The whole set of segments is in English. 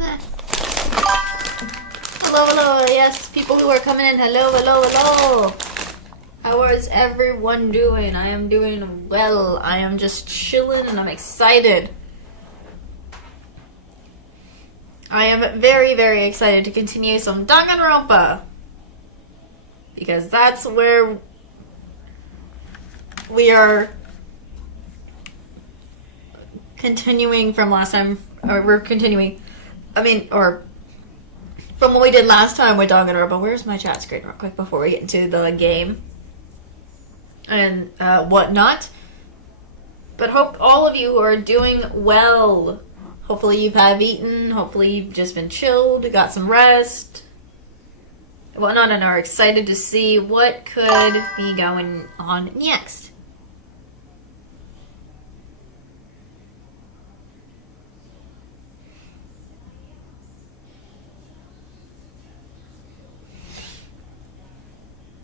Hello, hello, yes, people who are coming in, hello, hello, hello. How is everyone doing? I am doing well. I am just chilling and I'm excited. I am very, very excited to continue some Danganronpa. Because that's where we are continuing from last time. Or we're continuing, or from what we did last time with Danganronpa. Where's my chat screen real quick before we get into the game and whatnot. But hope all of you are doing well. Hopefully you have eaten. Hopefully you've just been chilled, got some rest, whatnot, and are excited to see what could be going on next.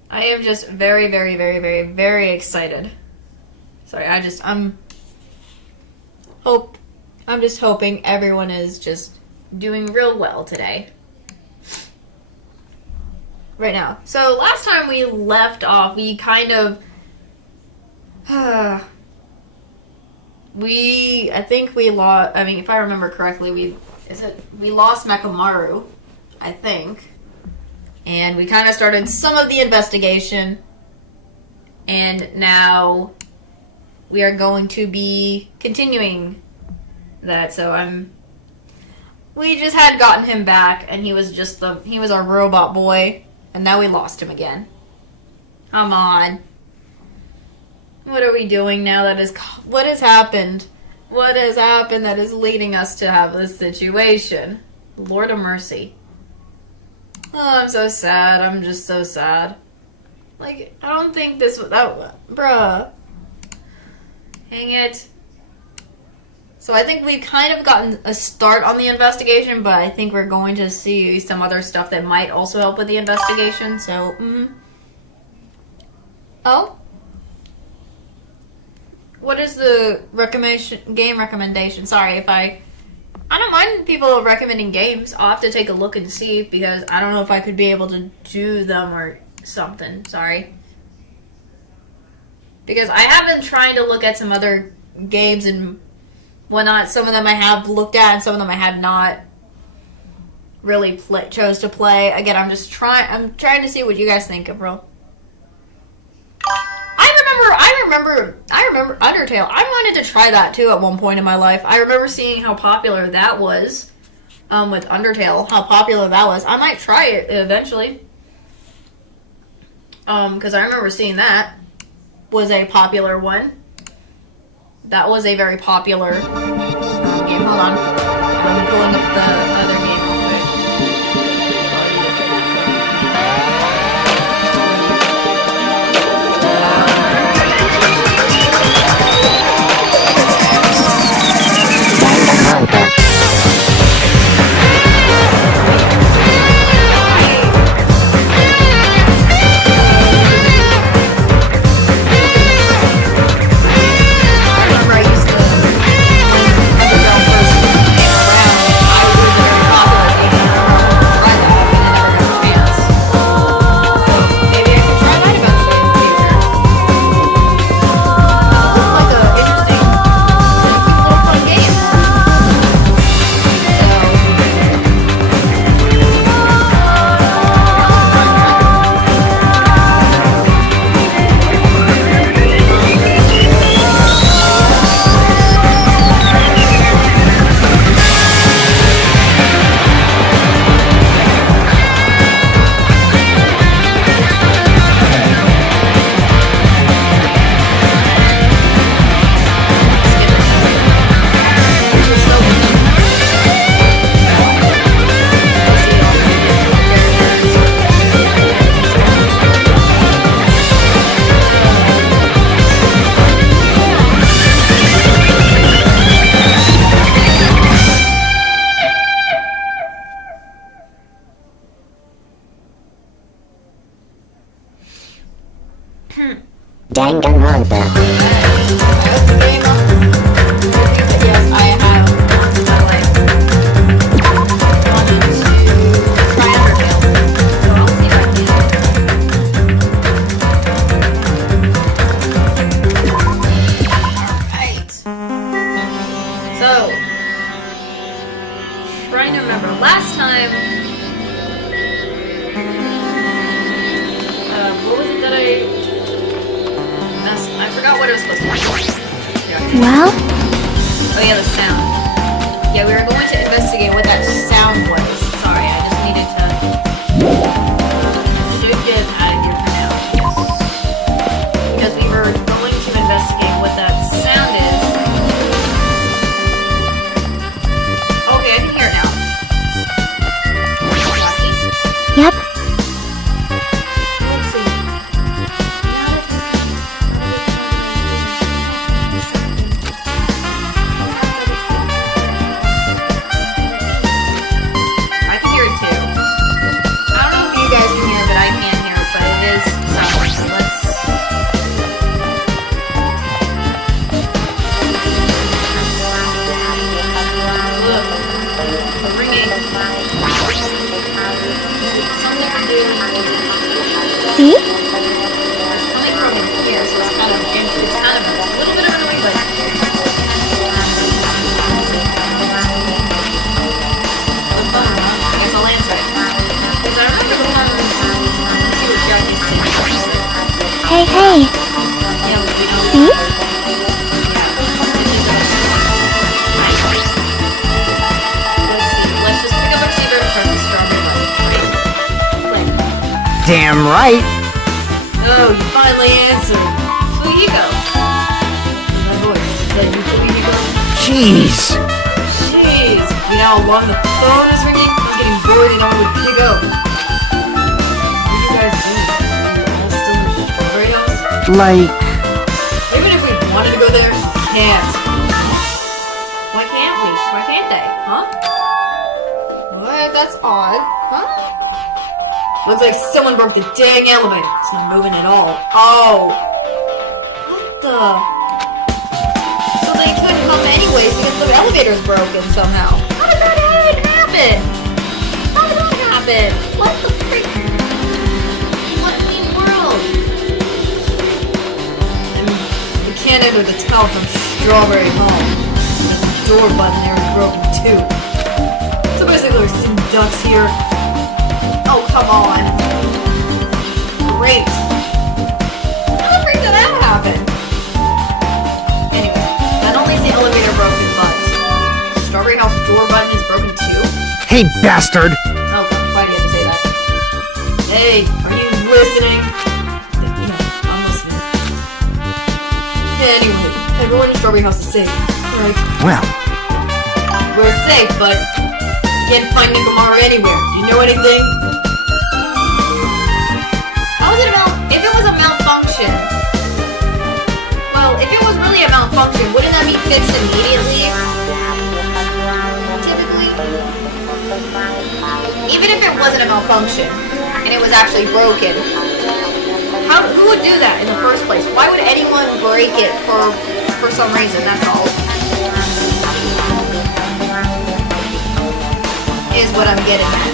I am just very, very, very, very, very excited. Sorry, I'm just hoping everyone is just doing real well today. Right now. So last time we left off, we kind of I think we lost, if I remember correctly, we lost Mechamaru, I think. And we kind of started some of the investigation. And now we are going to be continuing that. So we just had gotten him back and he was our robot boy. And now we lost him again. Come on. What are we doing now? What has happened? What has happened that is leading us to have this situation? Lord of mercy. Oh, I'm so sad. I'm just so sad. I don't think bruh. Hang it. So I think we've kind of gotten a start on the investigation, but I think we're going to see some other stuff that might also help with the investigation, so, Oh? What is the game recommendation? Sorry if I don't mind people recommending games. I'll have to take a look and see, because I don't know if I could be able to do them or something. Sorry. Because I have been trying to look at some other games and whatnot. Some of them I have looked at, and some of them I have not really chose to play. Again, I'm trying to see what you guys think of, bro. I remember Undertale. I wanted to try that too at one point in my life. I remember seeing how popular that was with Undertale. How popular that was. I might try it eventually. Because I remember seeing that was a popular one. That was a very popular game. Hold on. I'm pulling up the other game real quick. Danganronpa. Yes, I have. trying to remember. Last time... what was it that I forgot what it was supposed to be. Yeah. Well? Oh yeah, the sound. Yeah, we were going to investigate what that sound was. Sorry, I just needed to... Should get out of here for now. Because we were going to investigate what that sound is. Okay, I can hear it now. Yep. Let's see. I can hear it too. I don't know if you guys can hear it, but I can't hear it, but it is sound. So let's... Look. Ringing. See? It's coming from here, so it's kind of a little bit of an annoying, but... I guess I'll answer it. Because I remember the one... Let's see what Jackie's saying. Hey, hey. Yeah, we don't... See? Let's just pick up our receiver and press the strawberry button. Ready? Click. Damn right. Oh, you finally answered. Fujiko. My voice. Said you Fujiko? Jeez. Jeez. You know how long the phone is ringing? I'm getting bored and I would pick up. What do you guys do? All still in the strawberry house? Like, Even if we wanted to go there, we can't. Why can't we? Why can't they? Huh? What? That's odd. Huh? Looks like someone broke the dang elevator. It's not moving at all. Oh. What the? So they couldn't come anyways because the elevator's broken somehow. How did that happen? How did that happen? What the freak? What in the world? And we can't enter the tower from Strawberry Hall. The door button there is broken too. So basically there's some ducks here. Oh, come on. Great. How the freak did that happen? Anyway, not only is the elevator broken, but Strawberry House door button is broken too. hey, bastard. Oh, why do you have to say that? Hey, are you listening? Yeah, I'm listening. Anyway, everyone in Strawberry House is safe, right? Well, We're safe, but can't find Mechamaru anywhere. Do you know anything? How is it if it was a malfunction? Well, if it was really a malfunction, wouldn't that be fixed immediately? Typically. Even if it wasn't a malfunction, and it was actually broken, who would do that in the first place? Why would anyone break it for some reason, that's all? Is what I'm getting at.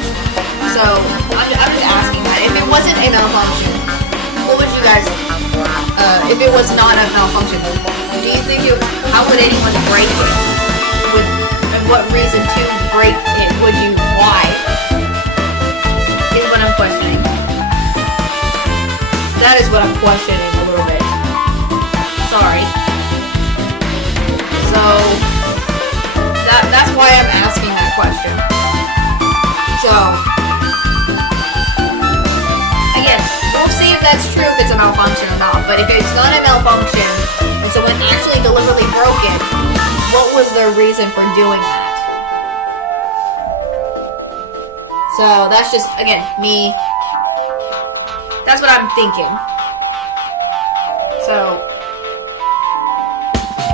So, I'm just asking that. If it wasn't a malfunction, what would you guys, if it was not a malfunction, do you think how would anyone break it? And what reason to break it would you, why? Is what I'm questioning. That is what I'm questioning a little bit. Sorry. So, that's why I'm asking that question. So, again, we'll see if that's true, if it's a malfunction or not. But if it's not a malfunction, and someone actually deliberately broke it, what was their reason for doing that? So, that's just, again, me. That's what I'm thinking. So,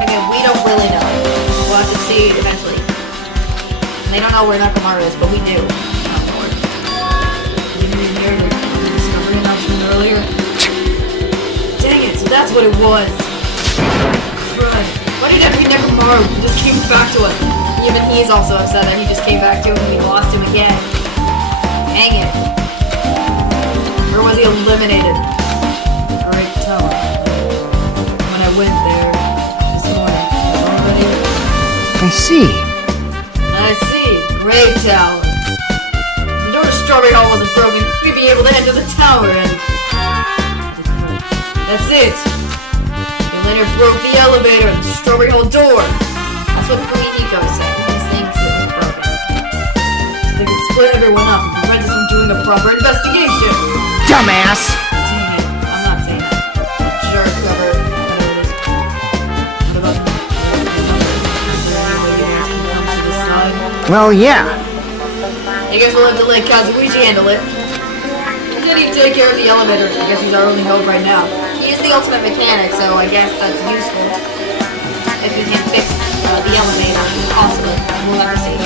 again, we don't really know. We'll have to see eventually. And they don't know where Mechamaru is, but we do. Earlier. Dang it, so that's what it was. Right. Why did every Mechamaru just came back to us? Even he's also upset that he just came back to him and we lost him again. Dang it. Or was he eliminated? Alright, tell him. When I went there this morning, it was already... I see. I see. Rave Tower. If the door to Strawberry Hall wasn't broken, we'd be able to enter the tower and... That's it! The Leonard broke the elevator and the Strawberry Hall door! That's what Queen Nico said. These things that were broken. So they could split everyone up and prevent us from doing a proper investigation! Dumbass! Dang it, I'm not saying that. Jerk, whoever it is. What about... Well, yeah. I guess we'll have to let Kazuichi handle it. Did he take care of the elevator? I guess he's our only hope right now. He is the ultimate mechanic, so I guess that's useful. If he can fix the elevator, possibly. We'll have to see.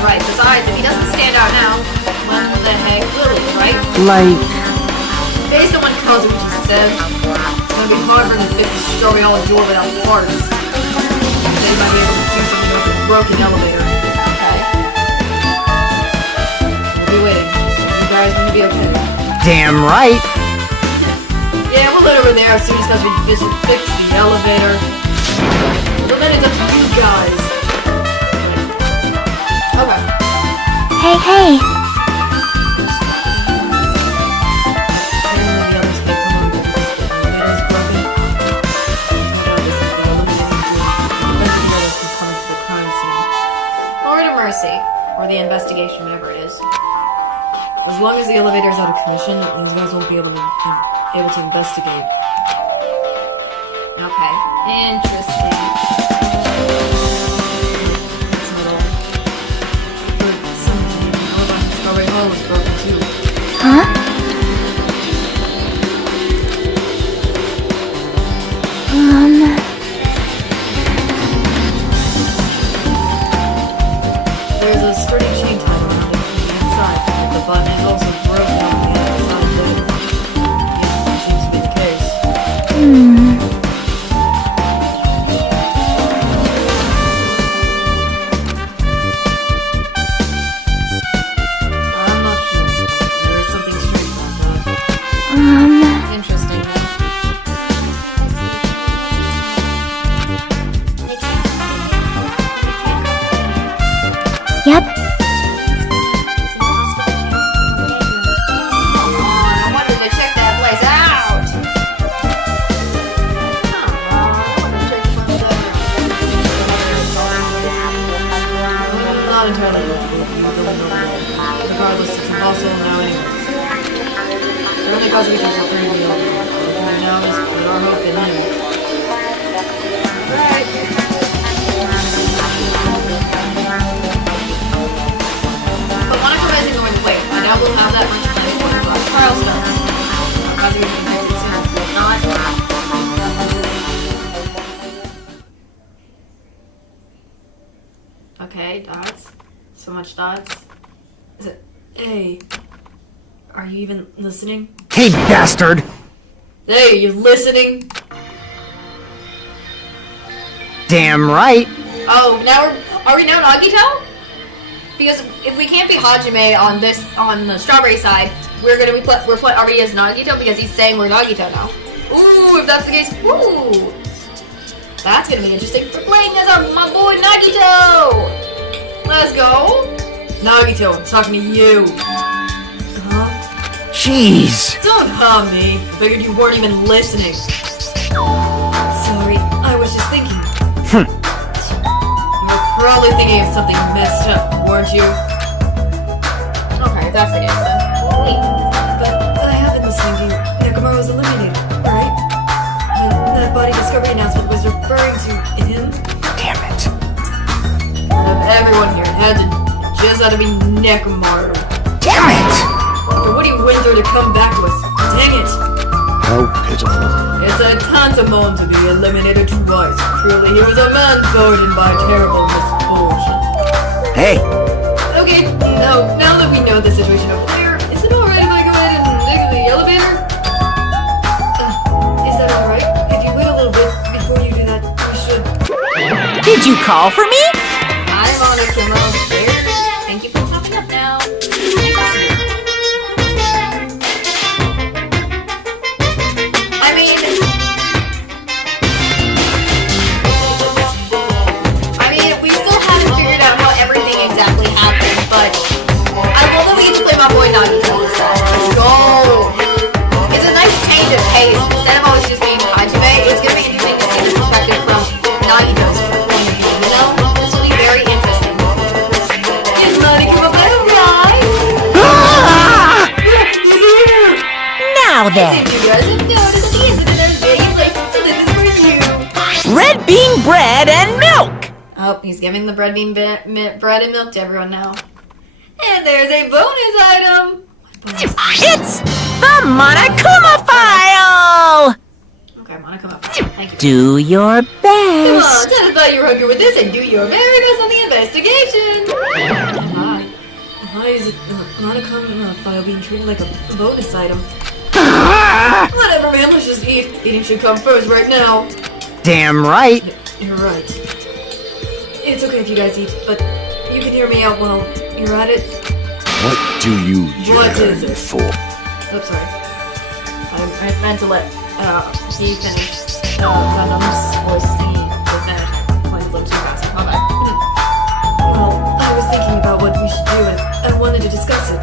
Right, besides, if he doesn't stand out now, when the heck will he, right? Like... Based on what Kazuichi said, it's gonna be hard for him to fix the Strawberry Hall door without parts. They might be able to do something with the broken elevator. Okay. We'll be waiting. You guys gonna be okay. Damn right. Yeah, we'll head over there as soon as we fix the elevator. So then it's up to you guys. Okay. Hey, hey. Or the investigation, whatever it is. As long as the elevator is out of commission, these guys won't be able to investigate. Okay, interesting. That's not all. But something, how about the Strawberry Hall was broken too? Huh? There's a sturdy chain tied around it from the inside, but the button is also broken on the outside there. Yeah, that seems to be the case. I'm not sure. There is something strange about that. Interesting. Yep. I wanted to check that place out! I'm not entirely regardless, it's impossible now anyway. The only cause we can help her real right now is put our hope in him. Right. But Monica isn't going to wait. I now will have that much time before the trial starts. As we can fix it soon. If not... Okay, dots. So much dots. Is it... Hey. Are you even listening? Hey, bastard! Hey, you listening? Damn right. Oh, now are we now Nagito? Because if we can't be Hajime on the strawberry side, we're put already as Nagito because he's saying we're Nagito now. Ooh, if that's the case, ooh, that's gonna be interesting. We're playing as my boy Nagito. Let's go, Nagito. I'm talking to you. Jeez. Don't hum me. I figured you weren't even listening. Sorry, I was just thinking. You were probably thinking of something messed up, weren't you? Okay, that's the case then. Wait, but I have been listening to you. Mechamaru was eliminated, right? And that body discovery announcement was referring to him? Damn it. Out of everyone here, it just had to be Mechamaru. Damn it! For what he went through to come back to us. Dang it! How pitiful. It's a tantamount to be eliminated twice. Truly, he was a man burdened by terrible misfortune. Hey. Okay, now that we know the situation over there, is it alright if I go ahead and exit the elevator? Is that alright? If you wait a little bit before you do that, we should... Did you call for me? I'm on it, Kimmo. Thank you for popping up now. I mean, we still haven't figured out how everything exactly happened. then. If you guys have noticed, at the end there's vegan place, so this is for you. Red bean bread and milk. Oh, he's giving the bread and milk to everyone now. And there's a bonus item. What bonus item? It's the Monokuma file. Okay, Monica, thank you. Do your Come on, best. satisfy your hunger with this and do your very best on the investigation. Why is it Monokuma file being treated like a bonus item? Whatever, man, let's just eat. Eating should come first right now. Damn right. You're right. It's okay if you guys eat, but you can hear me out while you're at it. What do you What yearn is it? for? Oops, sorry. I meant to let he finish Venom's voice singing with that when his lips were fast. My bad. Well, I was thinking about what we should do and I wanted to discuss it.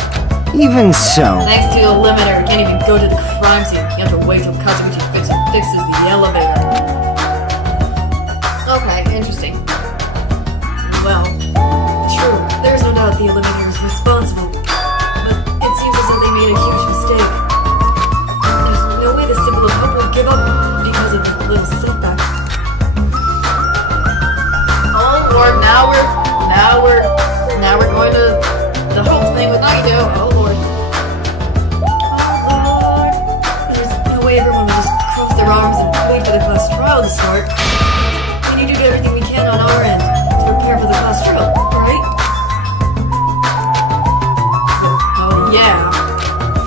Even so, Thanks to the limiter, we can't even go to the crime scene. You have to wait till Kazuichi fixes the elevator. Okay, interesting. Well, true, there's no doubt the eliminator is responsible, but it seems as though they made a huge mistake. There's no way the symbol of hope will give up because of that little setback. Oh Lord, now we're going to the hope thing with Nagito. Oh Lord. Oh Lord. There's no way everyone will just cross their arms and wait for the class trial to start. We need to do everything we can on our end to prepare for the class trial, right? Oh yeah.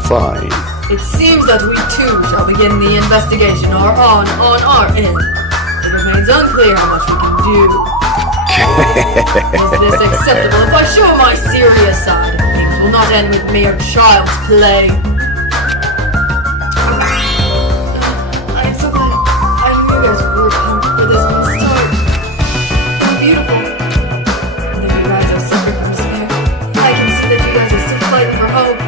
fine. It seems that we too shall begin the investigation on our end. It remains unclear how much we can do. Is this acceptable if I show my serious side? Things will not end with mere child's play. I'm so glad I knew you guys were pumped for this from the start. How beautiful. And then you guys are suffering from despair. I can see that you guys are still fighting for hope.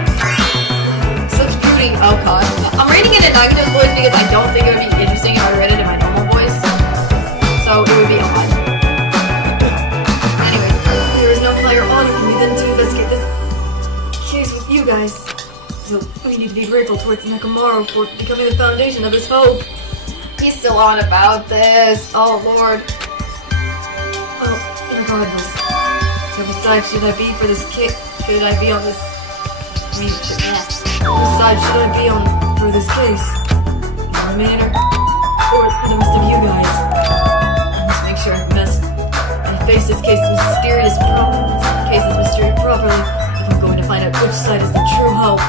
Such beauty. Oh god. I'm reading it in Nagito's voice because I don't think it would be interesting if I read it in my normal voice. So it would be odd. Anyway, there is no higher honor for me than to investigate this case with you guys. So we need to be grateful towards Mechamaru for becoming the foundation of his hope. He's still on about this. Oh lord. Well, regardless. So besides, should I be for this case? Should I be on this? I mean, yes. Besides, should I be on for this case? The remainder? Or the rest of you guys? I must make sure I face this case mysterious properly if I'm going to find out which side is the true hope.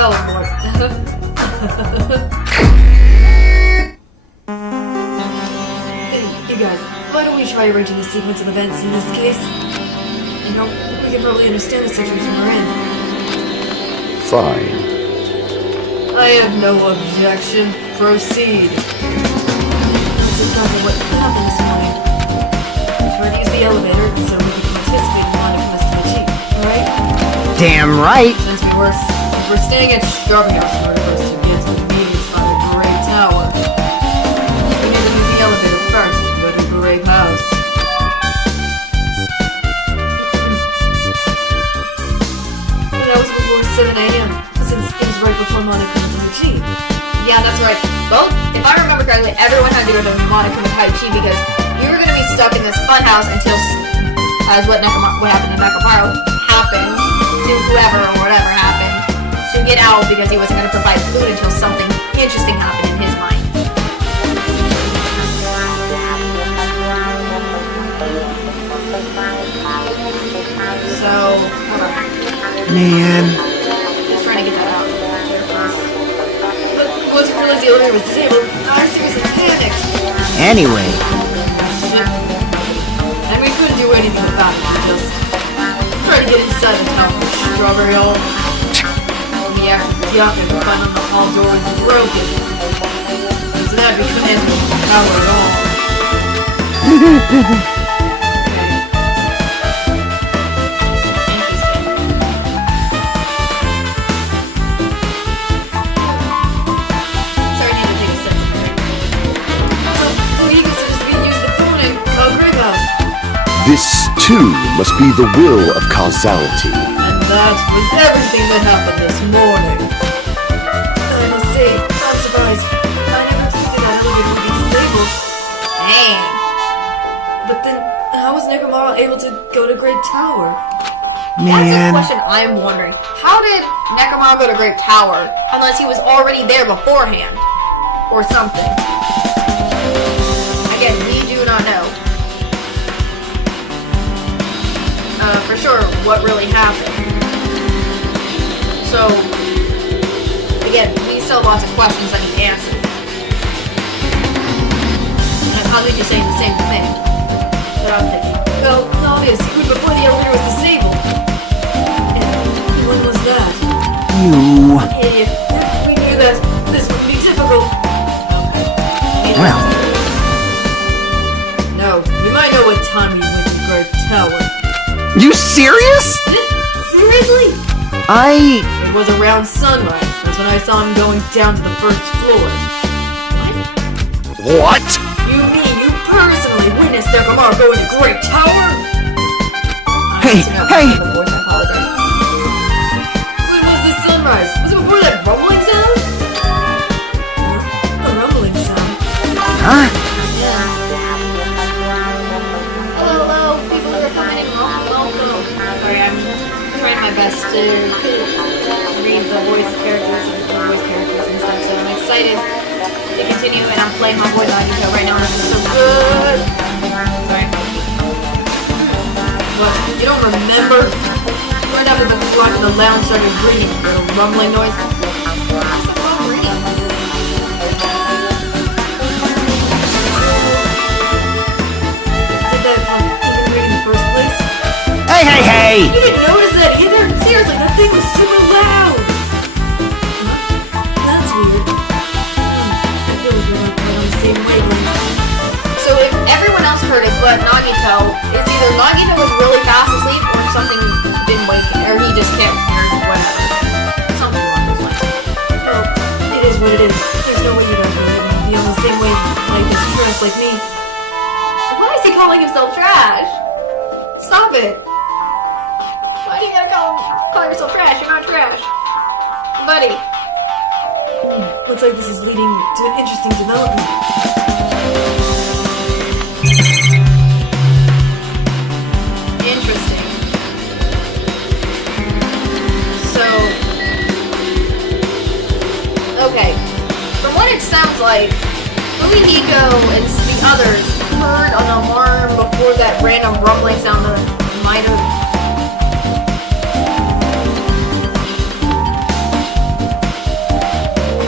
Oh lord. Hey, you guys, why don't we try arranging the sequence of events in this case? You know, we can probably understand the situation we're in. Fine. I have no objection. Proceed. This is not what happened this morning. We tried to use the elevator so we could participate in Monikuma's Tai Chi, right? Damn right. Since we're staying at Strawberry House in order for us to get to the meetings by the Great Tower. We need to use the elevator first to go to the Great House. But that was before 7 a.m. since it was right before Monikuma's Tai Chi. Yeah, that's right. Well, if I remember correctly, everyone had to go to Monikuma's Tai Chi because we were going to be stuck in this fun house until, as what happened to Mechamaru happened to whoever or whatever happened, to get out because he wasn't going to provide food until something interesting happened in his mind. So, hold on. Man. Just trying to get that out there first. But once we realized the elevator was disabled, I seriously panicked. Anyway, And we couldn't do anything about it. We just tried to get inside the top of the Strawberry Hall. Yeah, the office button on the hall door was broken. So that we couldn't enter the tower at all. Sorry, I need to take a second. So he can just use the phone and call Great House. this too must be the will of causality. And that was everything that happened this morning. Nagito able to go to Great Tower? That's a Man. question I'm wondering. How did Nagito go to Great Tower unless he was already there beforehand? Or something. Again, we do not know. For sure, what really happened. So, again, we still have lots of questions that need answered. And I'm probably just saying the same thing that I'm thinking. Well, obvious, he was before the elevator was disabled. And when was that? You. Idiot. We knew that this would be difficult. Okay. Well. No, you might know what time he went to the Great Tower. You serious? Seriously? I. It was around sunrise. That's when I saw him going down to the first floor. What? You mean you personally witnessed Nagito go into Great Tower? Hey, hey. The voice, I apologize. When was the sunrise? Was it before that rumbling sound? A rumbling sound? Huh? Hello, people who are commenting. Welcome. Sorry, I'm trying my best to read the voice characters and stuff, so I'm excited to continue, and I'm playing my voice audio right now, and this is so good. Sorry. What? You don't remember? Right after the clock in the lounge started ringing, the rumbling noise. What's the phone ringing? Did that even ring in the first place? Hey, hey, hey! You didn't notice that either? Seriously, that thing was super loud! That's weird. I feel like we're not quite on the same wavelength. So if everyone else heard it but Nagito, it's either Nagito was really fast asleep or something didn't wake him, or he just can't hear whatever. Something along those lines. Well, it is what it is. There's no way you don't be on the same wavelength like this trash like me. Why is he calling himself trash? Stop it! Why do you gotta call yourself trash? You're not trash. Buddy. Looks like this is leading to an interesting development. Interesting. So... Okay. From what it sounds like, Louie, Nico, and the others heard an alarm before that random rumbling sound that might have...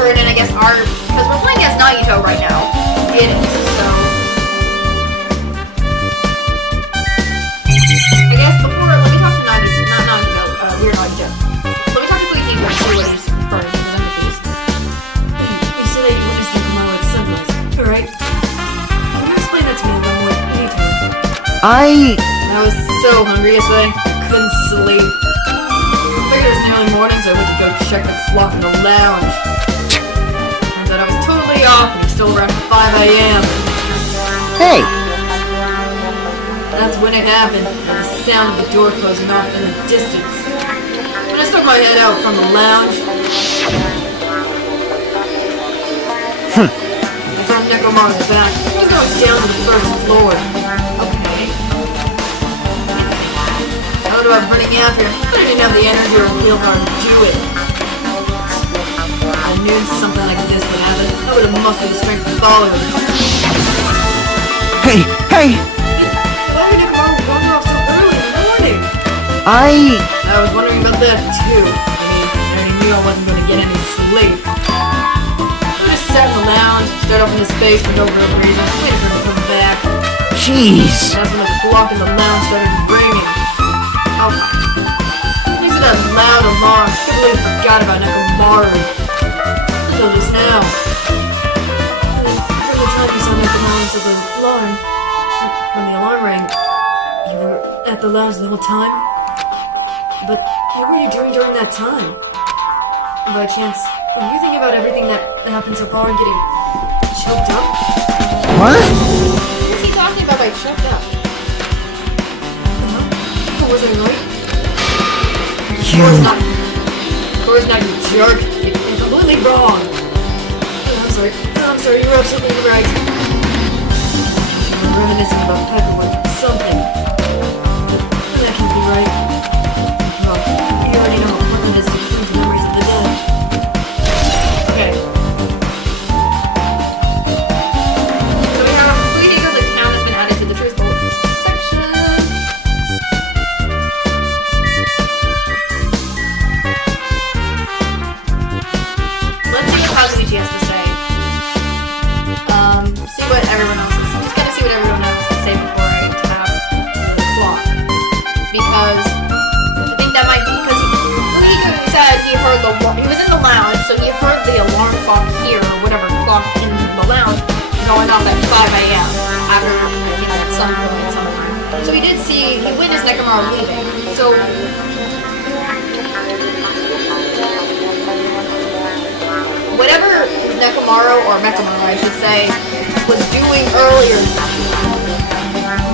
heard, and I guess because we're playing as Nagito right now. It is, so... I guess before, let me talk to Nagito, not Nagito, we're Nagito. Let me talk to Louie, Nico, and see what he's heard, because I'm confused. You said that you witnessed the Kamala at sunrise, alright? Can you explain that to me in a little more detail? I was so hungry yesterday, couldn't sleep. I figured it was nearly morning, so I went to go check the flock in the lounge. Turns out I was totally off, and it's still around 5 a.m. Hey! That's when it happened, the sound of the door closing off in the distance. When I stuck my head out from the lounge, I saw Nekomaru's back. He was going down to the first floor. Okay. How do I running after him? I didn't have the energy or willpower to do it. I knew something like this would happen. I would have mustered the strength to follow him. Hey, hey! Why would Nekomaru wander off so early in the morning? I was wondering about that too. I already knew I wasn't going to get any sleep. I just sat in the lounge, stared off into space for no real reason, waiting for him to come back. Jeez! That's when the clock in the lounge started ringing. Okay. Thanks to that loud alarm, I completely forgot about Mechamaru. Until just now. And then, from the time you saw Mechamaru until the alarm, when the alarm rang, you were at the lounge the whole time? But what were you doing during that time? By chance, were you thinking about everything that happened so far and getting choked up? What? What's he talking about by choked up? Was I right? Of course not, you jerk. You're completely wrong. I'm sorry, you were absolutely right. You were reminiscing about Pepperwood. Something. he was in the lounge, so he heard the alarm clock here, or whatever clock in the lounge, going off at 5 a.m. after, at some point, sometime. So he witnessed Mechamaru leaving. So whatever Mechamaru, I should say, was doing earlier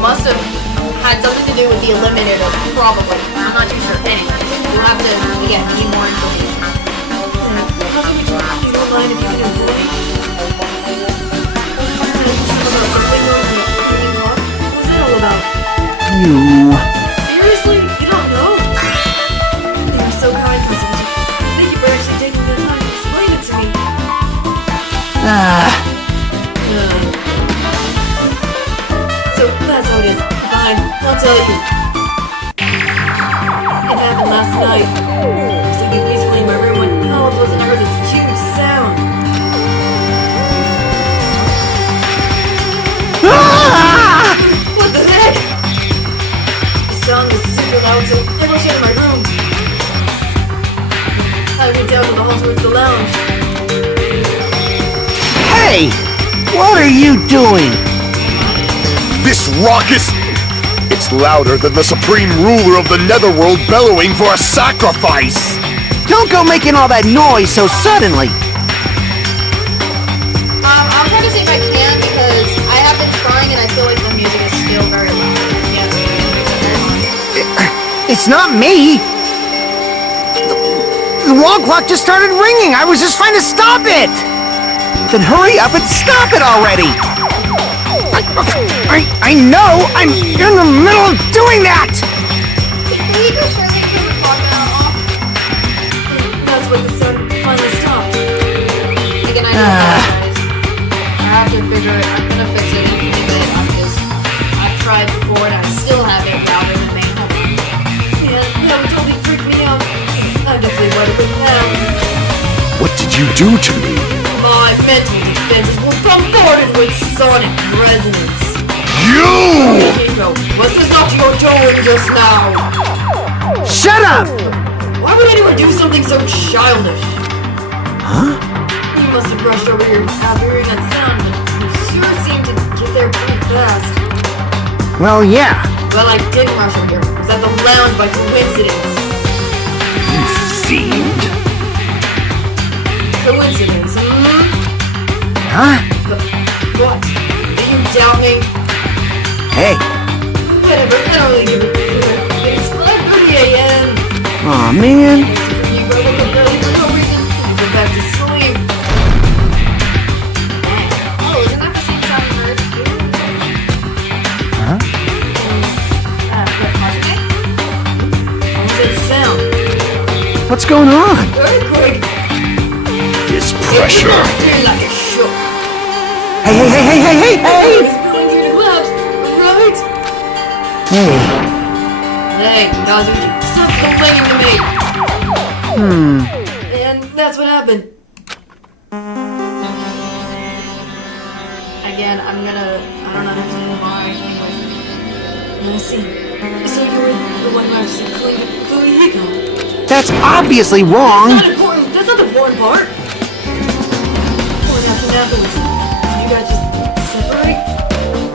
must have had something to do with the Eliminator, probably. I'm not too sure. Anyways, we'll have to, again, need more information. You don't mind if you can avoid it? What was that all about? You... Seriously? You don't know? You're so kind, Cousin. Thank you for actually taking the time to explain it to me. So that's how it is. Fine, I'll tell you. It happened last night. I was sleeping peacefully in my room when all of a sudden I heard this huge sound. What the heck? The sound was super loud, so I rushed out of my room. I went down to the hall towards the lounge. Hey! What are you doing? This raucous... It's louder than the supreme ruler of the netherworld bellowing for a sacrifice! Don't go making all that noise so suddenly! I'm trying to see if I can because I have been trying and I feel like the music is still very loud. It's not me! The wall clock just started ringing! I was just trying to stop it! Then hurry up and stop it already! I know! I'm in the middle of doing that! That's what the sound finally stopped. Again, I have to figure it. I'm gonna fix it in a bit. I've tried before and I still have it louder than main. Yeah, that would totally freak me out. I definitely would have been down. What did you do to me? My mental defenses were bombarded with sonic resonance. You! Nagito, was this not your tone just now? Shut up! Why would anyone do something so childish? Huh? You must have rushed over here after hearing that sound, but you sure seemed to get there pretty fast. Well, yeah. Well, I didn't rush over here. I was at the lounge by coincidence. You fiend! Coincidence, Huh? What? Do you doubt me? Hey. Whatever, I don't really give a crap. It's 5:30 a.m. Aw, man. You woke up early for no reason. You go back to sleep. Oh, isn't that the same sound you heard? Huh? What was that sound? What's going on? Earthquake! This pressure! You're like a shook. Hey! It's going through the clouds, right? Hey. Hey, Kazuchi, stop complaining to me! And that's what happened. Again, I don't understand why. Anyways, I see. So you were the one who actually cleaned the vehicle. That's obviously wrong! That's not important. That's not the important part. What happened afterwards? Did you guys just separate?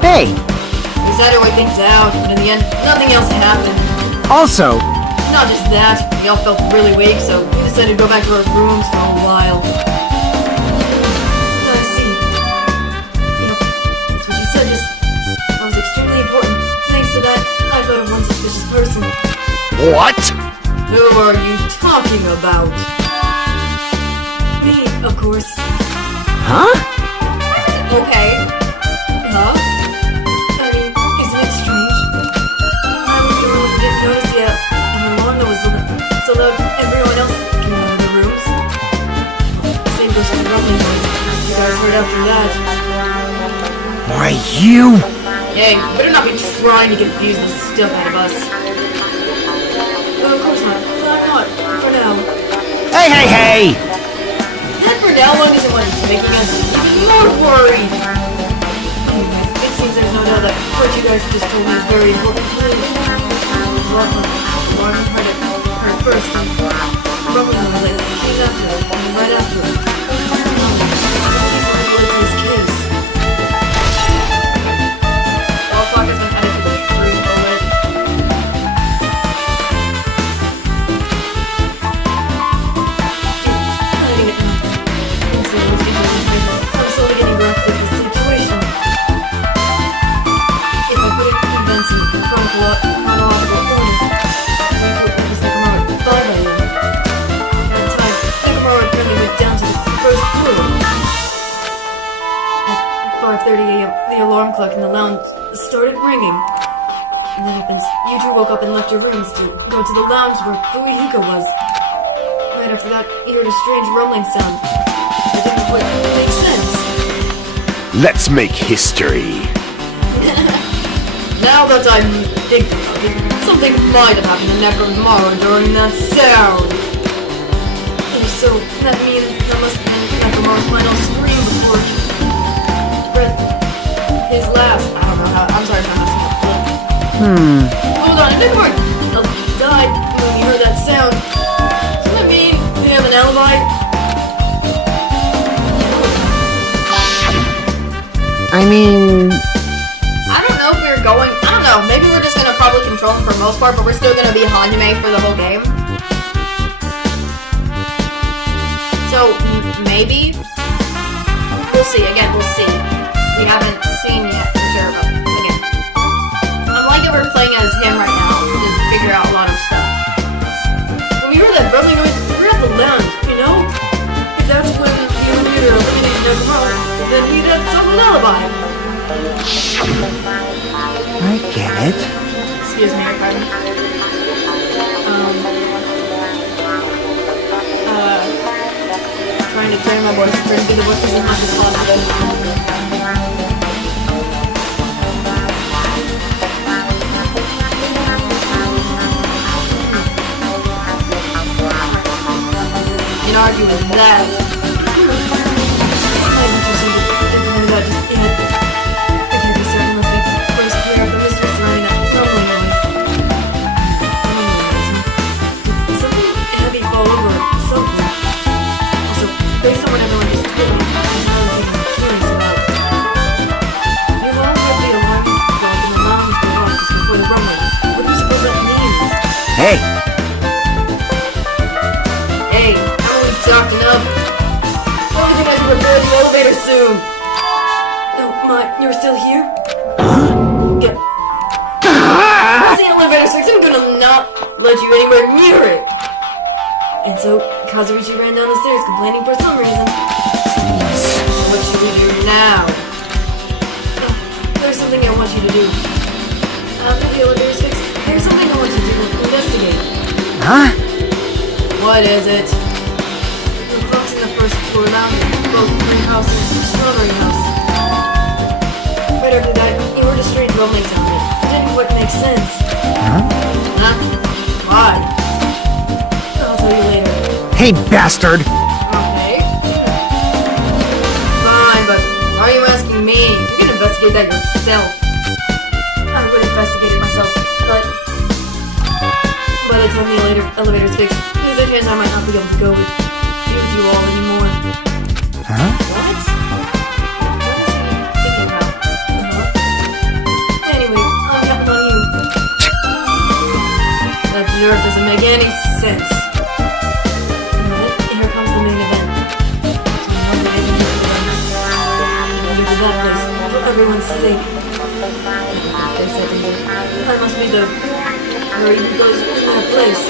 Hey! We decided to work things out, but in the end, nothing else happened. Also, Not just that, we all felt really weak, so we decided to go back to our rooms for a while. I see. Yep, that's what you said, that was extremely important. Thanks to that, I thought of one suspicious person. What? Who are you talking about? Me, of course. huh? Okay. Huh? I mean, isn't it strange? I was the one who didn't notice yet, and the alarm that was so loud everyone else came out of the rooms. Same goes for the rumbling noise. You guys heard after that. Why, you... Hey, you better not be trying to confuse the stuff out of us. Of course not. Not for now. Hey! And for now, long as it wasn't making us even more worried. Anyways, it seems there's no doubt that what you guys just told me is very important. Well, heard it first. rumbling noise like came after it, and right after it. His case. All talk has been headed to the free bullet. Hiding it now. I'm slowly getting wrapped into the situation. If I put it in events in chronological order, it was Mechamaru. Bye by then. At the time, Mechamaru apparently went down to the first floor. At 5:30 a.m., the alarm clock in the lounge started ringing. And then happens, you two woke up and left your rooms to go to the lounge where Fuihiko was. Right after that, you heard a strange rumbling sound. It didn't quite make sense. Let's make history. Now that I'm thinking of it, something might have happened to Mechamaru during that sound. If so, that means there must have been Mechamaru's final scream before he read his last. I don't know how. I'm sorry if I'm messing up. Hold on, if Mechamaru died when he heard that sound, doesn't that mean we have an alibi? I mean... I don't know if we're going. I don't know. Maybe we're just gonna probably control him for the most part, but we're still gonna be Hajime for the whole game. So maybe we'll see. Again, we'll see. We haven't seen yet for sure, but again, I'm like that we're playing as him right now to figure out a lot of stuff. When we heard that rumbling noise, we were at the lounge. You know, if that's when you and me are eliminating Nagito, then we'd have some alibi. I get it. Excuse me, pardon. Trying to clear my voice, trying to be the voice as much as possible. You can argue with that. I'm interested in that just yet. I can't be certain unless we first clear up the mystery surrounding that rumbling noise. Did something heavy fall over or something? Also, based on what everyone just told me, there's another thing I'm curious about. You've all heard the alarm clock in the lounge go off just before the rumbling. What do you suppose that means? Hey, Hey, haven't we talked enough? What do you think I should board the elevator soon? Oh my, you're still here? Yeah. It's the elevator, so I'm gonna not let you anywhere near it. And so, Kazuichi ran down the stairs complaining for some reason. What should we do now? There's something I want you to do. After the elevator's fixed, there's something I want you to do to investigate. huh? What is it? The clocks in the first floor lounge, both greenhouse and strawberry house. Right after that, you heard a strange rumbling sound. It didn't quite make sense. Huh? Why? I'll tell you later. Hey, bastard! Okay. Fine, but why are you asking me? You can investigate that yourself. I would investigate it myself, but by the time the elevator's fixed, there's a chance I might not be able to go with you all anymore. Huh? What? What is he thinking about? Anyway, I'll count on you. That nerve doesn't make any sense. Alright, here comes the main event. So we have to make it to that place, for everyone's sake. They said they did. I must be the where he goes in that place.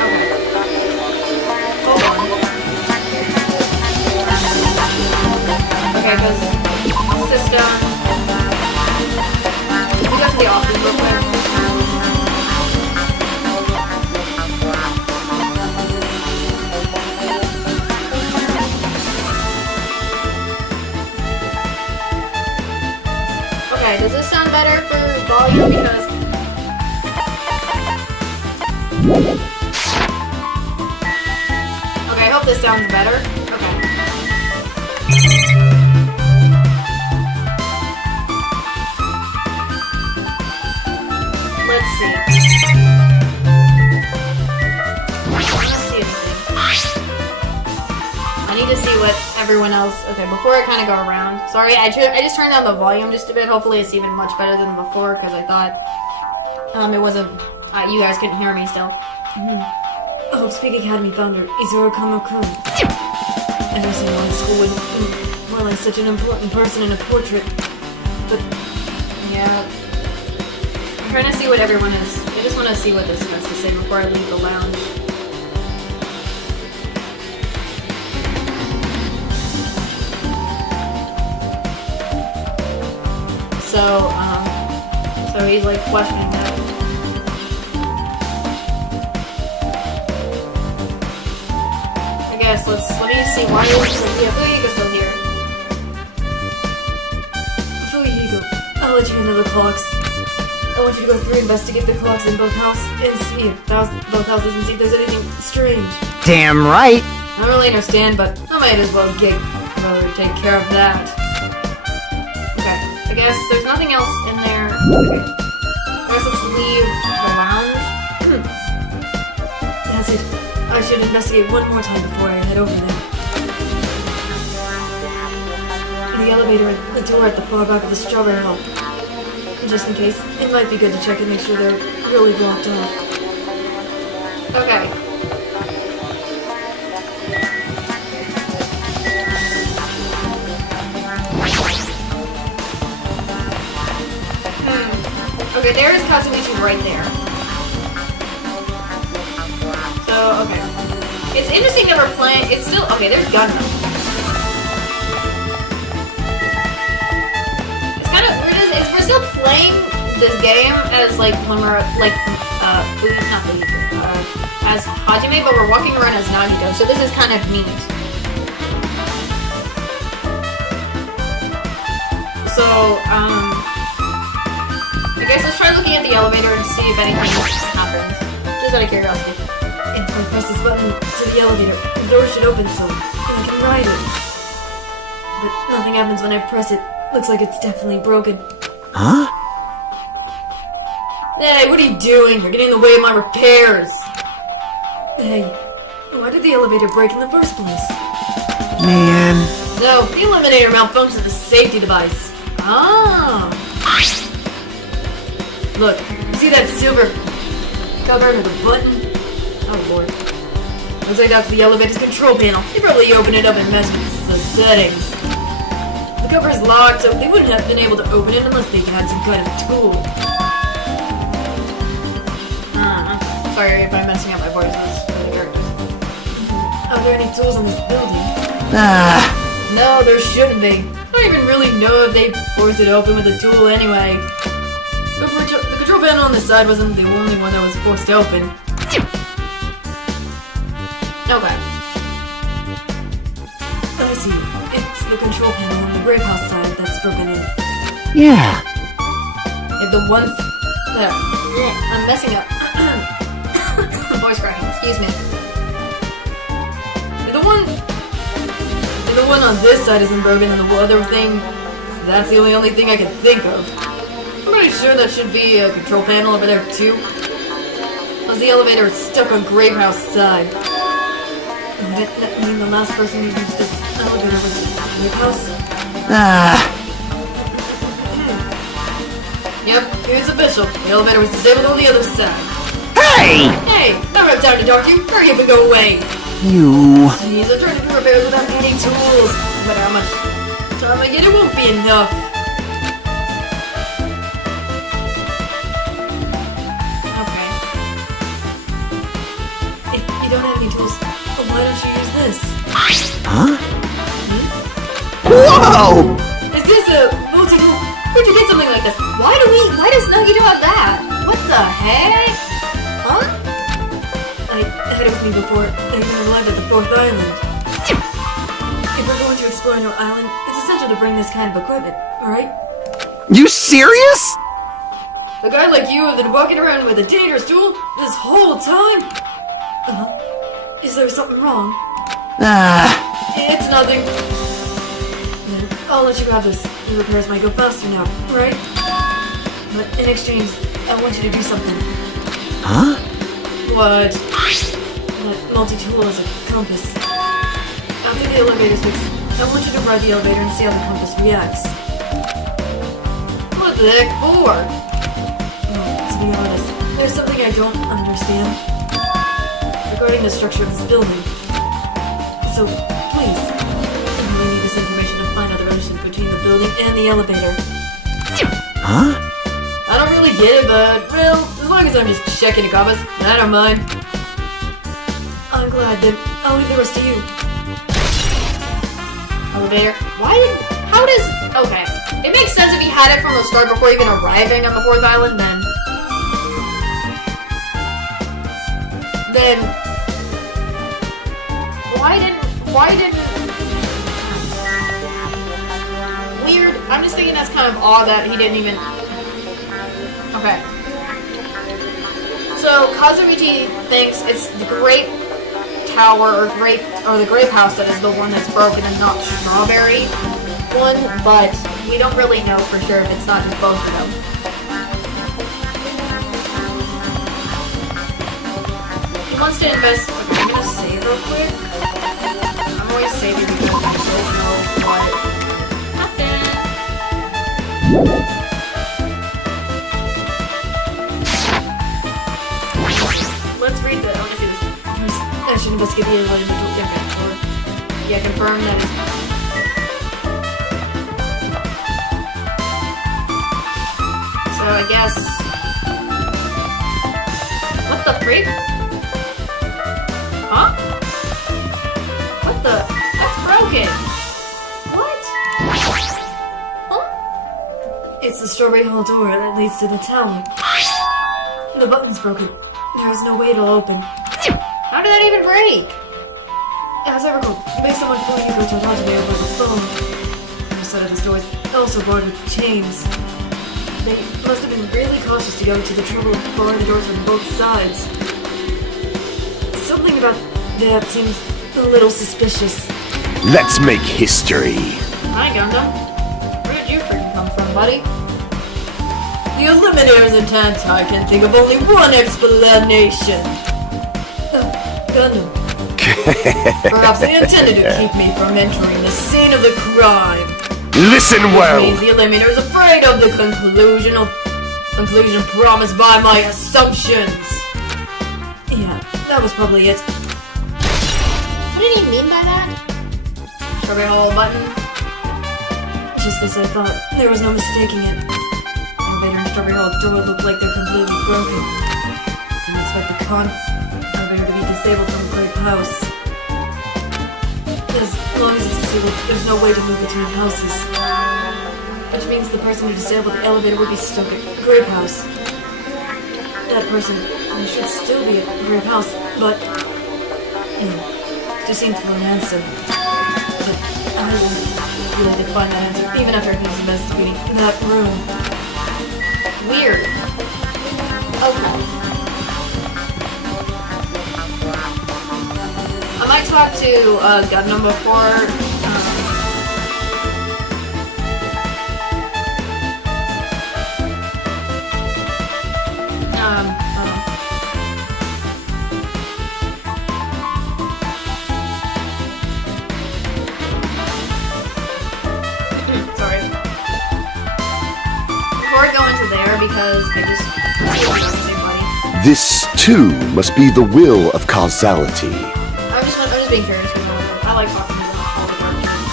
Okay. Hold on. Okay, because system. We go to the office real quick. Okay, does this sound better for volume? Because okay, I hope this sounds better. Okay. Let's see. what everyone else... Okay, before I kind of go around... Sorry, I just turned down the volume just a bit. Hopefully it's even much better than before, because I thought... it wasn't... you guys couldn't hear me still. Oh, Speak Academy founder, Izuru Kamakura. I never seen one in school with more like such an important person in a portrait. But... Yeah... I'm trying to see what everyone is... I just want to see what this has to say before I leave the lounge. So he's like questioning that. I guess let me see why is Fuihigo still here. Fuihigo, I'll let you into the clocks. I want you to go through and investigate the clocks in both houses and see if there's anything strange. Damn right. I don't really understand, but I might as well take care of that. Okay, I guess there's nothing else in there. Okay. I guess let's leave the lounge. That's it. I should investigate one more time before I head over there. The elevator and the door at the far back of the strawberry hall. Just in case, it might be good to check and make sure they're really blocked off. Okay. Okay, there is Kazuichi right there. So, okay. It's interesting that we're playing... It's still... Okay, there's Gundam. It's kind of weird is we're still playing this game as, like, when we're, like, as Hajime, but we're walking around as Nagito, so this is kind of neat. So, I guess let's try looking at the elevator and see if anything happens. Just out of curiosity. If I press this button to the elevator, the door should open so I can ride it. But nothing happens when I press it. Looks like it's definitely broken. Huh? Hey, what are you doing? You're getting in the way of my repairs! Hey, why did the elevator break in the first place? Man. No, the eliminator malfunctioned the safety device. Ah! Look, see that silver cover with a button? Oh lord. Looks like that's the elevator's control panel. They probably opened it up and messed with the settings. The cover is locked, so they wouldn't have been able to open it unless they had some kind of tool. Sorry if I'm messing up my voices for the characters. Are there any tools in this building? No, there shouldn't be. I don't even really know if they forced it open with a tool anyway. The control panel on the side wasn't the only one that was forced open. Okay. I see. It's the control panel on the brave house side that's broken in. Yeah. If the ones there. I'm messing up. Voice cracking, excuse me. If the one on this side isn't broken and the other thing, that's the only thing I can think of. I'm pretty sure that should be a control panel over there too. As the elevator is stuck on Grave House side. That mean the last person who used this elevator was Grave House? Yep, it's official. The elevator was disabled on the other side. Hey! Hey, I don't have time to talk to you. Hurry up and go away. You... Jeez, I'm trying to do repairs without any tools. No matter how much time I get, it won't be enough. Okay. If you don't have any tools, then why don't you use this? Huh? Whoa! Is this a multi-tool? Where'd you get something like this? Why does Nagito have that? What the heck? Huh? I had it with me before I even arrived at the 4th island. If we're going to explore a new island, it's essential to bring this kind of equipment, alright? You serious? A guy like you have been walking around with a dangerous tool this whole time? Is there something wrong? It's nothing. Then I'll let you have this. The repairs might go faster now, right? But in exchange, I want you to do something. Huh? What? That multi-tool is a compass. After after the elevator's fixed, I want you to ride the elevator and see how the compass reacts. What the heck for? Well, to be honest, there's something I don't understand regarding the structure of this building. So, please, I really need this information to find out the relationship between the building and the elevator. Huh? I don't really get it, but, well, as long as I'm just checking the compass, I don't mind. I'm glad, then I'll leave the rest to you. Elevator? How does... Okay. It makes sense if he had it from the start before even arriving on the 4th island, then... Why didn't... Weird. I'm just thinking that's kind of odd that he didn't even... Okay. So, Kazuichi thinks it's the grape tower or the grape house that is the one that's broken and not strawberry one, but we don't really know for sure if it's not just both of them. He wants to invest. Okay, I'm gonna save real quick. I'm always saving because I don't know what happened. Let's read the. I want to see this. I should investigate the individual. Okay, yeah, confirm that it's. So I guess. What the freak? Huh? What the? That's broken. What? Huh? It's the strawberry hall door that leads to the tower. The button's broken. There is no way it'll open. How did that even break? As I recall, based on what Fuyu told me over the phone, the set of his doors also barred with chains. They must have been really cautious to go to the trouble of barring the doors on both sides. Something about that seems a little suspicious. Let's make history. Hi, Gundam. Where did you freaking come from, buddy? The Eliminator's intent. I can think of only one explanation. Gundam. Perhaps they intended to keep me from entering the scene of the crime. Listen well. Which means the Eliminator is afraid of the conclusion promised by my assumptions. Yeah, that was probably it. What did he mean by that? Strawberry Hall button? Just as I thought, there was no mistaking it. Elevator and Strawberry Hall door look like they're completely broken. Didn't expect the elevator to be disabled from the grape house. As long as it's disabled, there's no way to move between houses. Which means the person who disabled the elevator would be stuck at the grape house. That person should still be at the grape house, but... there seems to be an answer. But I won't be able to find that answer, even after he's investigating that room. Weird. Okay. I might talk to Gundam before. Sorry. Before I go into there, because I just This, too, must be the will of causality. I'm just being curious because I like talking to them all the time.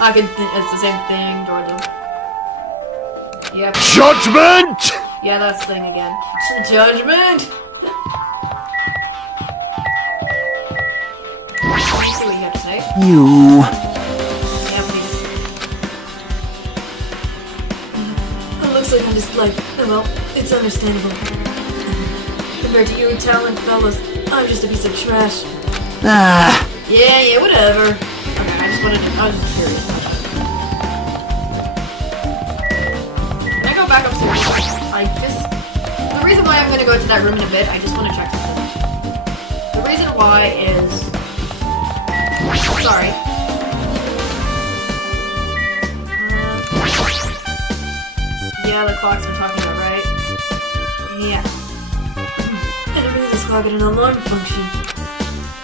I could think it's the same thing, Georgia. Yep. Judgment! Yeah, that's the thing again. Judgment! Let me see what you have to say. You. Yeah, please. It looks like I'm just like, well, it's understandable. Compared to you talent fellas, I'm just a piece of trash. Ah. Yeah, whatever. Okay, I was just curious. Can I go back upstairs? The reason why I'm gonna go to that room in a bit, I just want to check something. The reason why is... Sorry. Yeah, the clock's been talking about, right? Yeah. And it this clock had an alarm function.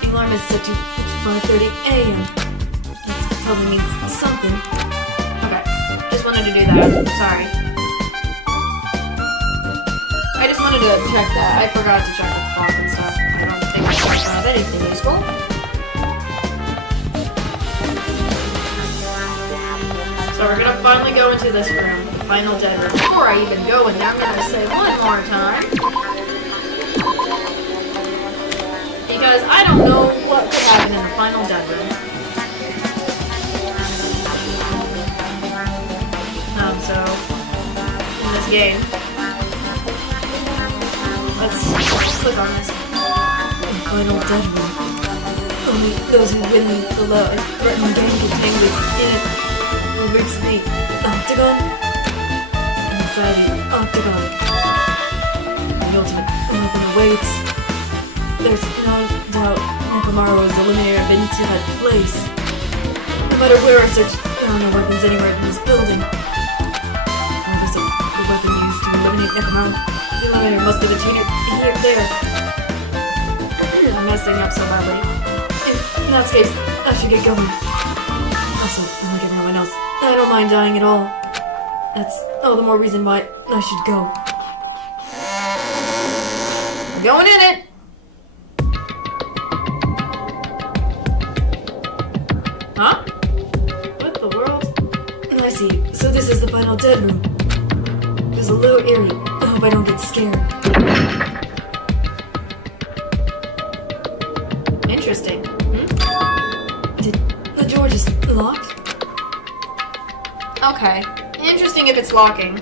The alarm is set to 5:30 a.m. probably means something. Okay, just wanted to do that. Sorry. I just wanted to check that. I forgot to check the clock and stuff. I don't think I have anything useful. So we're gonna finally go into this room, the final dead room. Before I even go in there, I'm gonna say one more time. Because I don't know what could happen in the final dead room. So, in this game, let's click on this. The final dead room. Only those who win the threatened game get tangled in it. Who makes the octagon? Inside the octagon. The ultimate weapon awaits. There's no doubt Mechamaru is eliminated into that place. No matter where I search, there are no weapons anywhere in this building. The weapon used to eliminate Mechamaru. The eliminator must have attained it there. I'm messing up so badly. In that case, I should get going. Also, unlike everyone else, I don't mind dying at all. That's all the more reason why I should go. I'm going in it! Huh? What the world? I see. So this is the final dead room. It was a little eerie. I hope I don't get scared. Interesting. Did the door just locked? Okay. Interesting if it's locking.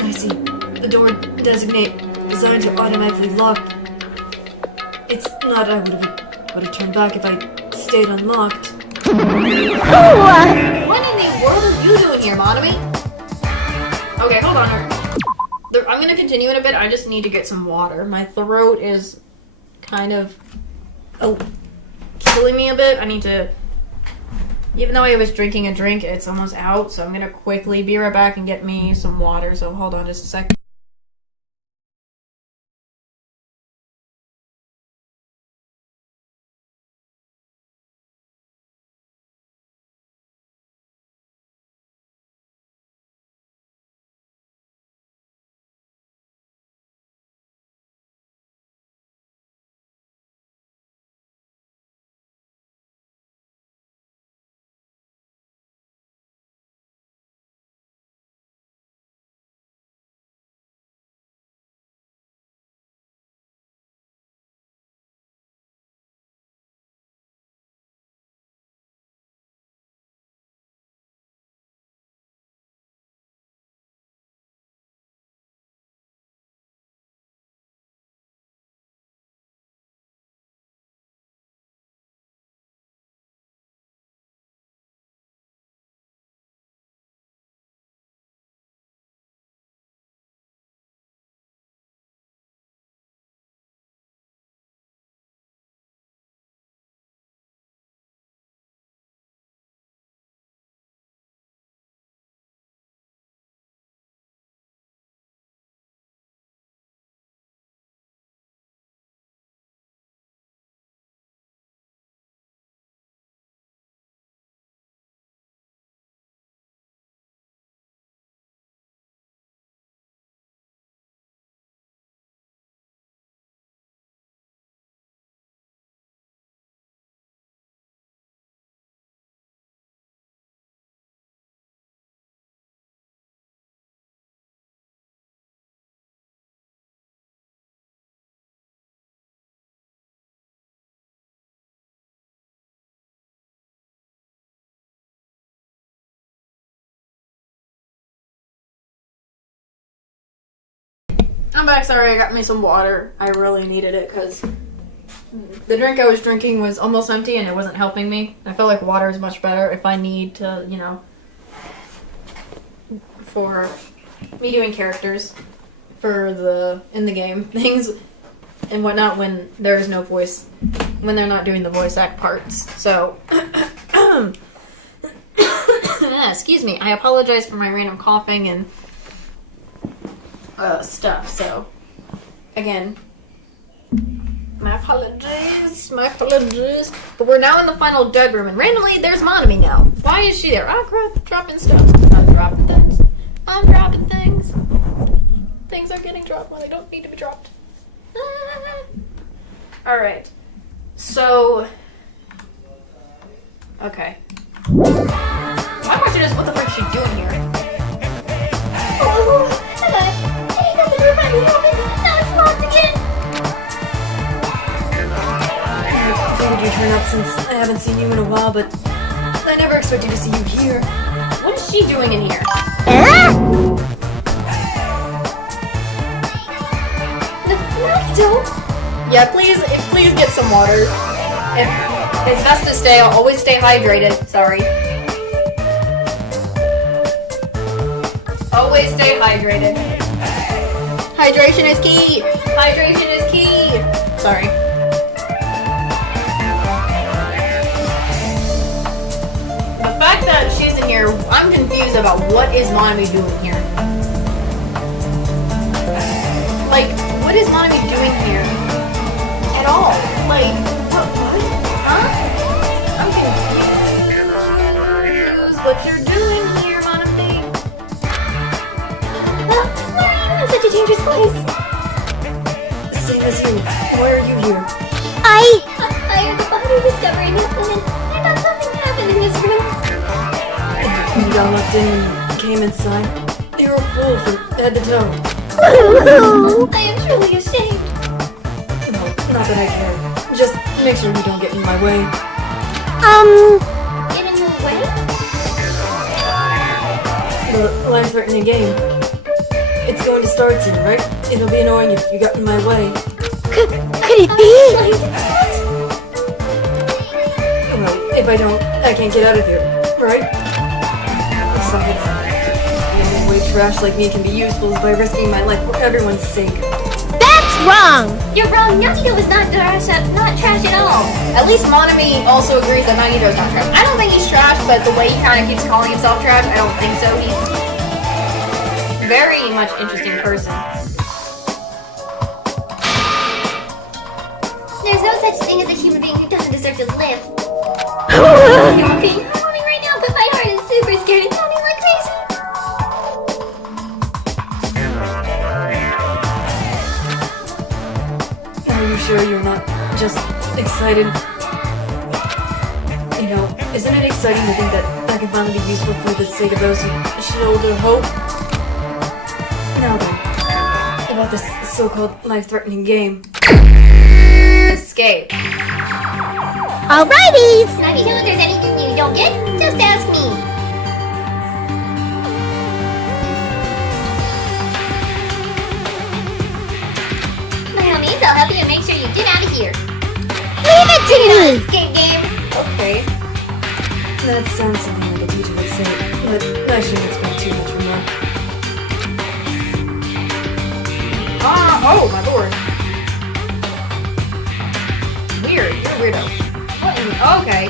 I see. The door designed to automatically lock. It's not I would have turned back if I stayed unlocked. What in the world are you doing here, Monami? Okay, hold on. I'm gonna continue in a bit. I just need to get some water. My throat is kind of killing me a bit. I need to... Even though I was drinking a drink, it's almost out. So I'm gonna quickly be right back and get me some water. So hold on just a sec. I'm back. Sorry, I got me some water. I really needed it because the drink I was drinking was almost empty and it wasn't helping me. I feel like water is much better if I need to, you know, for me doing characters for in the game things and whatnot when there's no voice, when they're not doing the voice act parts. So, excuse me. I apologize for my random coughing and stuff. So, again, My apologies, my apologies. But we're now in the final dead room, and randomly there's Monami now. Why is she there? Oh crap, dropping stuff. I'm dropping things. I'm dropping things. Things are getting dropped when they don't need to be dropped. Ah. Alright. So... Okay. My question is, what the frick is she doing here? Oh, hey, that's the room I opened. Now it's locked again. I figured you'd turn up since I haven't seen you in a while, but I never expected to see you here. What is she doing in here? Nagito? Yeah, please get some water. It's best to stay. I'll always stay hydrated. Sorry. Always stay hydrated. Hydration is key. Hydration is key. Sorry. The fact that she's in here, I'm confused about what is Monami doing here. Like, what is Monami doing here? At all? Like, what? Huh? I'm confused. What you're doing here, Monami? Well, why are you in such a dangerous place? Same as you. Why are you here? I heard the body discovery happened, and I thought something happened in this room. You got locked in and you came inside. You're a fool from head to toe. I am truly ashamed. No, not that I care. Just make sure you don't get in my way. Get in your way? The life-threatening game. It's going to start soon, right? It'll be annoying if you got in my way. Could it be? Well, if I don't, I can't get out of here, right? Besides, being way trash like me can be useful by risking my life for everyone's sake. That's wrong! You're wrong. Nagito is not trash at all. At least Monami also agrees that Nagito's not trash. I don't think he's trash, but the way he kind of keeps calling himself trash, I don't think so. He's a very much interesting person. There's no such thing as a human being who doesn't deserve to live. You're being heartwarming right now, but my heart is super scared and pounding like crazy. Are you sure you're not just excited? You know, isn't it exciting to think that I can finally be useful for the sake of those who shoulder hope? Now then, about this so-called life-threatening game. Escape. Alrighty! Nagito, if there's anything you don't get, just ask me. By all means, I'll help you and make sure you get out of here. Leave it to me! Escape game! Okay. That sounds something like a teacher would say, but I shouldn't expect too much from her. Oh, my lord. Weird. You're a weirdo. What in the... Okay.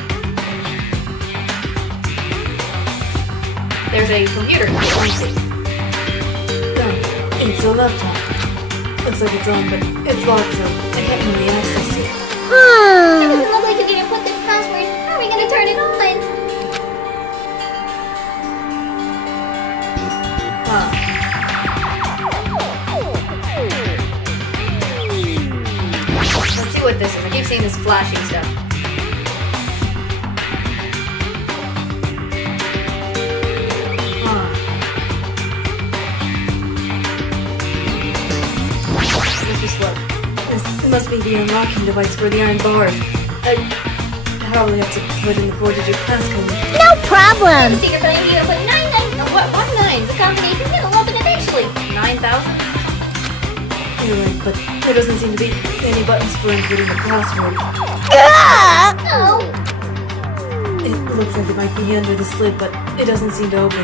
There's a computer. Let me see. It's a laptop. Looks like it's on, but it's locked, so I can't really access it. It doesn't look like you can put the password. How are we gonna turn it on? Let's see what this is. I keep seeing this flashing stuff. This is slow. This must be the unlocking device for the iron bars. I probably have to put in the 4-digit passcode. No problem! The secret button, you put 9 what? Why 9? The combination, it'll open eventually. 9,000? You're right, but there doesn't seem to be any buttons for including the password. Oh! It looks like it might be under the slit, but it doesn't seem to open.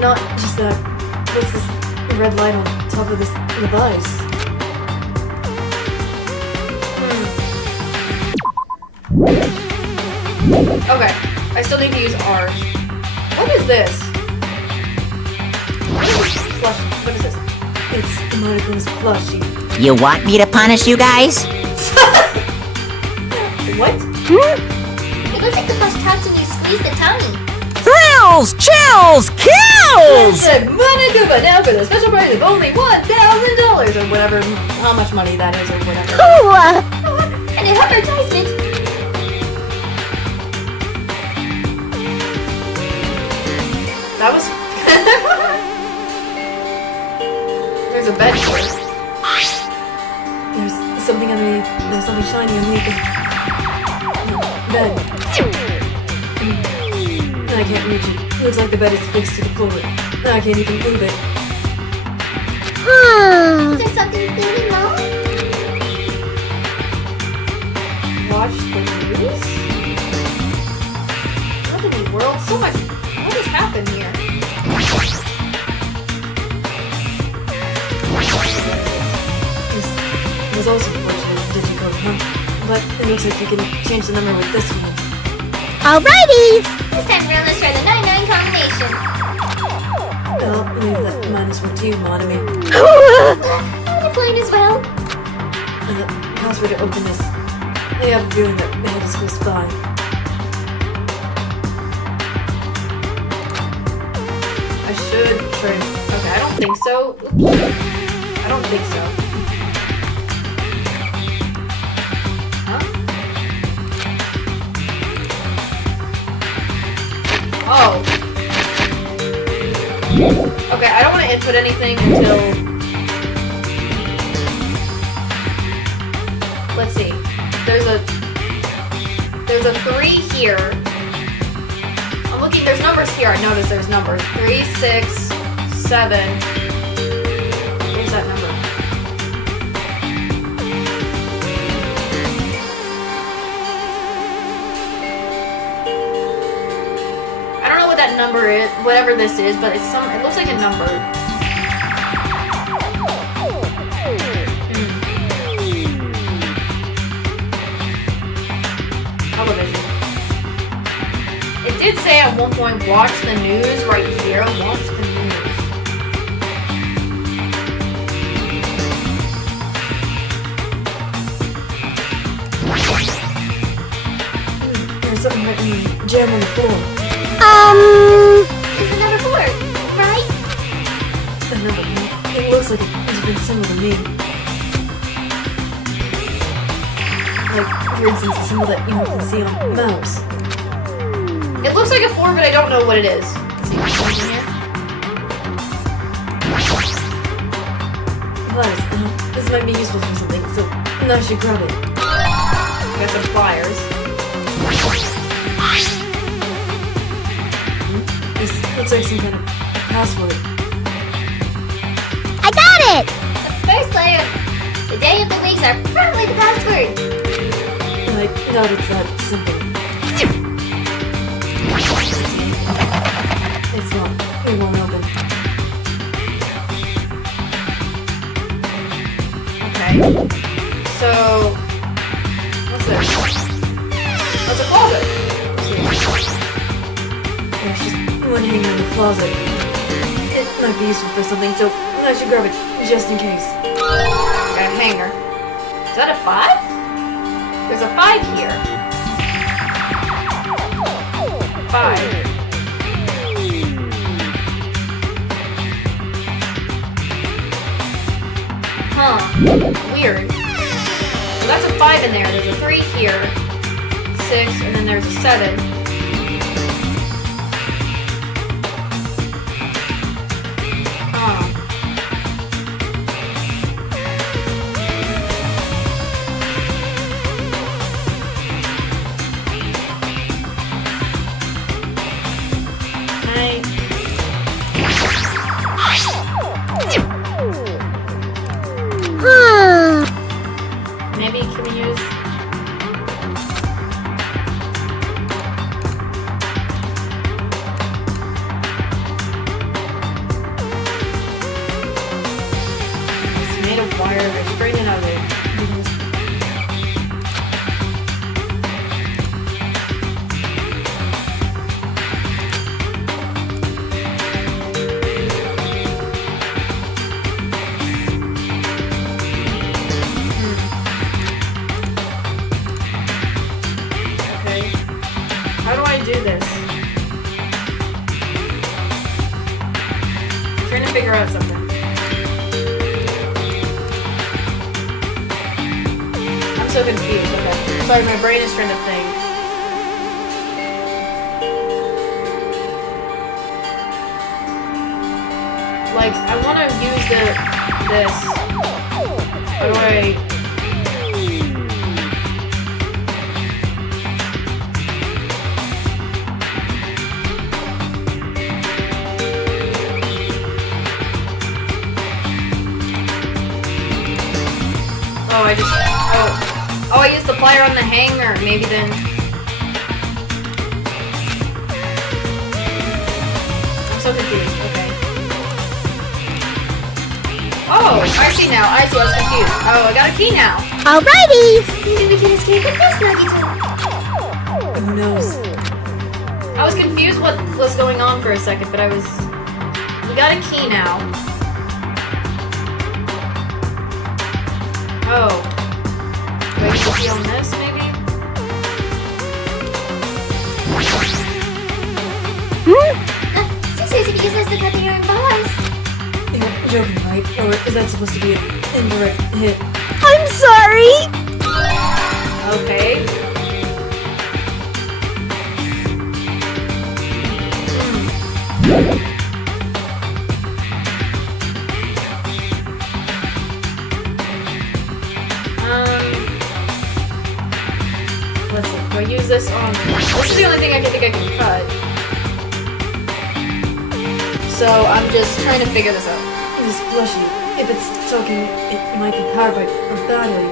Not just that. What's this red light on top of this device? Okay, I still need to use R. What is this? Flush. What is this? It's Mechamaru's plushie. You want me to punish you guys? What? It looks like the plush talks when you squeeze the tummy. Thrills, chills, kills! Said Monaguba now for the special price of only $1,000 or whatever, how much money that is or whatever. And an advertisement. That was. There's a bed here. There's something underneath. There's something shiny underneath this bed. I can't reach it. Looks like the bed is fixed to the floor. I can't even move it. Is there something going on? Watch the news? What in the world? So much. What has happened here? This was also unfortunate, didn't go, huh? But it looks like you can change the number with this one. Alrighty! This time we're gonna try the 99 combination. Well, leave that -1 to you, Monami. I'm deploying as well. Password to open this. I have a feeling that they had a school spy. I should try. Okay, I don't think so. Oops. I don't think so. Huh? Oh. Okay, I don't want to input anything until... Let's see. There's a 3 here. I'm looking, there's numbers here. I noticed there's numbers. 3, 6, 7. Where's that number? I don't know what that number is, whatever this is, but it looks like a number. Television. It did say at one point, watch the news right here. Watch the news. There's something written jam on the floor. It's the number 4, right? The number. It looks like it's been similar to me. Like, for instance, the symbol that you can see on the mouse. It looks like a 4, but I don't know what it is. Let's see what's in here. Pliers. This might be useful for something, so now I should grab it. Got some pliers. This looks like some kind of password. I got it! The first layer. The day of the weeks are probably the password. I doubt it's that simple. It's not. It won't open. Okay. So, what's this? That's a closet. There's just one hanger in the closet. It might be useful for something, so I should grab it just in case. Got a hanger. Is that a 5? There's a 5 here. 5. Huh. Weird. So that's a 5 in there. There's a 3 here. 6, and then there's a 7. Huh. Maybe can we use... It's made of wire. They're straight in out of it. so confused. Okay. Sorry, my brain is trying to think. Like, I want to use this. How do I... Oh, I just... Oh, I used the plier on the hanger. Maybe then... I'm so confused. Okay. Oh, I see now. I see. I was confused. Oh, I got a key now. Alrighty! Maybe we can escape with this, Nagito. Who knows? I was confused what was going on for a second, but I was... We got a key now. Oh. Do I use the key on this, maybe? Says if you use this to cut your own bars. You're joking, right? Or is that supposed to be an indirect hit? I'm sorry. Okay. Let's see. Do I use this on... This is the only thing I can think I can cut. So I'm just trying to figure this out. This plushie, if it's talking, it might be powered by a battery.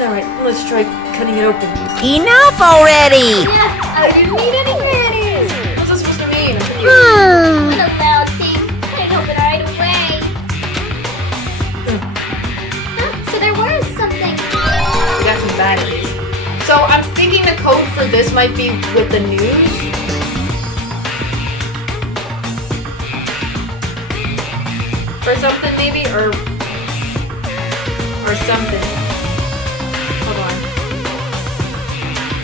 Alright, let's try cutting it open. Enough already. Yeah, I didn't need any grannies. What's this supposed to mean? I'm confused. What a loud thing. I hope it right away. So there was something. We got some batteries. So I'm thinking the code for this might be with the news. Or something maybe, or something. Hold on.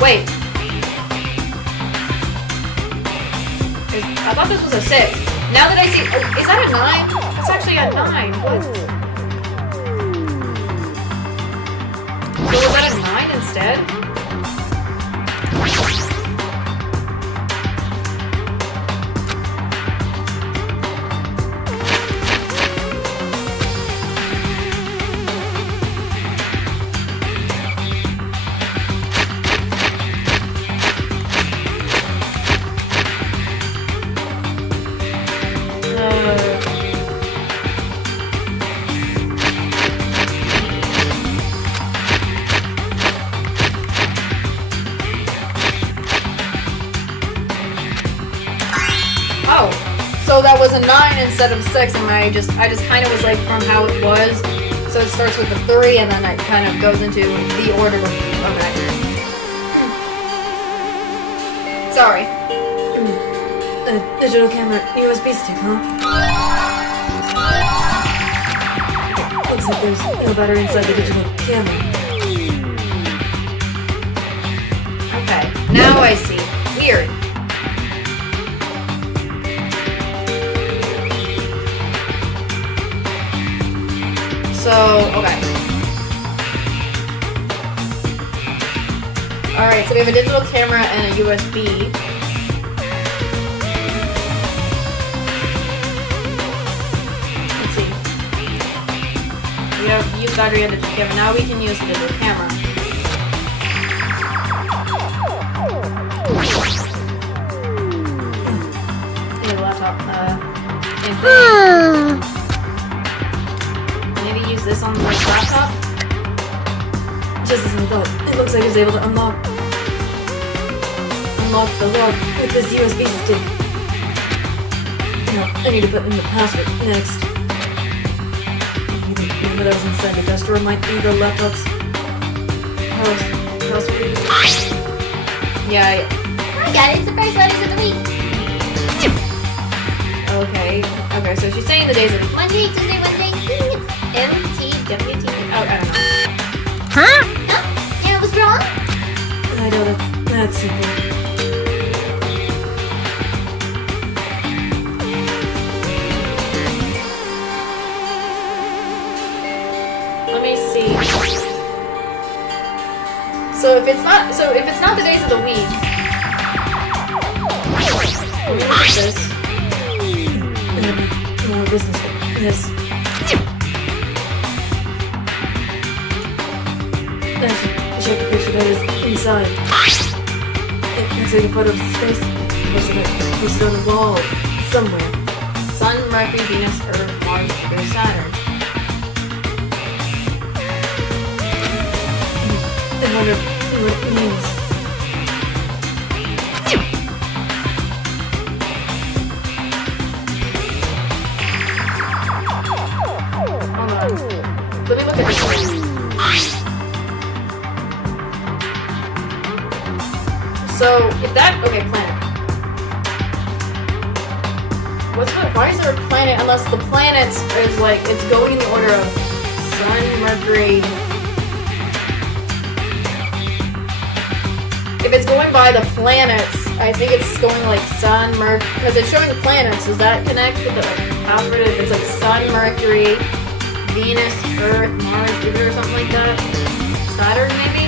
Wait. I thought this was a 6. Now that I see, is that a 9? It's actually a 9. What? So was that a 9 instead? Oh, so that was a 9 instead of 6, and I just kind of was like from how it was. So it starts with the 3, and then it kind of goes into the order. Okay. Sorry. A digital camera USB stick, huh? Looks like there's no battery inside the digital camera. Okay, now I see. Weird. So, okay. Alright, so we have a digital camera and a USB. Let's see. We have used battery and digital camera. Now we can use the digital camera. Yeah, the laptop. Same thing. Maybe use this on the laptop? Just as I thought, it looks like it's able to unlock the lock with this USB stick. Now, I need to put in the password next. The number that was inside the dust drawer might be the laptop's password. Yeah. I got it. It's the first letters of the week. Okay. Okay, so she's saying the days of the week. Monday, Tuesday, Wednesday. It's MTWT. Oh, I don't know. Huh? Huh? And it was wrong? I know that's simple. Let me see. So if it's not the days of the week, let me look at this. And then more business. Yes. Let's check the picture that is inside. It's like a photo of space. Post it on the wall somewhere. Sun, Mercury, Venus, Earth, Mars, Jupiter, Saturn. I wonder what it means. Hold on. Let me look at this one. So, if that... Okay, planet. Why is there a planet unless the planets is like... It's going in the order of Sun, Mercury... If it's going by the planets, I think it's going like Sun, Mercury... Because it's showing the planets. Does that connect with the alphabet? If it's like Sun, Mercury, Venus, Earth, Mars, Jupiter, or something like that? Saturn, maybe?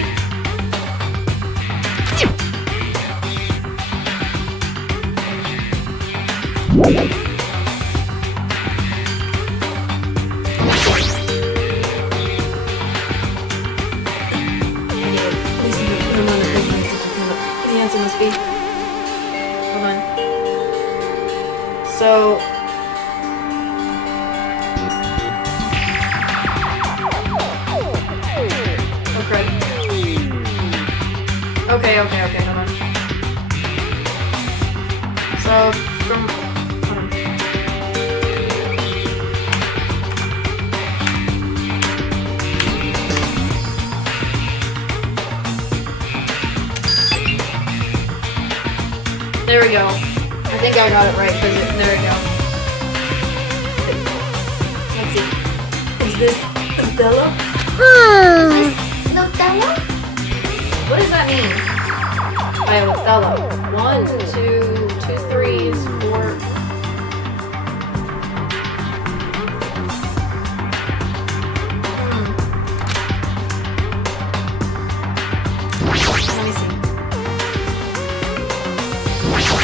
The answer must be. Hold on. So... Okay, hold on. So, from... Hold on. There we go. I think I got it right, there we go. Let's see. Is this Othello? Othello? What does that mean? By Othello. 1, 2, 2 threes, 4.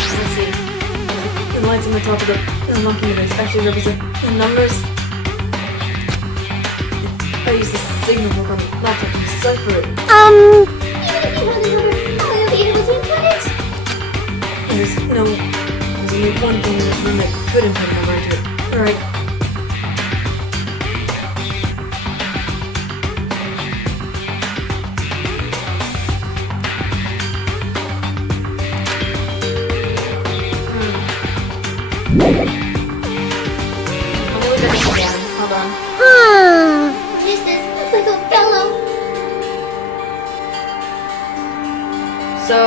Let me see. The lines on the top of the monkey numbers actually represent the numbers. I use the signal book on the laptop to decipher it. Even if you know the number, how will you be able to input it? There's only one thing in this room that could input a number into it. Alright. Let me look at this again. Hold on. What is this? Looks like Othello. So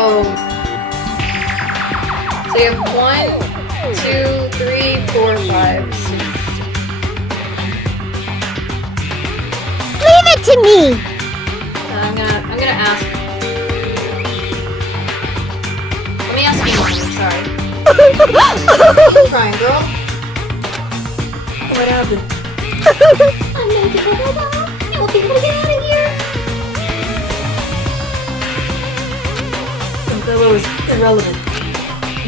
you have 1, 2, 3, 4, 5, 6. Leave it to me! I'm gonna ask. Let me ask you one. Sorry. Crying, girl. What happened? I'm gonna get Othello. I won't be able to get out of here. Othello is irrelevant.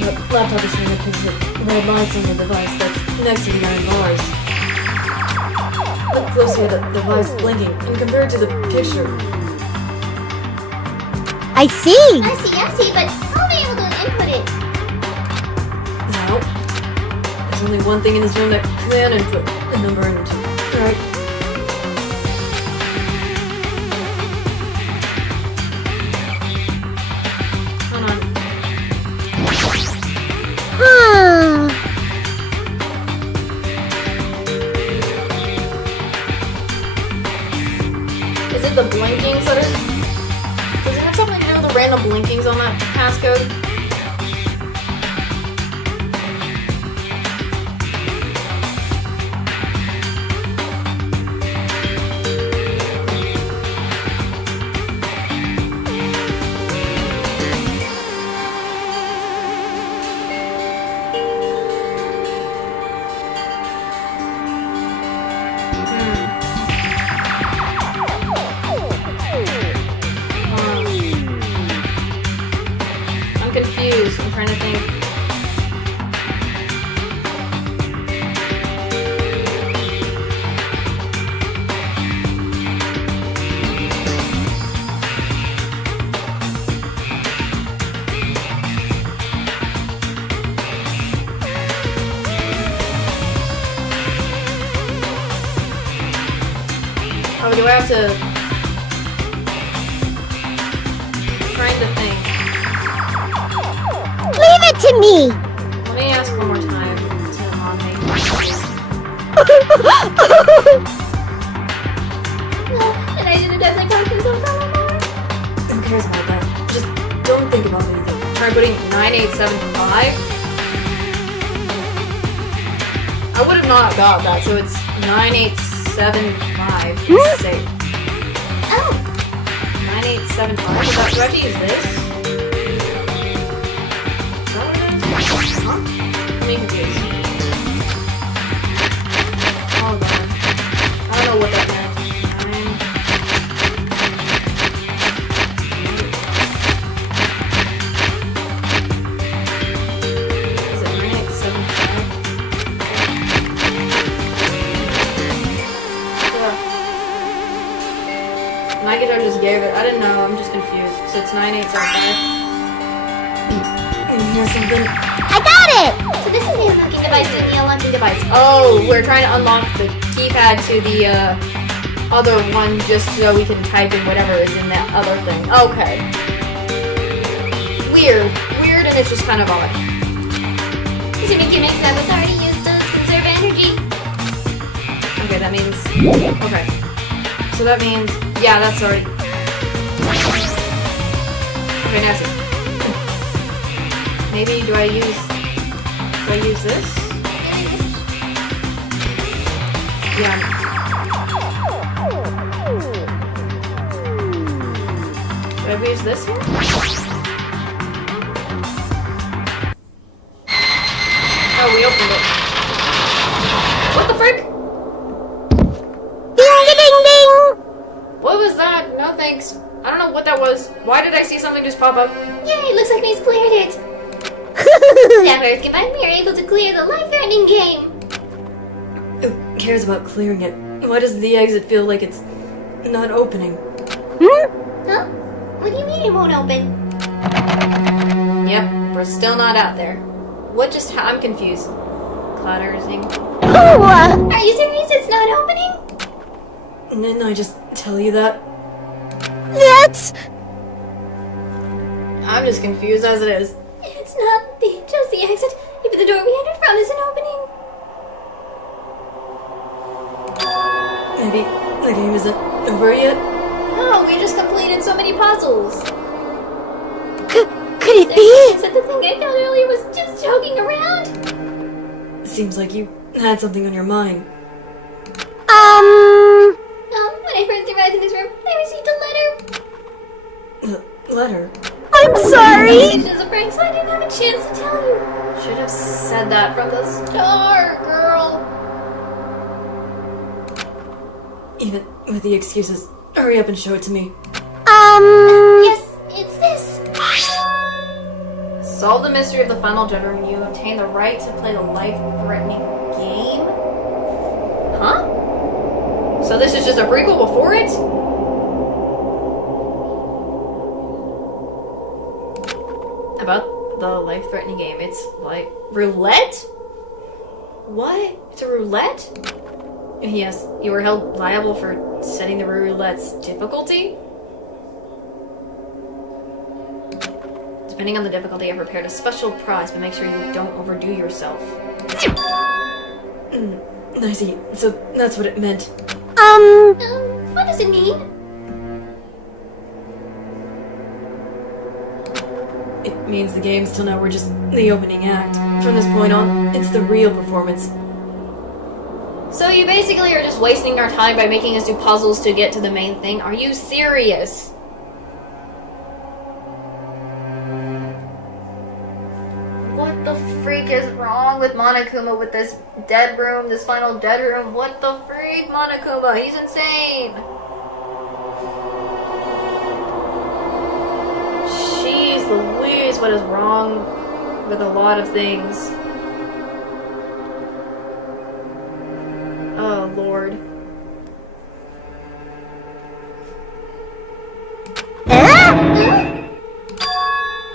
The laptop is showing a picture of red lights on the device that's next to the iron bars. Look closely at the device blinking and compare it to the picture. I see! I see, but how am I able to input it? Now, there's only one thing in this room that can input a number into. Alright. Hold on. Is it the blinkings that is? Does it have something to do with the random blinkings on that passcode? Oh, do I have to... I'm trying to think. Leave it to me! Let me ask one more time to Mom make And I should have definitely talked to some fellow more. Who cares about that? Just don't think about anything. Try putting 9875. I would have not got that, so it's 9875. Let's say Oh, 9875. Do I have to use this? Is that what it is? Huh? I'm being confused. Oh god. I don't know what that meant. Is it 9875? Nagito just gave it. I didn't know. I'm just confused. So it's 9875. And here's something. I got it! so this is the unlocking device to the unlocking device. Oh, we're trying to unlock the keypad to the other one just so we can type in whatever is in that other thing. Okay. Weird. Weird, and it's just kind of odd. To make it makes that was already used to conserve energy. Okay, that means... Okay. So that means... Yeah, that's already... Okay, now see. Maybe do I use this? Yeah. Do I use this here? Oh, we opened it. What the frick? Ding ding ding! What was that? No thanks. I don't know what that was. Why did I see something just pop up? Yay, looks like we've cleared it. That players combined, we are able to clear the life-threatening game. Who cares about clearing it? Why does the exit feel like it's not opening? Huh? What do you mean it won't open? Yep, we're still not out there. What just I'm confused. Cloudering. Ooh, Are you serious? It's not opening? Didn't I just tell you that? that's... I'm just confused as it is. It's not just the exit. Even the door we entered from isn't opening. Maybe the game isn't over yet? Oh, we just completed so many puzzles. Could it be? Said the thing I found earlier was just joking around. Seems like you had something on your mind. When I first arrived in this room, I received a letter. Letter? I'm sorry! It was a prank, so I didn't have a chance to tell you. Should have said that from the start, girl. Even with the excuses, hurry up and show it to me. Yes, it's this. Solve the mystery of the final judgment. You obtain the right to play the life-threatening game. Huh? So this is just a prequel before it? About the life-threatening game. It's like roulette? What? It's a roulette? Yes, you were held liable for setting the roulette's difficulty? Depending on the difficulty, I prepared a special prize, but make sure you don't overdo yourself. I see. So that's what it meant. What does it mean? It means the games till now were just the opening act. From this point on, it's the real performance. So you basically are just wasting our time by making us do puzzles to get to the main thing? Are you serious? What the freak is wrong with Monokuma with this dead room, this final dead room? What the freak, Monokuma? He's insane! Jeez Louise, what is wrong with a lot of things? Oh, Lord.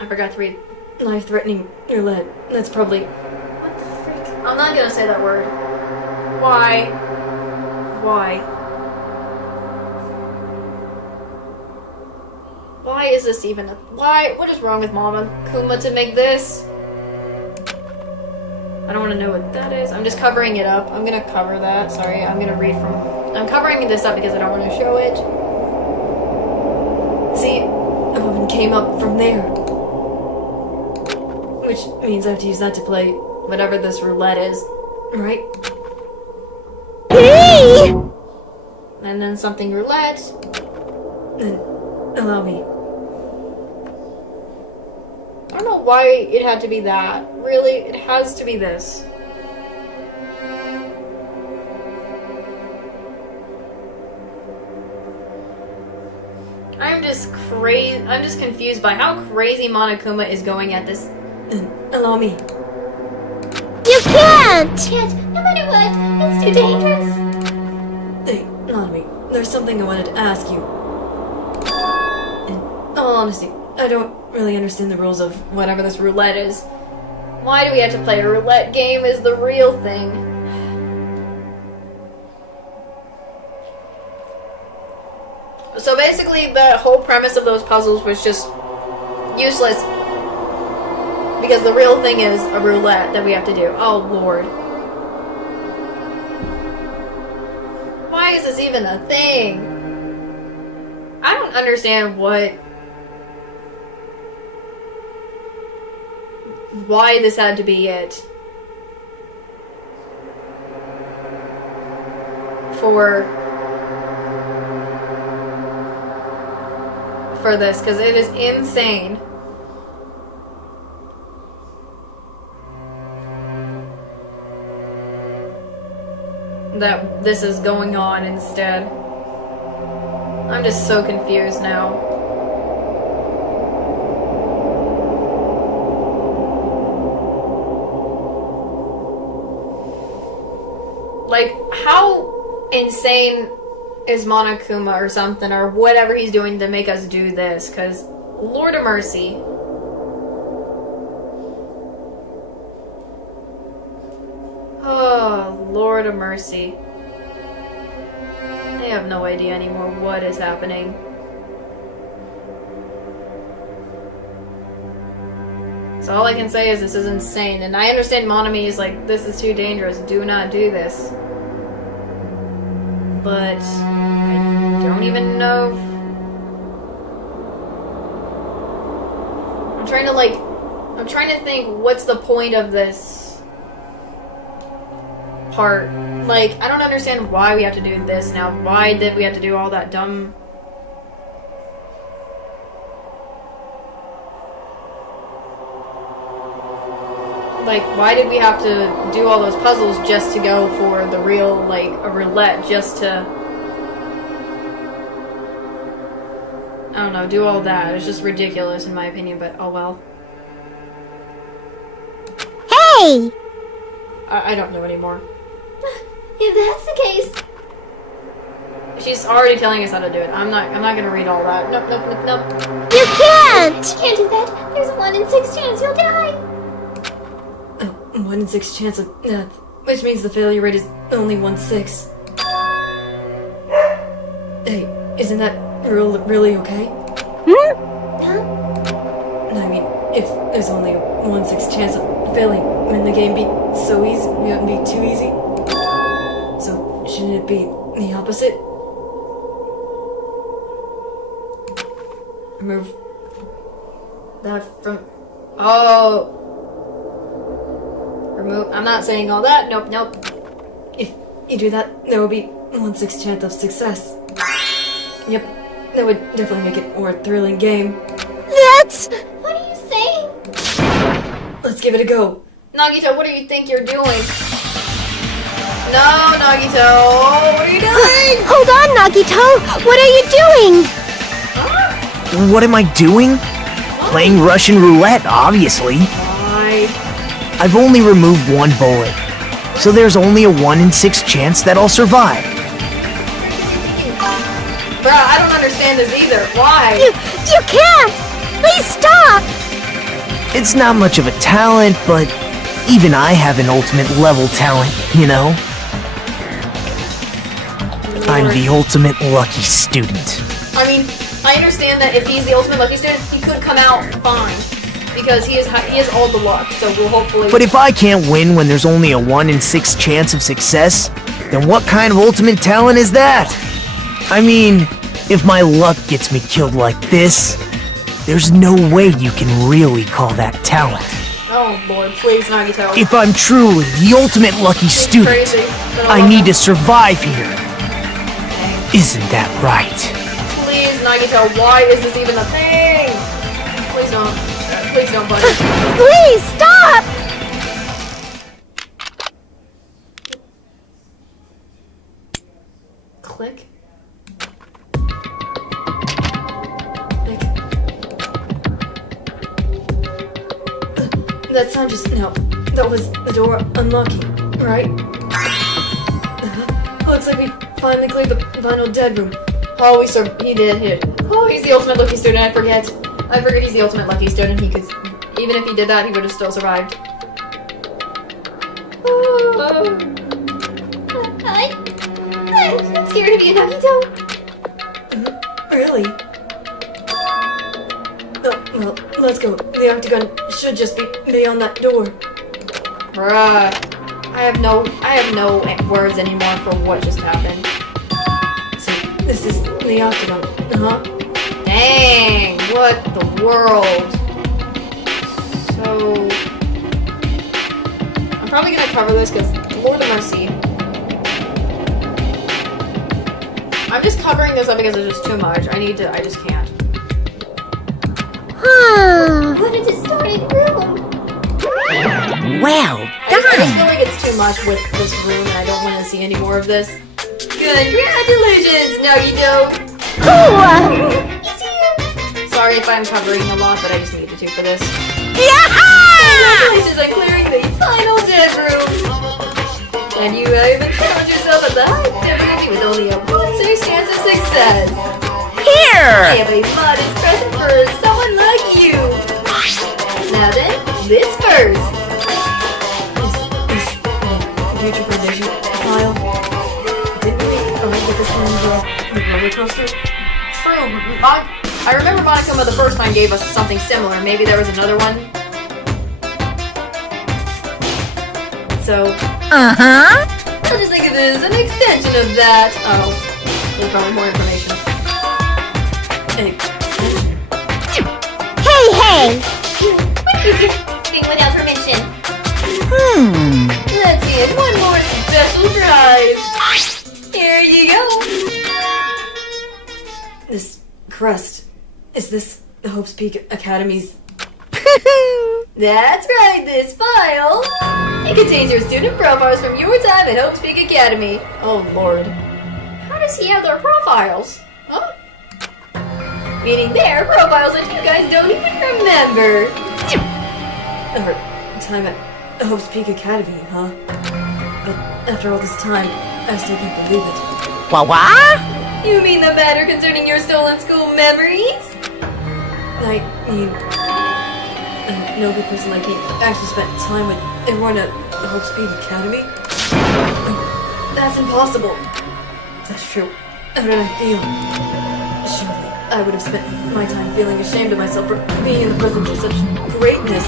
I forgot to read. Life-threatening roulette. That's probably... What the freak? I'm not gonna say that word. Why? Why? Why is this even what is wrong with Monokuma to make this? I don't want to know what that is. I'm just covering it up. I'm gonna cover that. Sorry, I'm covering this up because I don't want to show it. See, a woman came up from there. Which means I have to use that to play whatever this roulette is, right? Hey! And then something roulette. Then allow me. I don't know why it had to be that. Really, it has to be this. I'm just confused by how crazy Monokuma is going at this. Then allow me. You can't! Can't, no matter what. It's too dangerous. Hey, Nanami, there's something I wanted to ask you. In all honesty, I don't really understand the rules of Whatever this roulette is. Why do we have to play a roulette game is the real thing. So basically, the whole premise of those puzzles was just useless. Because the real thing is a roulette that we have to do. Oh, Lord. Why is this even a thing? I don't understand why this had to be it. For this, because it is insane. That this is going on instead. I'm just so confused now. Like, how insane is Monokuma or something, or whatever he's doing to make us do this? Because, Lord of mercy. Oh, Lord of mercy. I have no idea anymore what is happening. So all I can say is this is insane. And I understand Monami is like, this is too dangerous. Do not do this. But I don't even know. I'm trying to think what's the point of this part. Like, I don't understand why we have to do this now. Why did we have to do all that dumb... Like, why did we have to do all those puzzles just to go for the real, like, a roulette, just to... I don't know, do all that. It's just ridiculous in my opinion, but oh well. Hey! I don't know anymore. If that's the case, She's already telling us how to do it. I'm not gonna read all that. Nope. You can't! you can't do that. There's a 1 in 6 chance you'll die. 1 in 6 chance of death, which means the failure rate is only 1/6. Hey, isn't that really okay? Huh? I mean, if there's only a 1/6 chance of failing, wouldn't the game be so easy? Wouldn't it be too easy? So shouldn't it be the opposite? Remove that from... Oh... Remove... I'm not saying all that. Nope. If you do that, there will be 1/6 chance of success. Yep, that would definitely make it a more thrilling game. That's... What are you saying? Let's give it a go. Nagito, what do you think you're doing? No, Nagito! What are you doing? Hold on, Nagito! What are you doing? What am I doing? Playing Russian roulette, obviously. Why? I've only removed one bullet, so there's only a 1 in 6 chance that I'll survive. Bruh, I don't understand this either. Why? You can't! Please stop! It's not much of a talent, but even I have an ultimate level talent, you know? I'm the ultimate lucky student. I mean, I understand that if he's the ultimate lucky student, he could come out fine. Because he has all the luck, so we'll hopefully... But if I can't win when there's only a 1 in 6 chance of success, then what kind of ultimate talent is that? I mean, if my luck gets me killed like this, there's no way you can really call that talent. Oh lord, please, Nagito. If I'm truly the ultimate lucky student, Crazy. I need to survive here. Isn't that right? Please, Nagito, why is this even a thing? Please don't. Please don't, buddy. Please stop! Click. That sound just no. That was the door unlocking, right? Looks like we finally cleared the final dead room. Oh, he did hit. Oh, he's the ultimate lucky student, I forget he's the ultimate lucky student. He could, even if he did that, he would have still survived. I'm scared of you, Nagito. Really? Oh, well, let's go. The octagon should just be beyond that door. Bruh. I have no words anymore for what just happened. So, this is the octagon, huh? Dang, what the world. So, I'm probably gonna cover this because, Lord of mercy. I'm just covering this up because it's just too much. I just can't. What a distorted room. Well I just feel done! like it's too much with this room and I don't want to see any more of this. Congratulations, Nagito! Sorry if I'm covering a lot, but I just needed to for this. Congratulations on clearing the final dead room! And you even found yourself at the high difficulty with only a 1/6 chance of success! I Here! have a modest present for someone like you! Now then, this first! This future foundation file. Didn't we already get this from the roller coaster? True, I remember Monokuma the first time gave us something similar. Maybe there was another one. So, Uh-huh. I'll just think of it as an extension of that. Oh, there's probably more information. Hey! What are you doing without permission? Let's see, and one more special prize. Here you go. This crest. Is this the Hope's Peak Academy's? That's right, this file. It contains your student profiles from your time at Hope's Peak Academy. Oh, Lord. How does he have their profiles? Huh? Meaning their profiles that you guys don't even remember. Our time at Hope's Peak Academy, huh? But after all this time, I still can't believe it. What? You mean the matter concerning your stolen school memories? I mean, no good person like me actually spent time with everyone at the Hope's Peak Academy. That's impossible. If that's true, how did I feel? Surely, I would have spent my time feeling ashamed of myself for being in the presence of such greatness.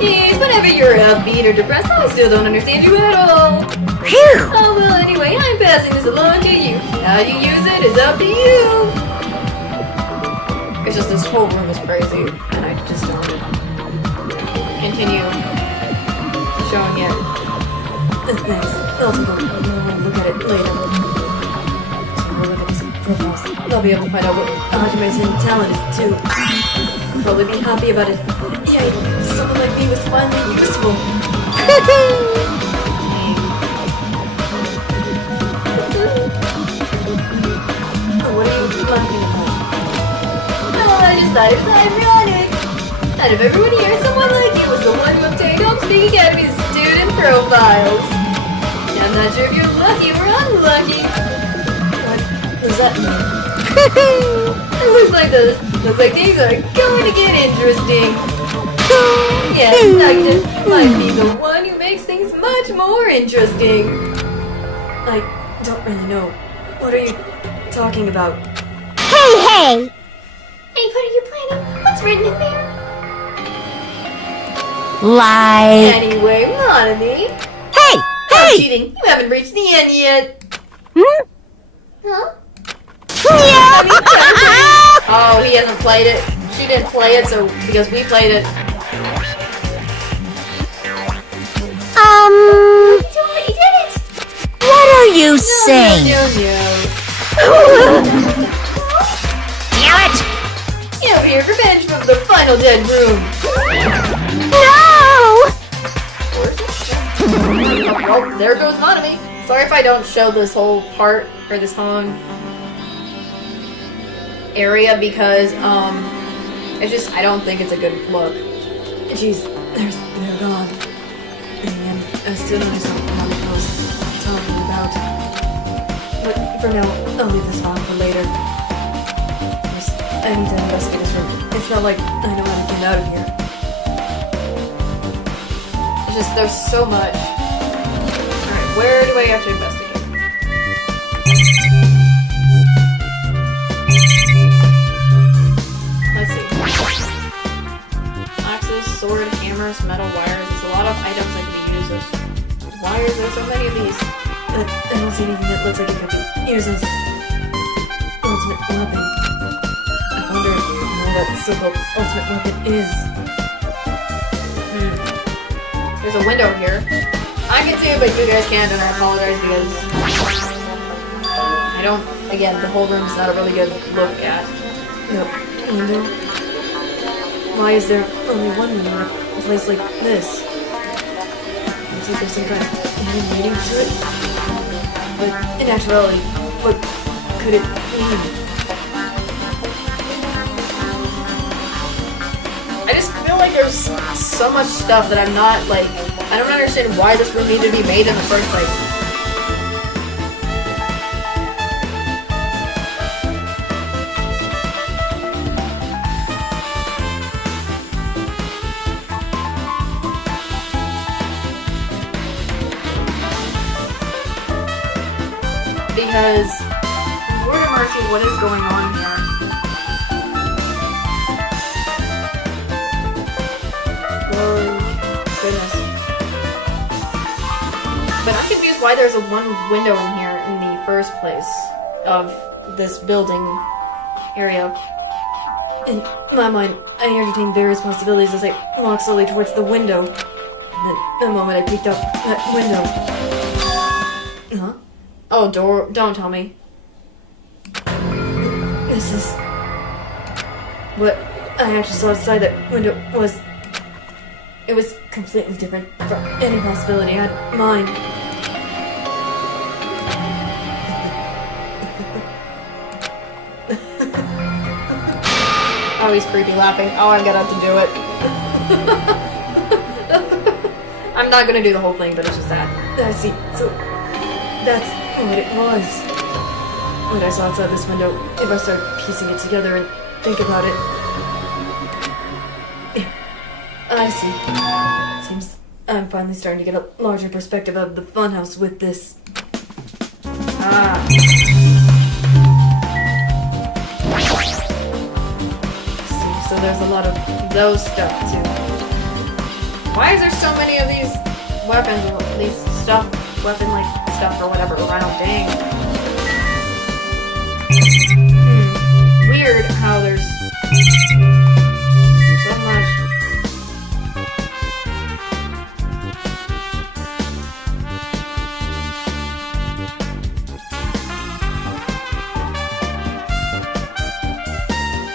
Yes, whenever you're upbeat or depressed, I still don't understand you at all. Phew! Oh, well, anyway, I'm passing this along to you. How you use it is up to you. It's just this whole room is crazy, and I just don't continue showing it. Thanks. I'll take a look at it later. I'll look at these profiles. I'll be able to find out what Hajime's hidden talent is too. I'll probably be happy about it. Yay! Someone like me was finally useful. What are you laughing about? Oh, I just thought it was ironic. Out of everyone here, someone like you was the one who obtained Hope's Peak Academy's student profiles. I'm not sure if you're lucky or unlucky. What does that mean? It looks like things are going to get interesting. Yes, Nagito might be the one who makes things much more interesting. I don't really know. What are you talking about? hey! Hey, what are you planning? What's written in there? Like... Anyway, Monami. Hey! Stop Hey! cheating. You haven't reached the end yet. Hmm? Huh? Yeah. Oh, he hasn't played it. She didn't play it, so because we played it. You already did it! What are you saying? No. Damn it! You have here revenge from the final dead room. No! Oh, there goes Monami. Sorry if I don't show this whole part or this whole area because it's just I don't think it's a good look. Jeez, they're gone. And I still don't understand what Mom was talking about. But for now, I'll leave this on for later. I need to investigate this room. It's not like I know how to get out of here. It's just there's so much. Alright, where do I have to investigate? Let's see. Axes, sword, hammers, metal wires. There's a lot of items that can be used as wires. There's so many of these. I don't see anything that looks like it could be used as ultimate weapon. I wonder what that so-called ultimate weapon is. There's a window here. I can see it, but you guys can't, and I apologize because I don't. Again, the whole room's not a really good look at. Yep, window. Why is there only one window in a place like this? Looks like there's some kind of hidden meaning to it. But in actuality, what could it mean? I just feel like there's so much stuff that I'm not like. I don't understand why this room needed to be made in the first place. Because, Lord of Mercy, what is going on here? Oh, goodness. But I'm confused why there's a one window in here in the first place of this building area. In my mind, I entertained various possibilities as I walked slowly towards the window. And then, the moment I peeked out that window. Huh? Oh, door! Don't tell me. This is... what I actually saw outside that window was... it was completely different from any possibility I had in mind. Oh, he's creepy laughing. Oh, I got to do it. I'm not gonna do the whole thing, but it's just that. I see. So, that's what it was. What I saw outside this window, if I start piecing it together and think about it... yeah, I see. Seems I'm finally starting to get a larger perspective of the funhouse with this. Ah. See, so there's a lot of those stuff too. Why is there so many of these weapons, these stuff, weapon-like stuff or whatever around? Dang. Weird how there's so much.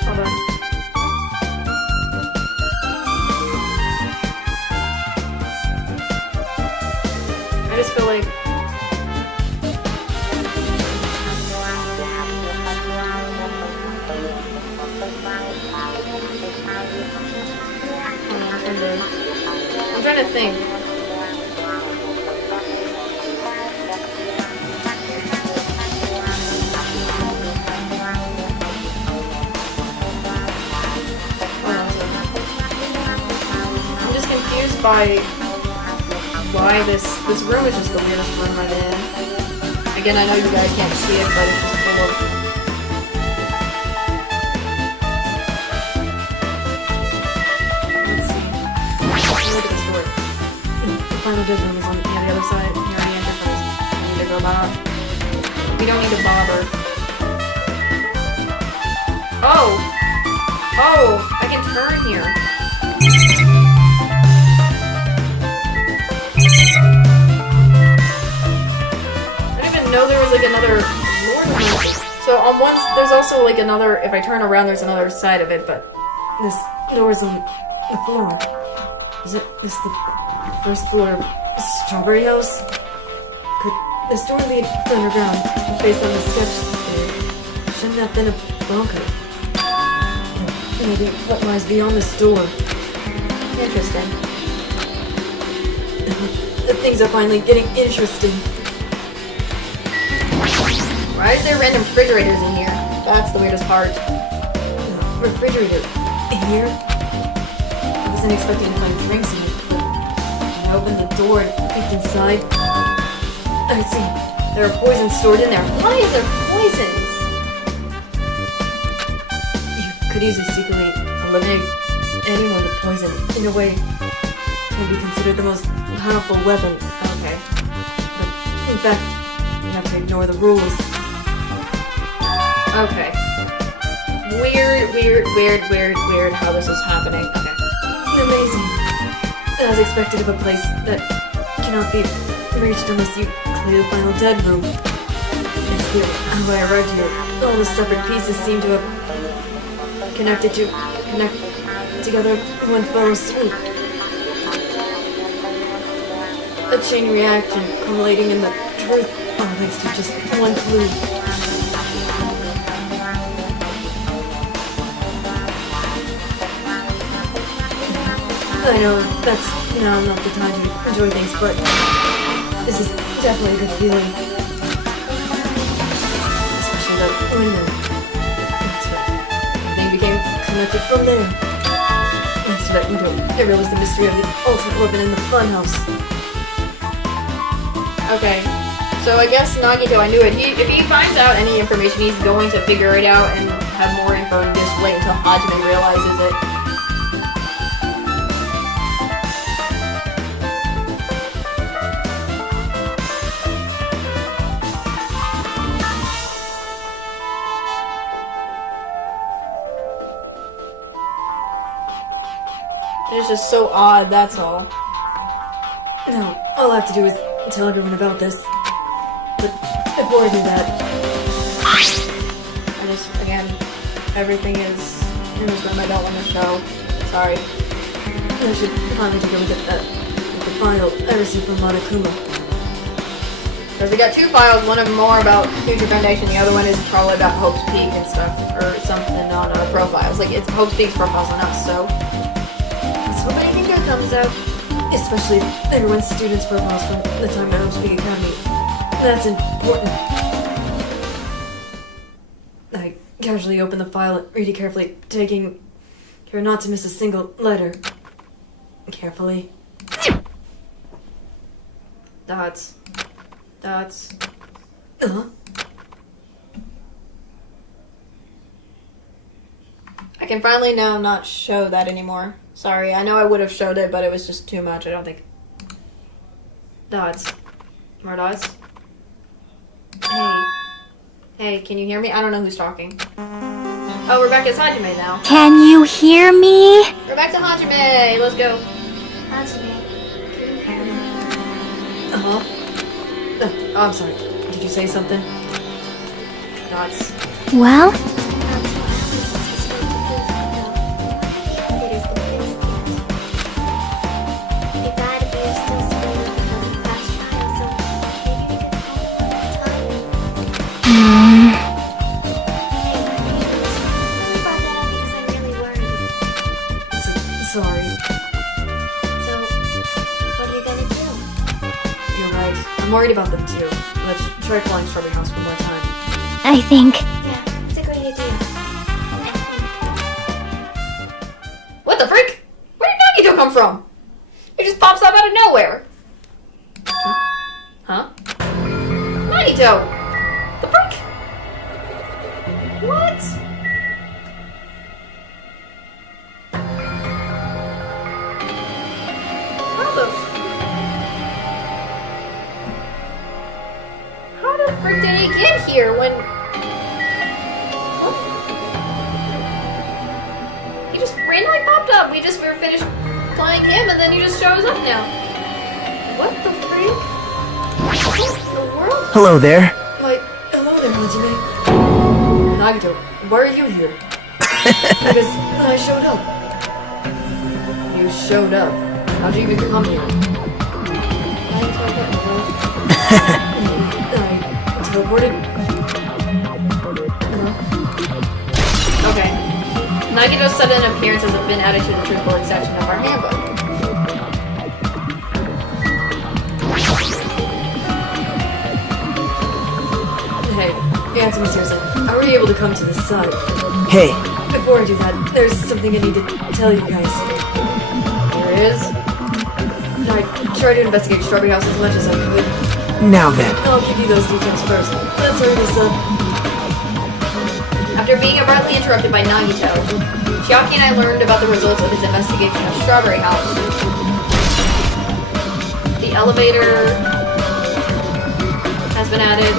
Hold on. I just feel like I'm trying to think. I'm just confused by why this room is just the weirdest room I'm in. Again, I know you guys can't see it, but it's just full of bedroom is on the other side. Near the enterprise. We need to go back. We don't need to bother. Oh! Oh! I can turn here. I didn't even know there was like another floor to this. So on one, there's also like another, if I turn around there's another side of it, but This door's on the floor. Is this the first floor of Strawberry House? Could this door lead underground based on the steps there? Shouldn't have been a bunker. Maybe what lies beyond this door. interesting. The things are finally getting interesting. Why is there random refrigerators in here? That's the weirdest part. Refrigerator in here? I wasn't expecting to find drinks in it, but when I opened the door and peeked inside, I could see there are poisons stored in there. Why is there poisons? You could easily secretly eliminate anyone with poison. In a way, it can be considered the most powerful weapon. Okay. But in fact, you have to ignore the rules. Okay. Weird how this is happening. Okay. Amazing. As expected of a place that cannot be reached unless you clear the final dead room. It's clear how I arrived here. All the separate pieces seem to have connect together in one fell swoop. A chain reaction culminating in the truth all thanks to just one clue. I know that's now not the time to enjoy things, but this is definitely a good feeling. Especially that window. That's right. They became connected from there. Thanks to that window, I realized the mystery of the ultimate weapon in the funhouse. Okay. So I guess Nagito, I knew it. If he finds out any information, he's going to figure it out and have more info and just wait until Hajime realizes it. It's just so odd, that's all. Now, all I have to do is tell everyone about this. But before I do that, I just, again, everything is in this room. I don't want to show. Sorry. I should finally take a look at the file I received from Monokuma. Because we got two files, one of them more about Future Foundation, the other one is probably about Hope's Peak and stuff, or something on profiles. Like, it's Hope's Peak's profiles on us, so let's hope anything good comes out. Especially if everyone's students' profiles from the time at Hope's Peak Academy. That's important. I casually open the file and read it carefully, taking care not to miss a single letter. Carefully. That's... I can finally now not show that anymore. Sorry, I know I would have showed it, but it was just too much. I don't think... Dots. More dots? Hey. Hey, can you hear me? I don't know who's talking. Oh, we're back as Hajime now. Can you hear me? We're back to Hajime! Let's go. Hajime, can you hear me? Oh, I'm sorry. Did you say something? Dots. Well, Sorry. So, what are you gonna do? You're right. I'm worried about them too. Let's try calling Strawberry House one more time. I think Yeah, it's a great idea. What the frick? Where did Nagito come from? He just pops up out of nowhere. Huh? Nagito! The frick? What? How the frick did he get here when... What? He just randomly popped up. We were finished playing him and then he just shows up now. What the freak? What in the world? Hello there. Why, hello there, Hajime. Nagito, why are you here? Because I showed up. You showed up? How'd you even come here? I teleported. Okay. Nagito's sudden appearances have been added to the truth board section of our handbook. Hey, answer me seriously. How were you able to come to this side? Hey, Before I do that, there's something I need to tell you guys. There is. I tried to investigate Strawberry House as much as I could. now then. I'll give you those details first. Let's hurry this up. After being abruptly interrupted by Nagito, Chiaki and I learned about the results of his investigation of Strawberry House. The elevator has been added.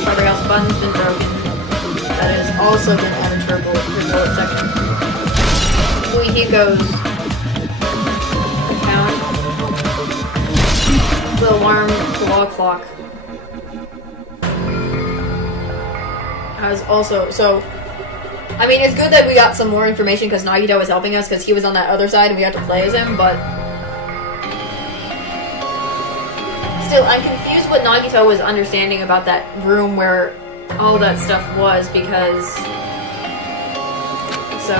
Strawberry House button's been broken. That has also been added to our bullet section. Hugo's account. The alarm, the wall clock. I was also, so, I mean, it's good that we got some more information because Nagito was helping us because he was on that other side and we had to play as him, but still, I'm confused what Nagito was understanding about that room where all that stuff was because, so,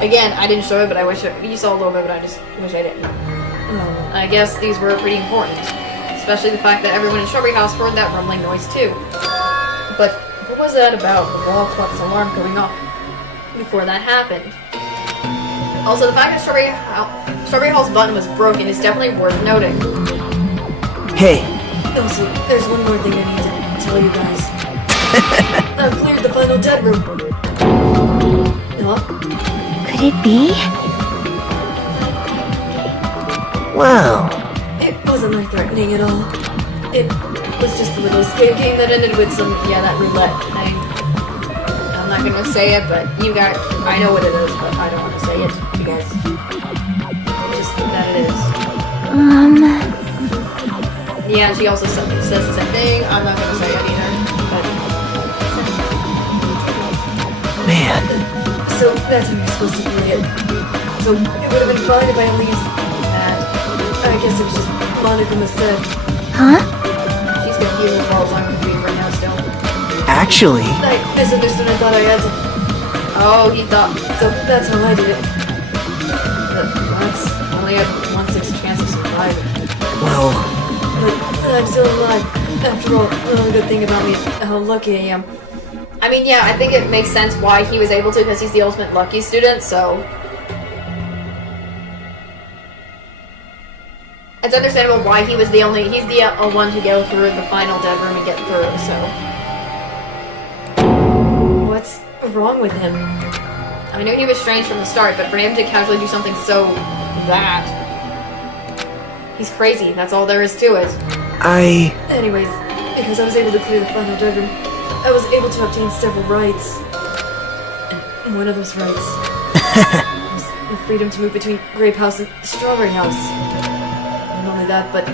again, I didn't show it, but I wish you saw a little bit, but I just wish I didn't. I guess these were pretty important, especially the fact that everyone in Strawberry House heard that rumbling noise too. But what was that about, the wall clock's alarm going off before that happened? Also, the fact that Strawberry House button was broken is definitely worth noting. Hey, Also, there's one more thing I need to tell you guys. I've cleared the final dead room. Huh? Could it be? wow. It wasn't life-threatening at all. It was just a little escape game that ended with some, That roulette thing. I'm not gonna say it, but you guys, I know what it is, but I don't want to say it because just that it is. Yeah, she also says the same thing. I'm not gonna say it either, but Man, So that's how you're supposed to play it. So it would have been fine if I only used that. I guess it was just Monica said. Huh? she's confused as well as I'm confused right now still. actually, I misunderstood. I thought I had to. Oh, he thought So that's how I did it. that's only had 1/6 chance of surviving. well, But I'm still alive. After all, the only good thing about me is how lucky I am. I mean, yeah, I think it makes sense why he was able to because he's the ultimate lucky student, so it's understandable why he's the one to go through the final dead room and get through, so. What's wrong with him? I knew he was strange from the start, but for him to casually do something so that, he's crazy, that's all there is to it. Anyways, because I was able to clear the final dead room, I was able to obtain several rights. And one of those rights was the freedom to move between Grape House and Strawberry House. Not only that, but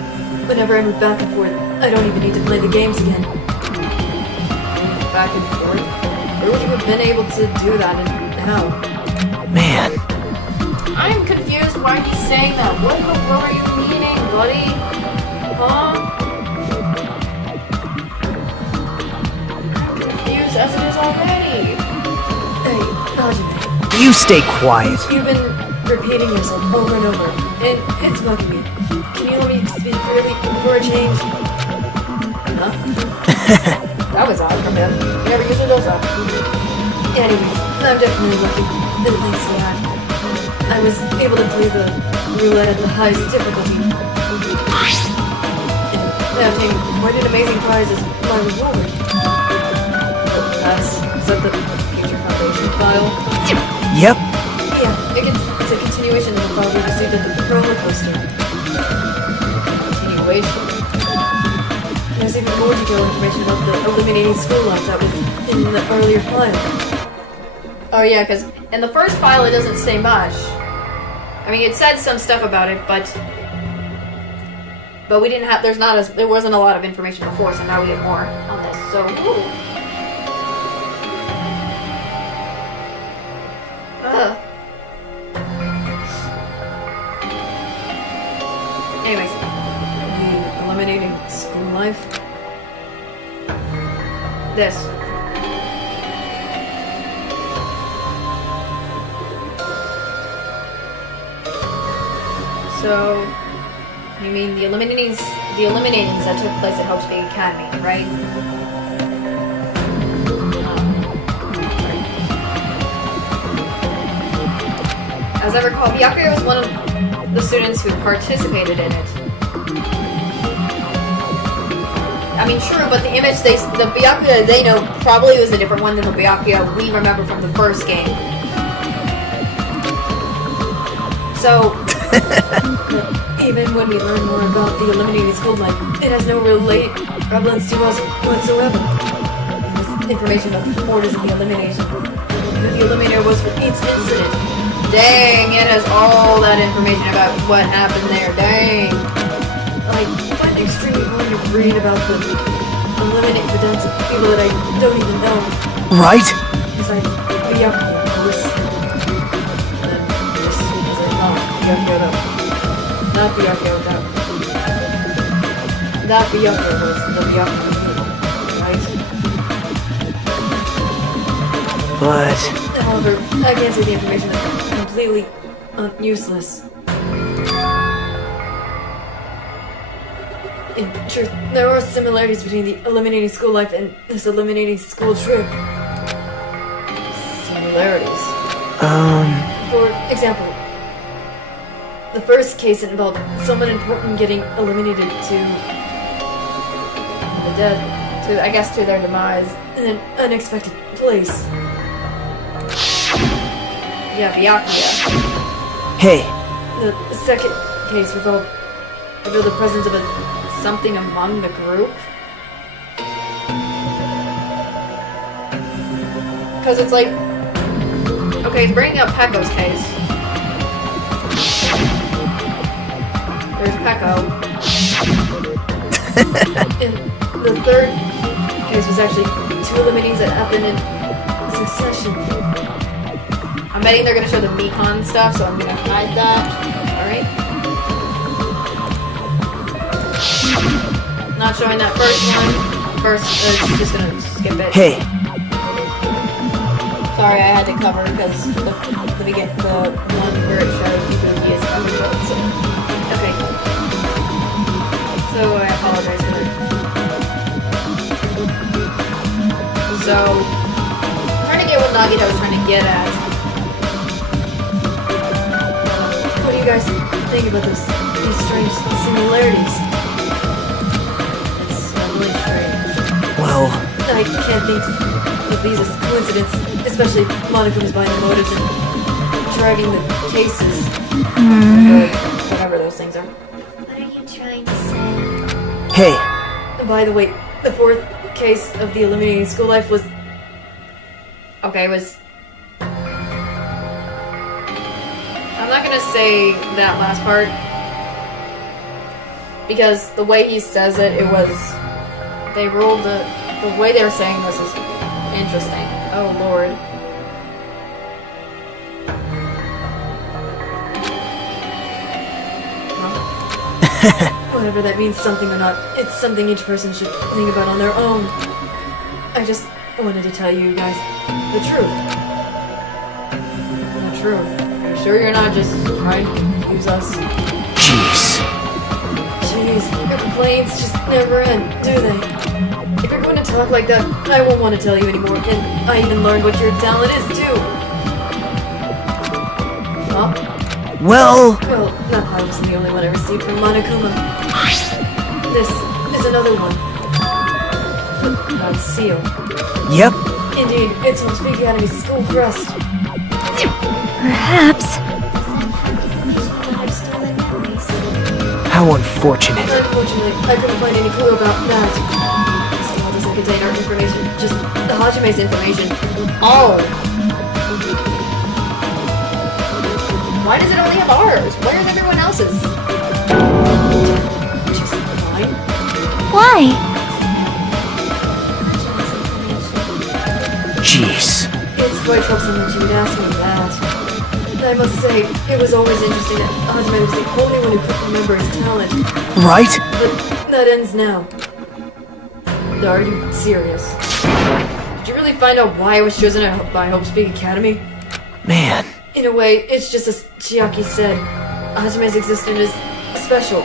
whenever I move back and forth, I don't even need to play the games again. Back and forth. Where would you have been able to do that and how? man, I'm confused why he's saying that. What the hell are you meaning, buddy? Huh? I'm confused as it is already. Hey, Hajime, you stay quiet. you've been repeating yourself over and over, and it's bugging me. Can you let me speak clearly for a change? Huh? That was odd from him. He never usually does that. Anyways, I'm definitely lucky. And thanks to that, I was able to clear the roulette at the highest difficulty. And that obtained quite an amazing prize as my reward. Is that the Future Foundation file? Yep, Yeah, it's a continuation of the file we received at the roller coaster. Continuation. there's even more detailed information about the eliminating school life that was in the earlier file. Oh yeah, because in the first file it doesn't say much. I mean, it said some stuff about it, but we didn't have. There wasn't a lot of information before, so now we have more on this. So. Anyways, The eliminating school life. this. So, you mean the eliminatings that took place at Hope's Big Academy, right? As I recall, Byakuya was one of the students who participated in it. I mean, true, but the image the Byakuya they know probably was a different one than the Byakuya we remember from the first game. So, Even when we learn more about the eliminating school life, it has no relevance to us whatsoever. this information about the orders of the elimination, who the eliminator was for each incident. Dang, it has all that information about what happened there. Dang. I find it extremely boring to read about the eliminating the deaths of people that I don't even know. Right? Besides Byakuya, of course. And just as I thought, Byakuya though. Not Byakuya, that Byakuya was the Byakuya people, right? But However, I can't say the information is completely useless. In truth, there are similarities between the eliminating school life and this eliminating school trip. Similarities. For example, the first case involved someone important getting eliminated to The dead, I guess to their demise. in an unexpected place. Yeah, Byakuya. hey, The second case revealed the presence of a Something among the group? Because it's like... Okay, it's bringing up Pekko's case. There's Pekko. And the third case was actually two eliminations that happened in succession. I'm betting they're gonna show the Mekon stuff, so I'm gonna hide that. Alright. Not showing that first one. Just gonna skip it. hey, Sorry, I had to cover because the one where it showed Ibuki is unrevealed, so... Okay. So, I apologize for that. So... I'm trying to get what Nagito was trying to get at. What do you guys think about these strange similarities? It's really strange. well, I can't think of these as coincidence, especially Monokama's buying the motives and driving the cases. Or whatever those things are. What are you trying to say? hey, And by the way, the fourth case of the eliminating school life was Okay, was... I'm not gonna say that last part. Because the way he says it, it was... They ruled the way they were saying this is interesting. Oh, Lord. whatever that means, something or not. It's something each person should think about on their own. I just wanted to tell you guys the truth. The truth. I'm sure you're not just trying to confuse us. jeez. Jeez, your complaints just never end, do they? If you're going to talk like that, I won't want to tell you anymore, and I even learned what your talent is, too. Huh? Well, Well, that file wasn't the only one I received from Monokuma. This is another one. Not seal. yep, Indeed, it's from Speak Academy's school crest. Perhaps. I've stolen memories. how unfortunate. Unfortunately, I couldn't find any clue about that. just Hajime's information. Oh. Why does it only have ours? Where's everyone else's? Just mine? Why? Jeez. It's quite troublesome that you would ask me that. I must say, it was always interesting that Hajime was the only one who couldn't remember his talent. Right? But that ends now. Are you serious? Did you really find out why I was chosen by Hope's Peak Academy? Man. In a way, it's just as Chiaki said. Hajime's existence is special.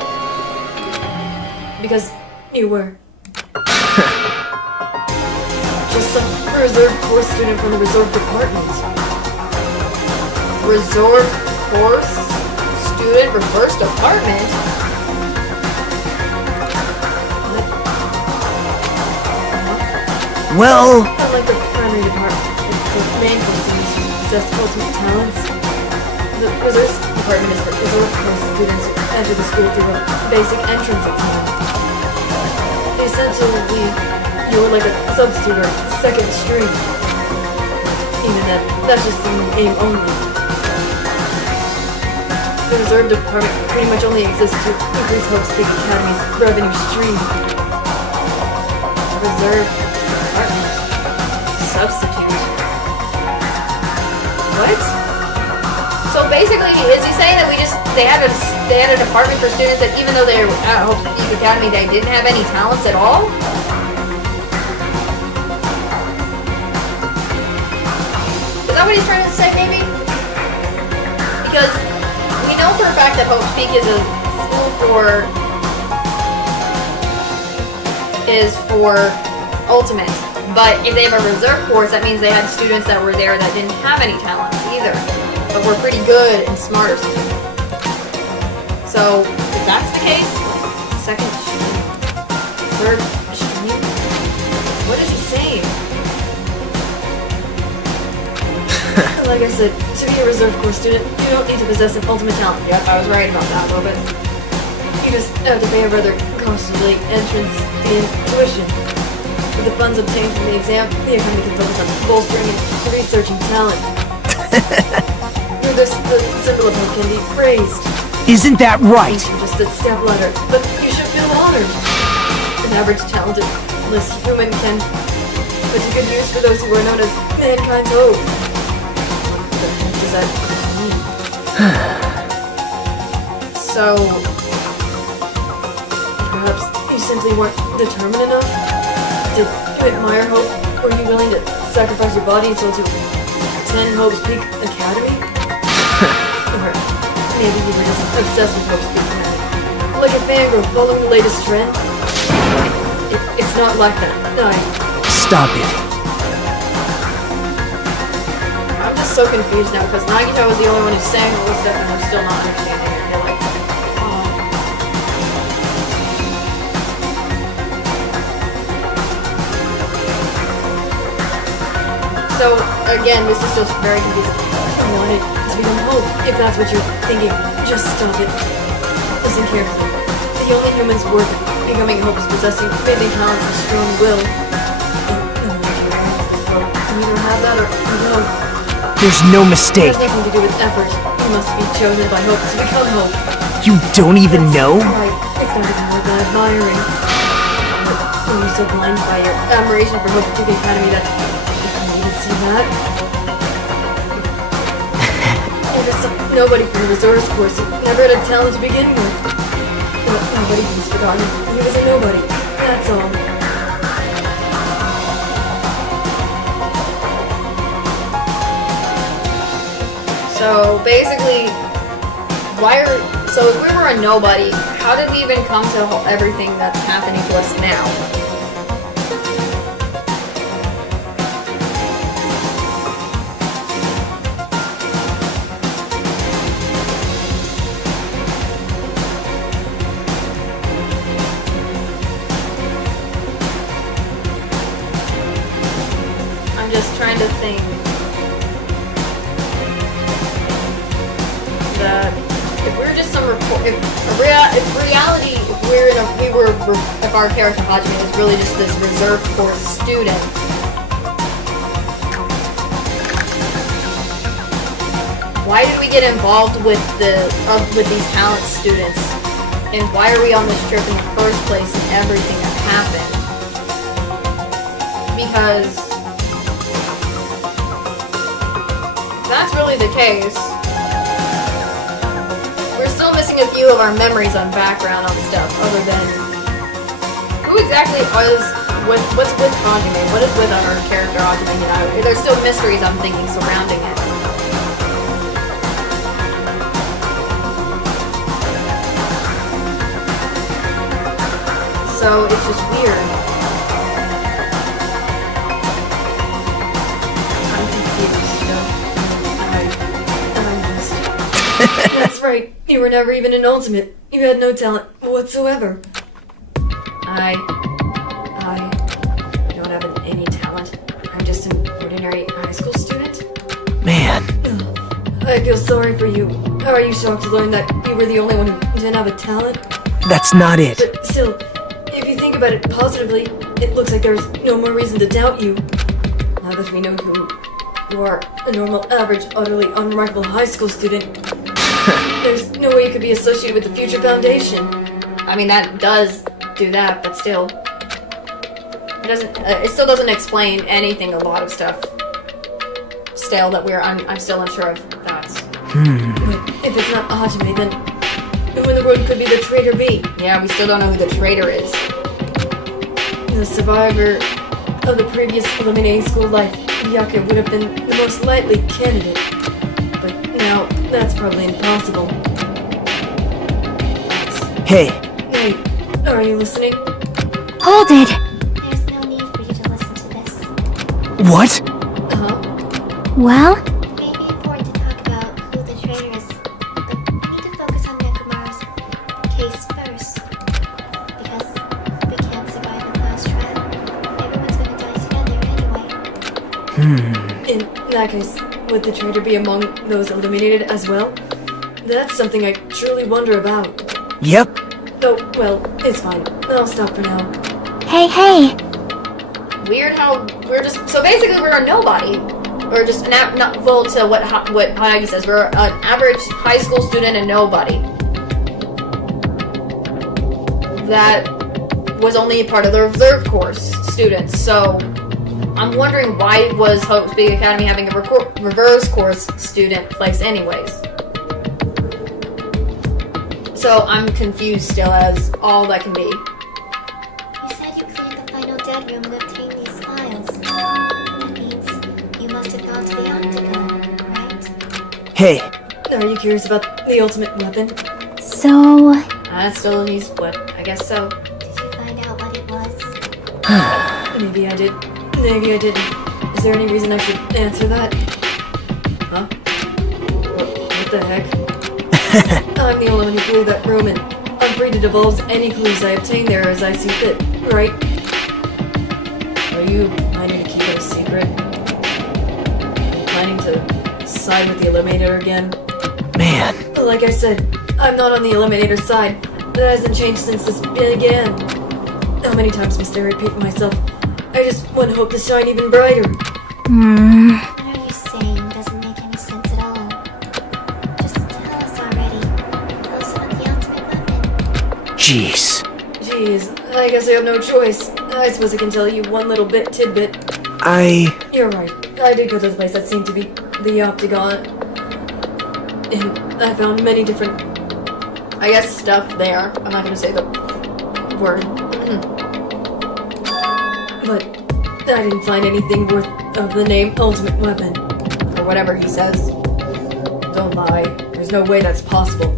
Because you were. Just some reserve course student from the reserve department. Resort course student reverse department. Well, Unlike the primary department, the main course students who possess ultimate talents, the reserve department is for reserve course students who enter the school through a basic entrance exam. Essentially, you were like a substitute or second string. Even then, that's just in name only. The reserve department pretty much only exists to increase Hope's Peak Academy's revenue stream. Reserve department. Substitute. What? So basically, is he saying that they had a department for students that even though they were at Hope's Peak Academy, they didn't have any talents at all? Is that what he's trying to say, maybe? Because we know for a fact that Hope's Peak is a school for ultimate. But if they have a reserve course, that means they had students that were there that didn't have any talents either, but were pretty good and smart. So if that's the case, second stream, third stream, what is he saying? Like I said, to be a reserve course student, you don't need to possess an ultimate talent. Yep, I was right about that a little bit. You just have to pay a rather costly entrance fee and tuition. With the funds obtained from the exam, the academy can focus on bolstering and researching talent. Through this, the symbol of hope can be praised. isn't that right? You're just a step ladder, but you should feel honored. An average talented, less human can put to good use for those who are known as mankind's hope. What the heck does that mean? So, Perhaps you simply weren't determined enough? Did you admire Hope? Were you willing to sacrifice your body so to attend Hope's Peak Academy? Or maybe you were just obsessed with Hope's Peak Academy. Like a fangirl following the latest trend? It's not like that. Stop it. I'm just so confused now because Nagito was the only one who's saying all this stuff and I'm still not understanding it. They're like, So, again, this is just very confusing. I wanted to become Hope. If that's what you're thinking, just stop it. Listen carefully. The only humans worth becoming Hope is possessing amazing talents and strong will. And if you have this will, you either have that or you don't. There's no It mistake. has nothing to do with effort. You must be chosen by Hope to become Hope. You don't even know? Right. It's not even more than admiring. But were you so blinded by your admiration for Hope to the Academy that you couldn't even see that? And there's nobody from the reserves course who never had a talent to begin with. But nobody was forgotten. He was a nobody. That's all. So basically, so if we were a nobody, how did we even come to everything that's happening to us now? I'm just trying to think. That if we're just some if our character Hajime is really just this reserve course student, why did we get involved with these talent students? And why are we on this trip in the first place and everything that happened? Because if that's really the case, we're still missing a few of our memories on background on stuff other than who exactly what's with Hajime? What is with our character Hajime? You know, there's still mysteries I'm thinking surrounding it. So it's just weird. I'm confused. That's right. You were never even an ultimate. You had no talent whatsoever. I don't have any talent. I'm just an ordinary high school student. Man, I feel sorry for you. How are you shocked to learn that you were the only one who didn't have a talent? that's not it. But still, if you think about it positively, it looks like there's no more reason to doubt you. Now that we know who you are, a normal, average, utterly unremarkable high school student, there's no way you could be associated with the Future Foundation. I mean, that does do that, but still, it doesn't. It still doesn't explain anything. A lot of stuff. Still, that I'm still unsure of that. But if it's not Hajime, then who in the world could be the traitor be? Yeah, we still don't know who the traitor is. The survivor of the previous eliminating school life, Byakuya would have been the most likely candidate. But now, that's probably impossible. Hey, Hey, are you listening? Hold it! There's no need for you to listen to this. what? Huh? Well, It may be important to talk about who the traitor is, but we need to focus on Mechamaru's case first. Because if we can't survive the last trial, everyone's gonna die together anyway. In that case, would the traitor be among those eliminated as well? That's something I truly wonder about. Yep. Oh, well, it's fine. I'll stop for now. hey! Weird how we're just so basically we're a nobody. We're just not full to what Hayagi says. We're an average high school student and nobody. That was only part of the reserve course students. So I'm wondering why was Hope's Big Academy having a reverse course student place anyways. So I'm confused still as all that can be. You said you cleaned the final dead room and obtained these files. That means you must have gone to the Octagon, right? Hey, Are you curious about the ultimate weapon? So, That still needs what? I guess so. Did you find out what it was? Maybe I did. Maybe I didn't. Is there any reason I should answer that? Huh? What the heck? I'm the only one who blew that room, and I'm free to divulge any clues I obtain there as I see fit, right? Are you planning to keep it a secret? Are you planning to side with the Eliminator again? man, Like I said, I'm not on the Eliminator side. That hasn't changed since this began. How many times must I repeat myself? I just want hope to shine even brighter. What are you saying doesn't make any sense at all. Just tell us already. Tell us about the ultimate weapon. jeez. Jeez, I guess I have no choice. I suppose I can tell you one little tidbit. You're right. I did go to the place that seemed to be the Octagon. And I found many different... I guess stuff there. I'm not gonna say the word. But I didn't find anything worth of the name Ultimate Weapon. Or whatever he says. Don't lie. There's no way that's possible.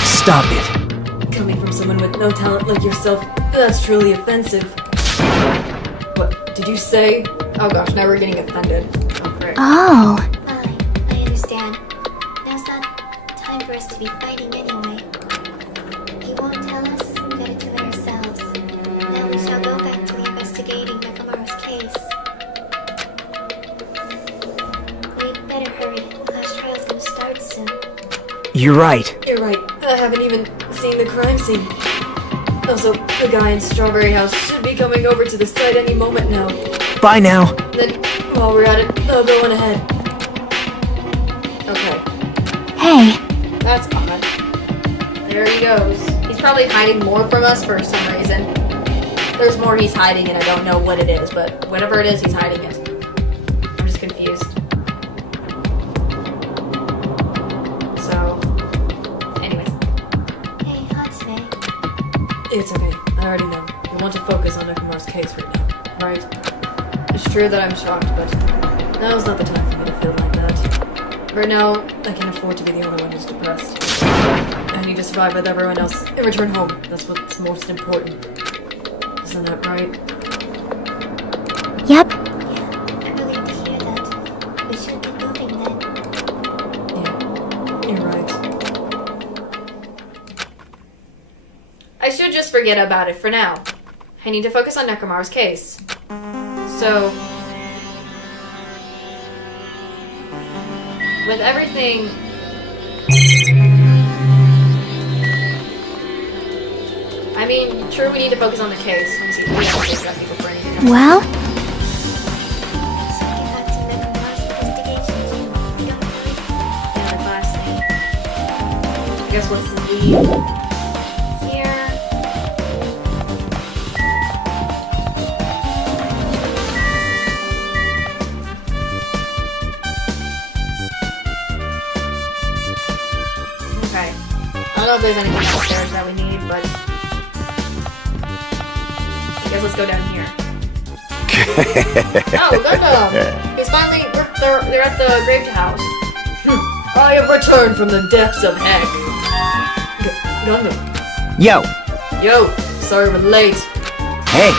Stop it. Coming from someone with no talent like yourself, that's truly offensive. What did you say? Oh gosh, now we're getting offended. Oh, frick. oh, Fine, I understand. Now's not time for us to be fighting anyway. You won't tell us, we gotta do it ourselves. Now we shall go back to the investigating Mechamaru's case. We'd better hurry. The last trial's gonna start soon. You're right. You're right. I haven't even seen the crime scene. Also, the guy in Strawberry House should be coming over to the site any moment now. Bye now. Then, while we're at it, I'll go on ahead. Okay. Hey, That's odd. There he goes. He's probably hiding more from us for some reason. There's more he's hiding and I don't know what it is, but whatever it is, he's hiding it. I'm just confused. So, anyways. Hey, Hatsune. It's okay. I already know. You want to focus on Mechamaru's case right now, right? It's true that I'm shocked, but Now's not the time for me to feel like that. right now, I can't afford to be the only one who's depressed. I need to survive with everyone else and return home. That's what's most important. Isn't that right? yep, I'm relieved to hear that. We should get moving then. Yeah, you're right. I should just forget about it for now. I need to focus on Nekamaru's case. So, with everything... I mean, true, we need to focus on the case. Let me see. We have to take people for anything. well, So you got to Mechamaru's investigation team. You don't really... Yeah, the last thing. I guess let's leave here. Okay. I don't know if there's anything upstairs that we need, but I guess let's go down here. Oh, Gundam! He's finally, they're at the grave house. I have returned from the depths of heck. Gundam. Yo, Yo, sorry we're late. hey,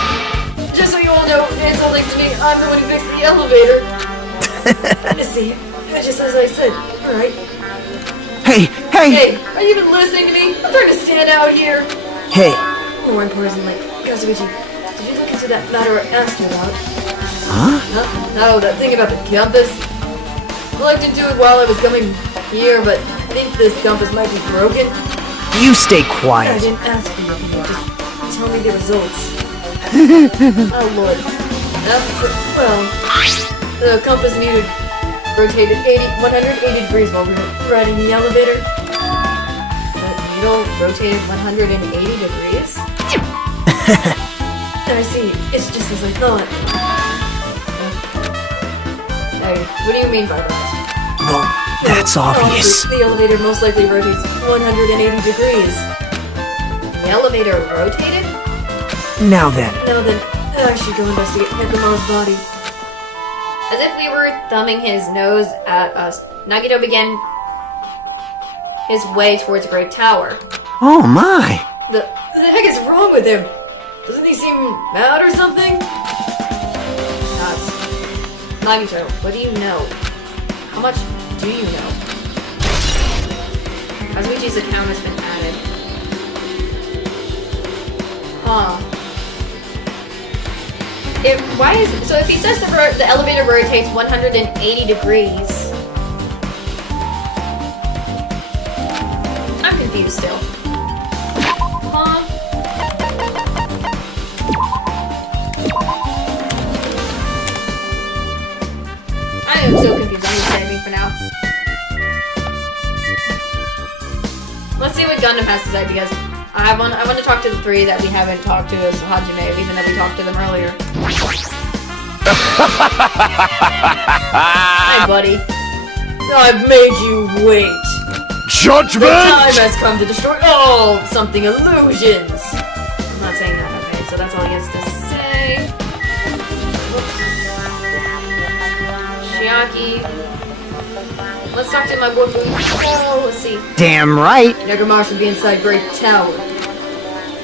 Just so you all know, it's all thanks to me. I'm the one who fixed the elevator. See, just as I said, alright. hey, Hey, are you even listening to me? I'm trying to stand out here. hey, More importantly, Kazuichi, did you look into that matter I asked you about? huh? No, that thing about the compass. I looked into it while I was coming here, but I think this compass might be broken. You stay I quiet. didn't ask for your opinion, just tell me the results. Oh lord. Well, the compass needed rotated 180 degrees while we were riding the elevator. The needle rotated 180 degrees? I see, it's just as I thought. Hey, what do you mean by that? Well, that's obvious. Honestly, the elevator most likely rotates 180 degrees. The elevator rotated? Now then, Now then, I should go investigate Nekamaru's body. As if we were thumbing his nose at us, Nagito began his way towards Great Tower. oh my. The heck is wrong with him? Doesn't he seem mad or something? Nuts. Nagito, what do you know? How much do you know? Kazuichi's account has been added. Huh. So if he says the elevator rotates 180 degrees, I'm confused still. Huh? I am so confused. I'm just saving for now. Let's see what Gundam has to say because I want to talk to the three that we haven't talked to as Hajime, even though we talked to them earlier. Hi, buddy. I've made you wait. The Judgment! time has come to destroy all something illusions. I'm not saying that, okay? So that's all he has to say. Whoops. Shiaki. Let's talk to my boy Boo. Oh, let's see. Damn right. Nekamaru should be inside Great Tower.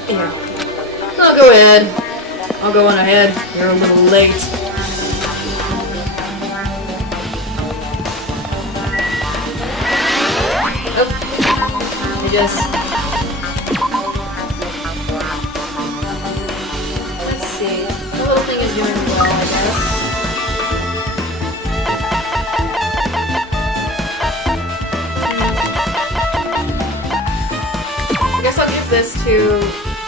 Yeah. I'll go ahead. I'll go on ahead. You're a little late. Oh. I just... Let's see. The little thing is doing well, I guess. I guess I'll give this to...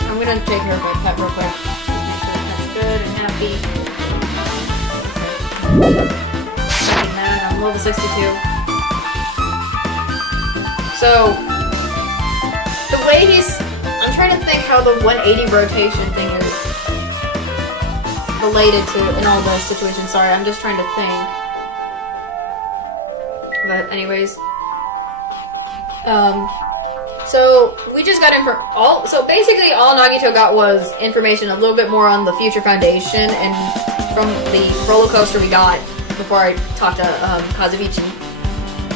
I'm gonna take care of my pet real quick. Make sure the pet's good and happy. Checking that, I'm level 62. So, the way I'm trying to think how the 180 rotation thing is related to in all those situations. Sorry, I'm just trying to think. But anyways, so we just got so basically all Nagito got was information a little bit more on the Future Foundation and from the roller coaster we got before I talked to Kazuichi.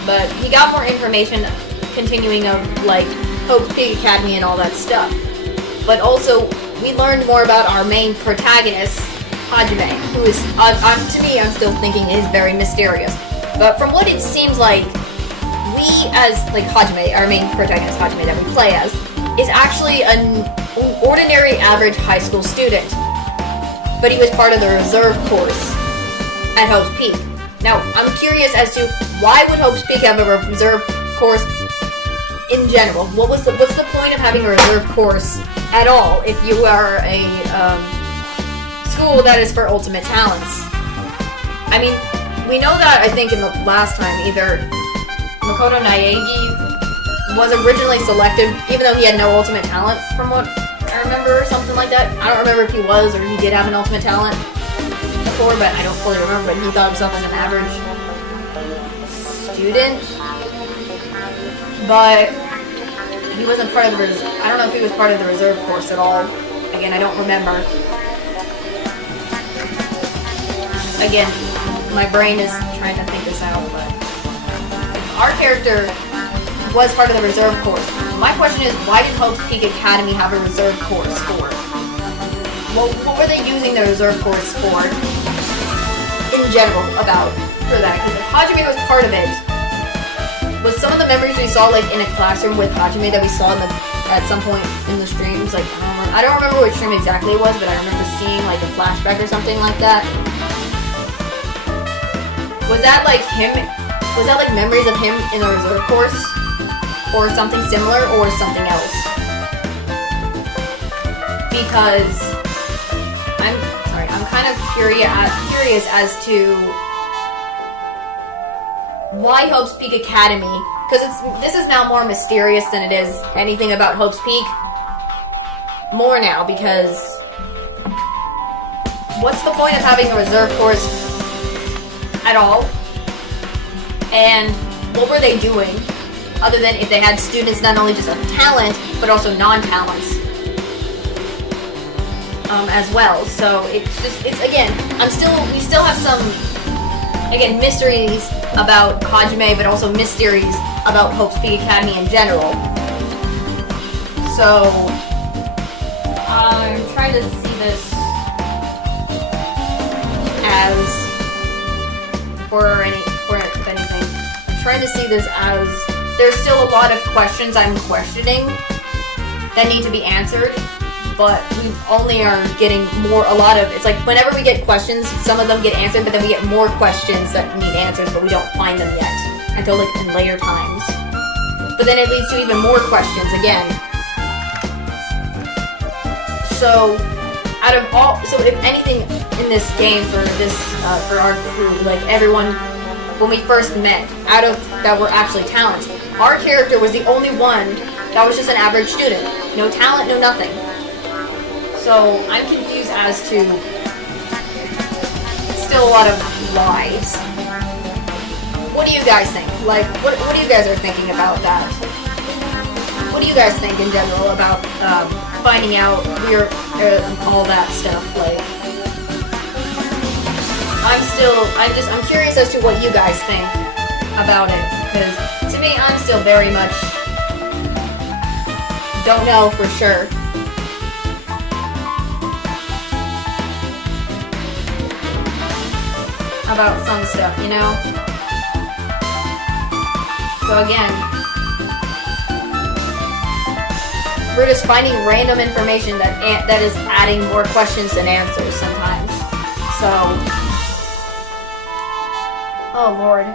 But he got more information continuing of like Hope's Peak Academy and all that stuff. But also we learned more about our main protagonist, Hajime, who is to me I'm still thinking is very mysterious. But from what it seems like, we as like Hajime, our main protagonist Hajime that we play as, is actually an ordinary average high school student. But he was part of the reserve course at Hope's Peak. Now, I'm curious as to why would Hope's Peak have a reserve course in general? What's the point of having a reserve course at all if you are a school that is for ultimate talents? I mean, we know that I think in the last time either Makoto Naegi was originally selected even though he had no ultimate talent from what I remember or something like that. I don't remember if he was or he did have an ultimate talent before, but I don't fully remember. But he thought himself as an average student. But he wasn't part of the I don't know if he was part of the reserve course at all. Again, I don't remember. Again, my brain is trying to think this out, but our character was part of the reserve course. My question is, why did Hope's Peak Academy have a reserve course for? What were they using the reserve course for in general for that? Because if Hajime was part of it, was some of the memories we saw like in a classroom with Hajime that we saw at some point in the streams, like I don't remember which stream exactly it was, but I remember seeing like a flashback or something like that. Was that like him? Was that like memories of him in the reserve course? Or something similar, or something else? Because I'm kind of curious as to why Hope's Peak Academy, because this is now more mysterious than it is anything about Hope's Peak. More now, because what's the point of having a reserve course at all? And what were they doing? Other than if they had students not only just of talent, but also non-talents as well. So it's again, we still have some, again, mysteries about Hajime, but also mysteries about Hope's Peak Academy in general. So I'm trying to see this as, for anything, I'm trying to see this as there's still a lot of questions I'm questioning that need to be answered, but we only are getting it's like whenever we get questions, some of them get answered, but then we get more questions that need answers, but we don't find them yet until like in later times. But then it leads to even more questions again. So if anything in this game for our crew, like everyone, when we first met, out of that were actually talents, our character was the only one that was just an average student. No talent, no nothing. So I'm confused as to still a lot of lies. What do you guys think? Like, what do you guys are thinking about that? What do you guys think in general about finding out all that stuff? Like, I'm curious as to what you guys think about it, because to me, I'm still very much don't know for sure. About some stuff, you know? So again, we're just finding random information that is adding more questions than answers sometimes. So, oh Lord,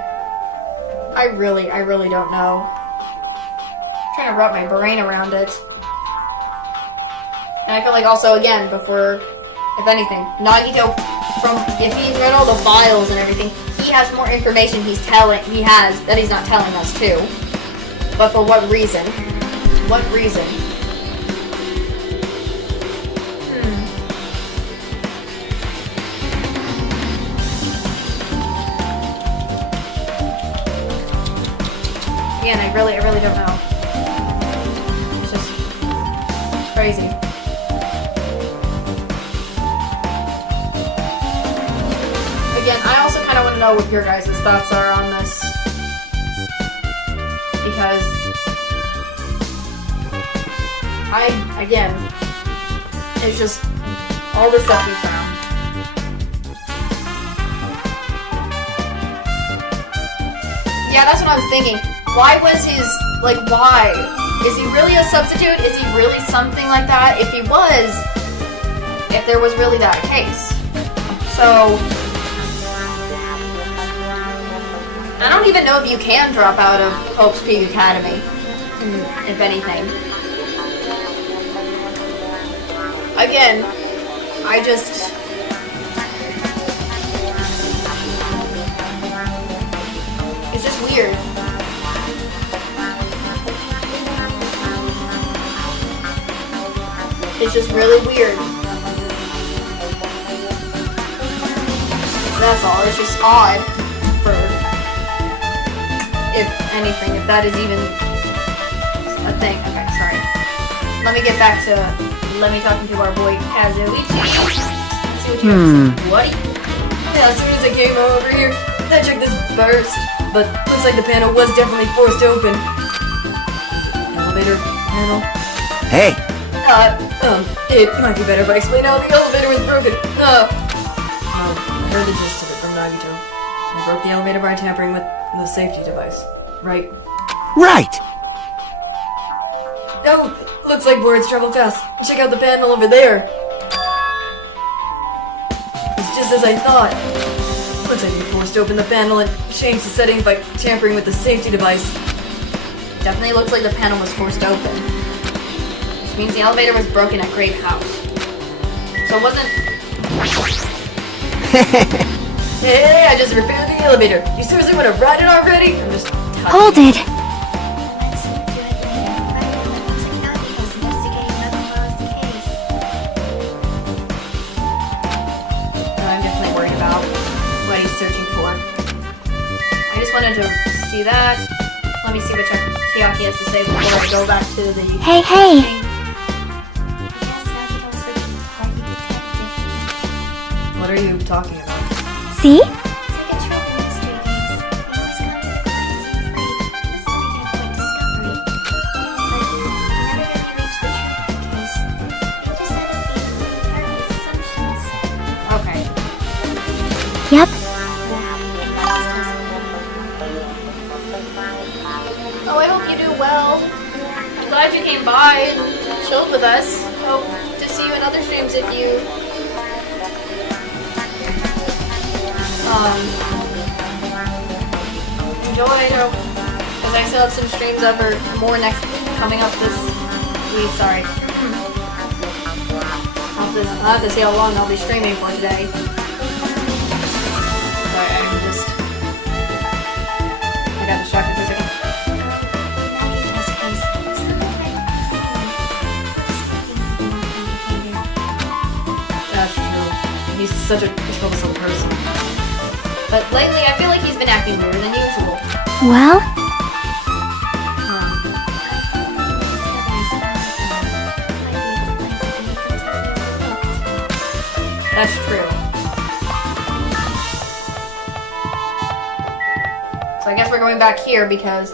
I really don't know. I'm trying to wrap my brain around it. And I feel like also again, if anything, Nagito, if he's read all the files and everything, he has more information that he's not telling us too. But for what reason? What reason? Again, I really don't know. It's just crazy. Again, I also kind of want to know what your guys' thoughts are on this. Because again, it's just all the stuff we found. Yeah, that's what I was thinking. Why was his, like, why? Is he really a substitute? Is he really something like that? If he was, if there was really that case. So, I don't even know if you can drop out of Hope's Peak Academy, if anything. Again, I just... It's just weird. It's just really weird. That's all. It's just odd for, if anything, if that is even a thing. Okay, sorry. Let me get back to talking to our boy Kazuichi. See what you have to say. What? Yeah, as soon as I came over here, I checked this burst, but looks like the panel was definitely forced open. Elevator panel. Hey, It might be better if I explain how the elevator was broken. I heard the gist of it from Nagito. I broke the elevator by tampering with the safety device. Right? right. Oh, looks like words travel fast. Check out the panel over there. It's just as I thought. Looks like you forced open the panel and changed the settings by tampering with the safety device. Definitely looks like the panel was forced open. Which means the elevator was broken at Grape House. So it wasn't... Hey, I just repaired the elevator. You seriously want to ride it already? I'm just... Hold it! Let's look to it later. Right now, it looks like Nagito's investigating Mechamaru's case. I'm definitely worried about what he's searching for. I just wanted to see that. Let me see what Chiaki has to say before I go back to the... Hey, hey! Yes, Nagito's the party detective. What are you talking about? See? It's like a trope in mystery games. They always come to the crime scene afraid of studying a quick discovery. But we never really reached the truth of the case. They just end up being careless assumptions. Okay. Yep. Oh, I hope you do well. I'm glad you came by and chilled with us. Hope to see you in other streams if you... enjoyed, or... Because I still have some streams up, or more coming up this week, sorry. I'll have to see how long I'll be streaming for today. Sorry, I got distracted for a second. Nagito's case. Something like That's true. He's such a troublesome person. But lately, I feel like he's been acting weirder than usual. Well, That's true. So I guess we're going back here because...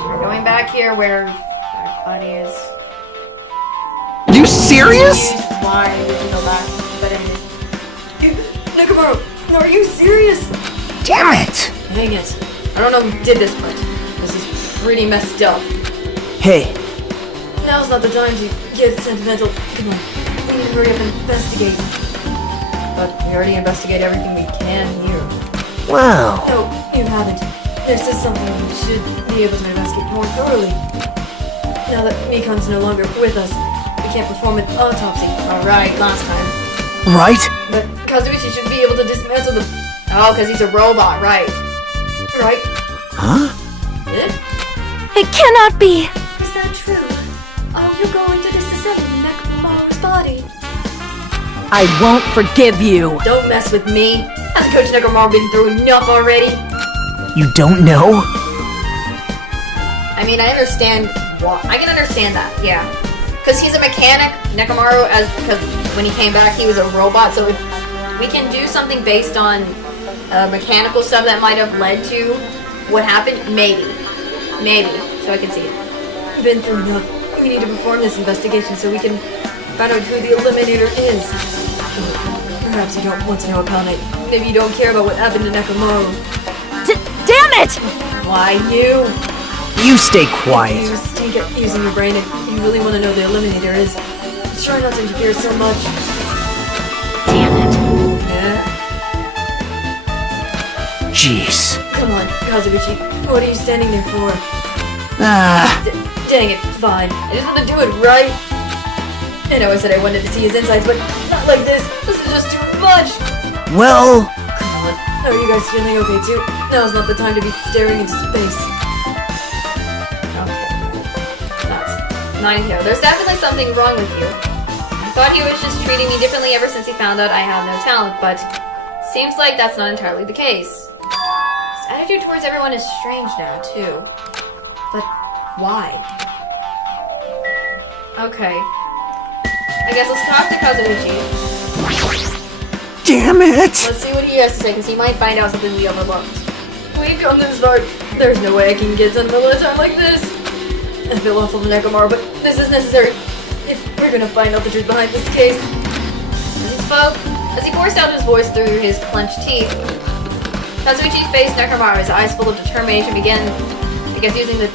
We're going back here where our buddy is. You serious? Why would you go back? But anyways. Mechamaru, are you serious? Damn it! Dang it. I don't know who did this, but this is pretty messed up. Hey, Now's not the time to get sentimental. Come on, we need to hurry up and investigate. But we already investigate everything we can here. wow. No, you haven't. There's just something we should be able to investigate more thoroughly. Now that Mikan's no longer with us, we can't perform an autopsy. Alright, last time. Right? But Kazuichi should be able to dismantle the... Oh, because he's a robot, right. right? Huh? Eh? It cannot be! Is that true? Oh, you're going to disassemble Mechamaru's body. I won't forgive you. Don't mess with me. Has Coach Nagamaru been through enough already? You don't know? I mean, I understand. I can understand that, yeah. Because he's a mechanic, Mechamaru, because when he came back, he was a robot, so if we can do something based on mechanical stuff that might have led to what happened, maybe. Maybe. So I can see it. Been through enough. We need to perform this investigation so we can find out who the Eliminator is. Perhaps you don't want to know about it. Maybe you don't care about what happened to Mechamaru. Damn it! Why you? You stay quiet. You stink at using your brain and you really want to know the Eliminator is. Try not to interfere so much. Damn it. Yeah? Jeez. Come on, Kazuichi. What are you standing there for? Ah, Dang it, fine. I just want to do it right. I know I said I wanted to see his insides, but not like this. This is just too much. Well, Come on. Are you guys feeling okay too? Now's not the time to be staring into space. Okay. Nagito, there's definitely something wrong with you. I thought he was just treating me differently ever since he found out I have no talent, but seems like that's not entirely the case. His attitude towards everyone is strange now, too. But why? Okay. I guess let's talk to Kazuichi. damn it! Let's see what he has to say, because he might find out something we overlooked. We've come this far. There's no way I can get done a time like this. I feel awful for Nekomaru, but this is necessary if we're gonna find out the truth behind this case. As he forced out his voice through his clenched teeth, Kazuichi faced Nekomaru, his eyes full of determination, began using the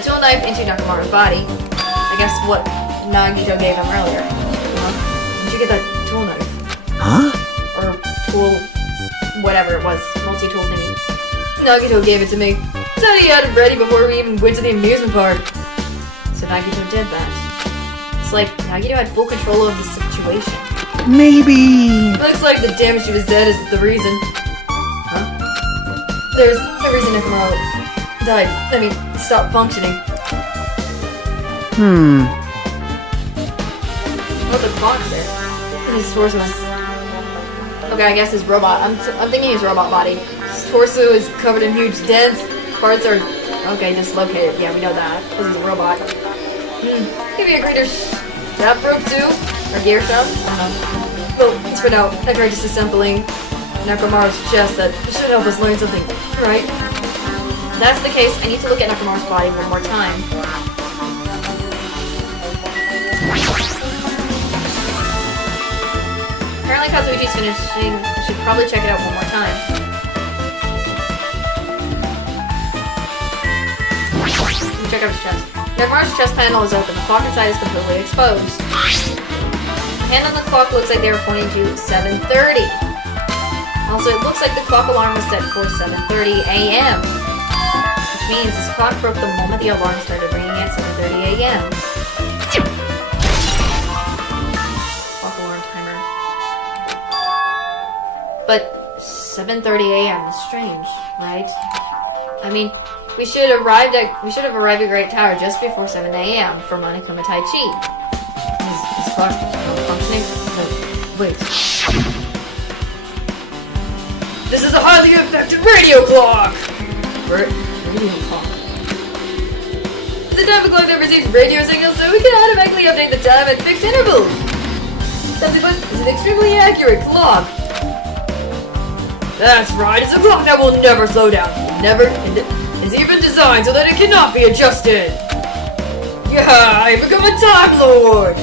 tool knife into Nekomaru's body. I guess what Nagito gave him earlier. Did you get that tool knife? Huh? Or tool, whatever it was, multi-tool thingy. Nagito gave it to me. Said he had it ready before we even went to the amusement park. So Nagito did that. It's like Nagito had full control of the situation. Maybe. Looks like the damage to his head is the reason. Huh? There's a reason Nekomaru died. I mean, stopped functioning. What the clock's there? His torso is... Okay, I guess his robot. I'm thinking his robot body. His torso is covered in huge dents. Parts are, okay, dislocated. Yeah, we know that, because he's a robot. Maybe a greater shaft broke too? Or gear shaft? I don't know. Well, it's for now. I tried disassembling Nekomaru's chest. That should help us learn something, right? If that's the case, I need to look at Nekomaru's body one more time. Apparently Kazuichi's finishing. I should probably check it out one more time. Let me check out his chest. Nekomaru's chest panel is open. The clock inside is completely exposed. The hand on the clock looks like they were pointing to 7:30. Also, it looks like the clock alarm was set for 7:30 a.m. Which means this clock broke the moment the alarm started ringing at 7:30 a.m. Clock alarm timer. But 7:30 a.m. is strange, right? I mean, we should have arrived at Great Tower just before 7 a.m. for Monokuma Tai Chi. Is clock functioning? No, wait. This is a highly effective radio clock! Radio clock. It's a time clock that receives radio signals so we can automatically update the time at fixed intervals. Simply put, it's an extremely accurate clock. That's right, it's a clock that will never slow down. And it is even designed so that it cannot be adjusted. Yeah, I've become a Time Lord!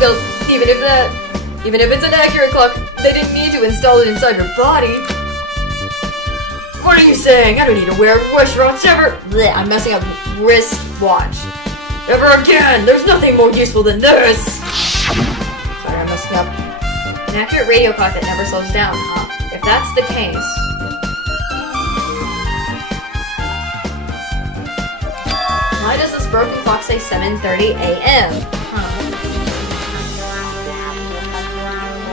Well, even if it's an accurate clock, they didn't need to install it inside your body. What are you saying? I don't need to wear a wristwatch ever. Blech, I'm messing up wristwatch. Ever again! There's nothing more useful than this! Sorry, I'm messing up. An accurate radio clock that never slows down, huh? If that's the case... Why does this broken clock say 7:30 a.m.? Huh.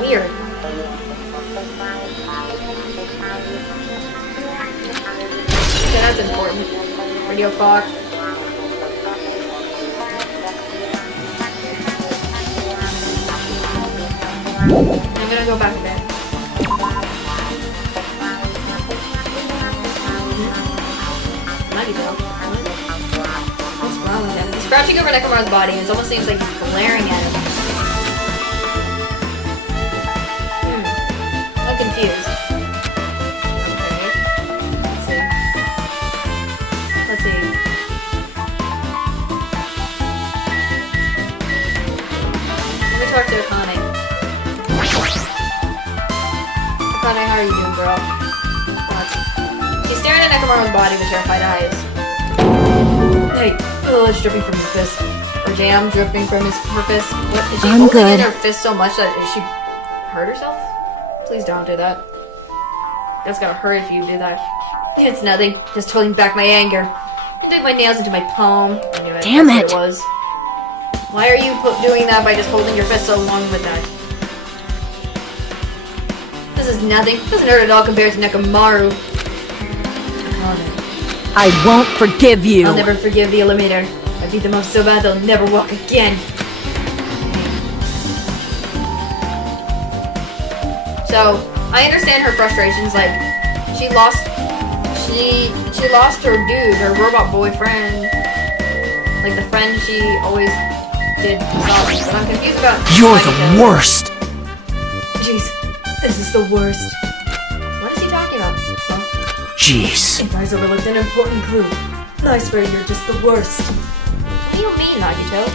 Weird. Radio clock. I'm gonna go back to bed. Nagito. What's wrong with him? He's crouching over Nekamaru's body and it almost seems like he's glaring at him. I'm confused. Okay. Let's see. Let me talk to Akane. Akane, how are you doing, bro? She's staring at Nekamaru's body with terrified eyes. Hey, blood's dripping from your fist. Or jam dripping from her fist. What, is she I'm holding good. in her fist so much that she hurt herself? Please don't do that. That's gonna hurt if you do that. It's nothing. Just holding back my anger. And dug my nails into my palm. I knew it. Damn That's it. what it was. Why are you doing that by just holding your fist so long with that? This is nothing. Doesn't hurt at all compared to Mechamaru. I won't forgive you. I'll never forgive the Eliminator. I beat them up so bad they'll never walk again. So, I understand her frustrations, like, she lost her dude, her robot boyfriend, like the friend she always did solve, but I'm confused about... You're the worst! Jeez, this is the worst. What is he talking about? Huh? Jeez. You guys overlooked an important clue. I swear you're just the worst. What do you mean, Nagito?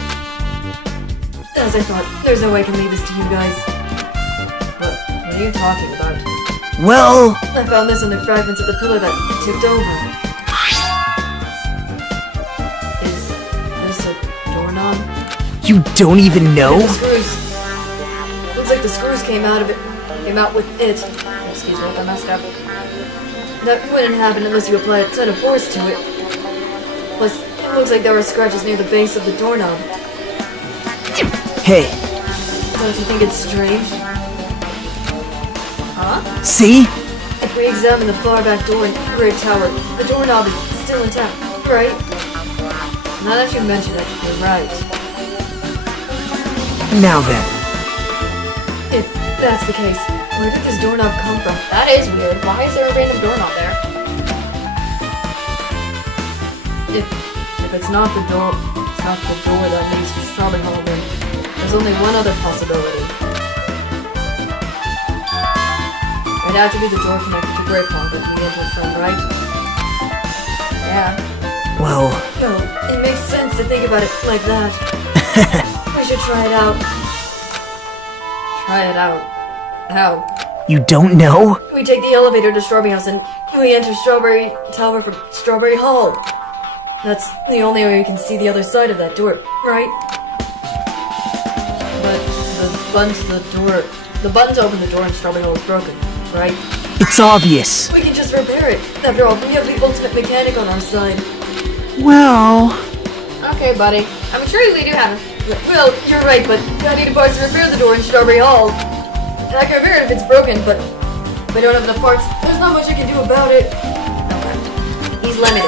As I thought, there's no way I can leave this to you guys. What are you talking about? Well, I found this on the fragments of the pillar that tipped over. Is this a doorknob? you don't even know? The screws. Looks like the screws came out with it. Excuse me if I messed up. That wouldn't happen unless you applied a ton of force to it. Plus, it looks like there were scratches near the base of the doorknob. Hey, Don't you think it's strange? Huh? see? If we examine the far back door in Great Tower, the doorknob is still intact, right? Now that you mention it, you're right. Now then, If that's the case, where did this doorknob come from? That is weird. Why is there a random doorknob there? If it's not the door that leads to Strawberry Hall, then there's only one other possibility. It'd have to be the door connected to Great Hall that we entered from, right? Yeah. well, No, it makes sense to think about it like that. We should try it out. Try it out. How? you don't know? We take the elevator to Strawberry House and we enter Strawberry Tower from Strawberry Hall. That's the only way we can see the other side of that door, right? But the button to open the door in Strawberry Hall is broken, right? It's obvious. We can just repair it. After all, we have the ultimate mechanic on our side. Well, Okay, buddy. I'm sure we do have... Well, you're right, but I need parts to repair the door in Strawberry Hall. I can repair it if it's broken, but if I don't have enough parts, there's not much I can do about it. Okay. He's limited.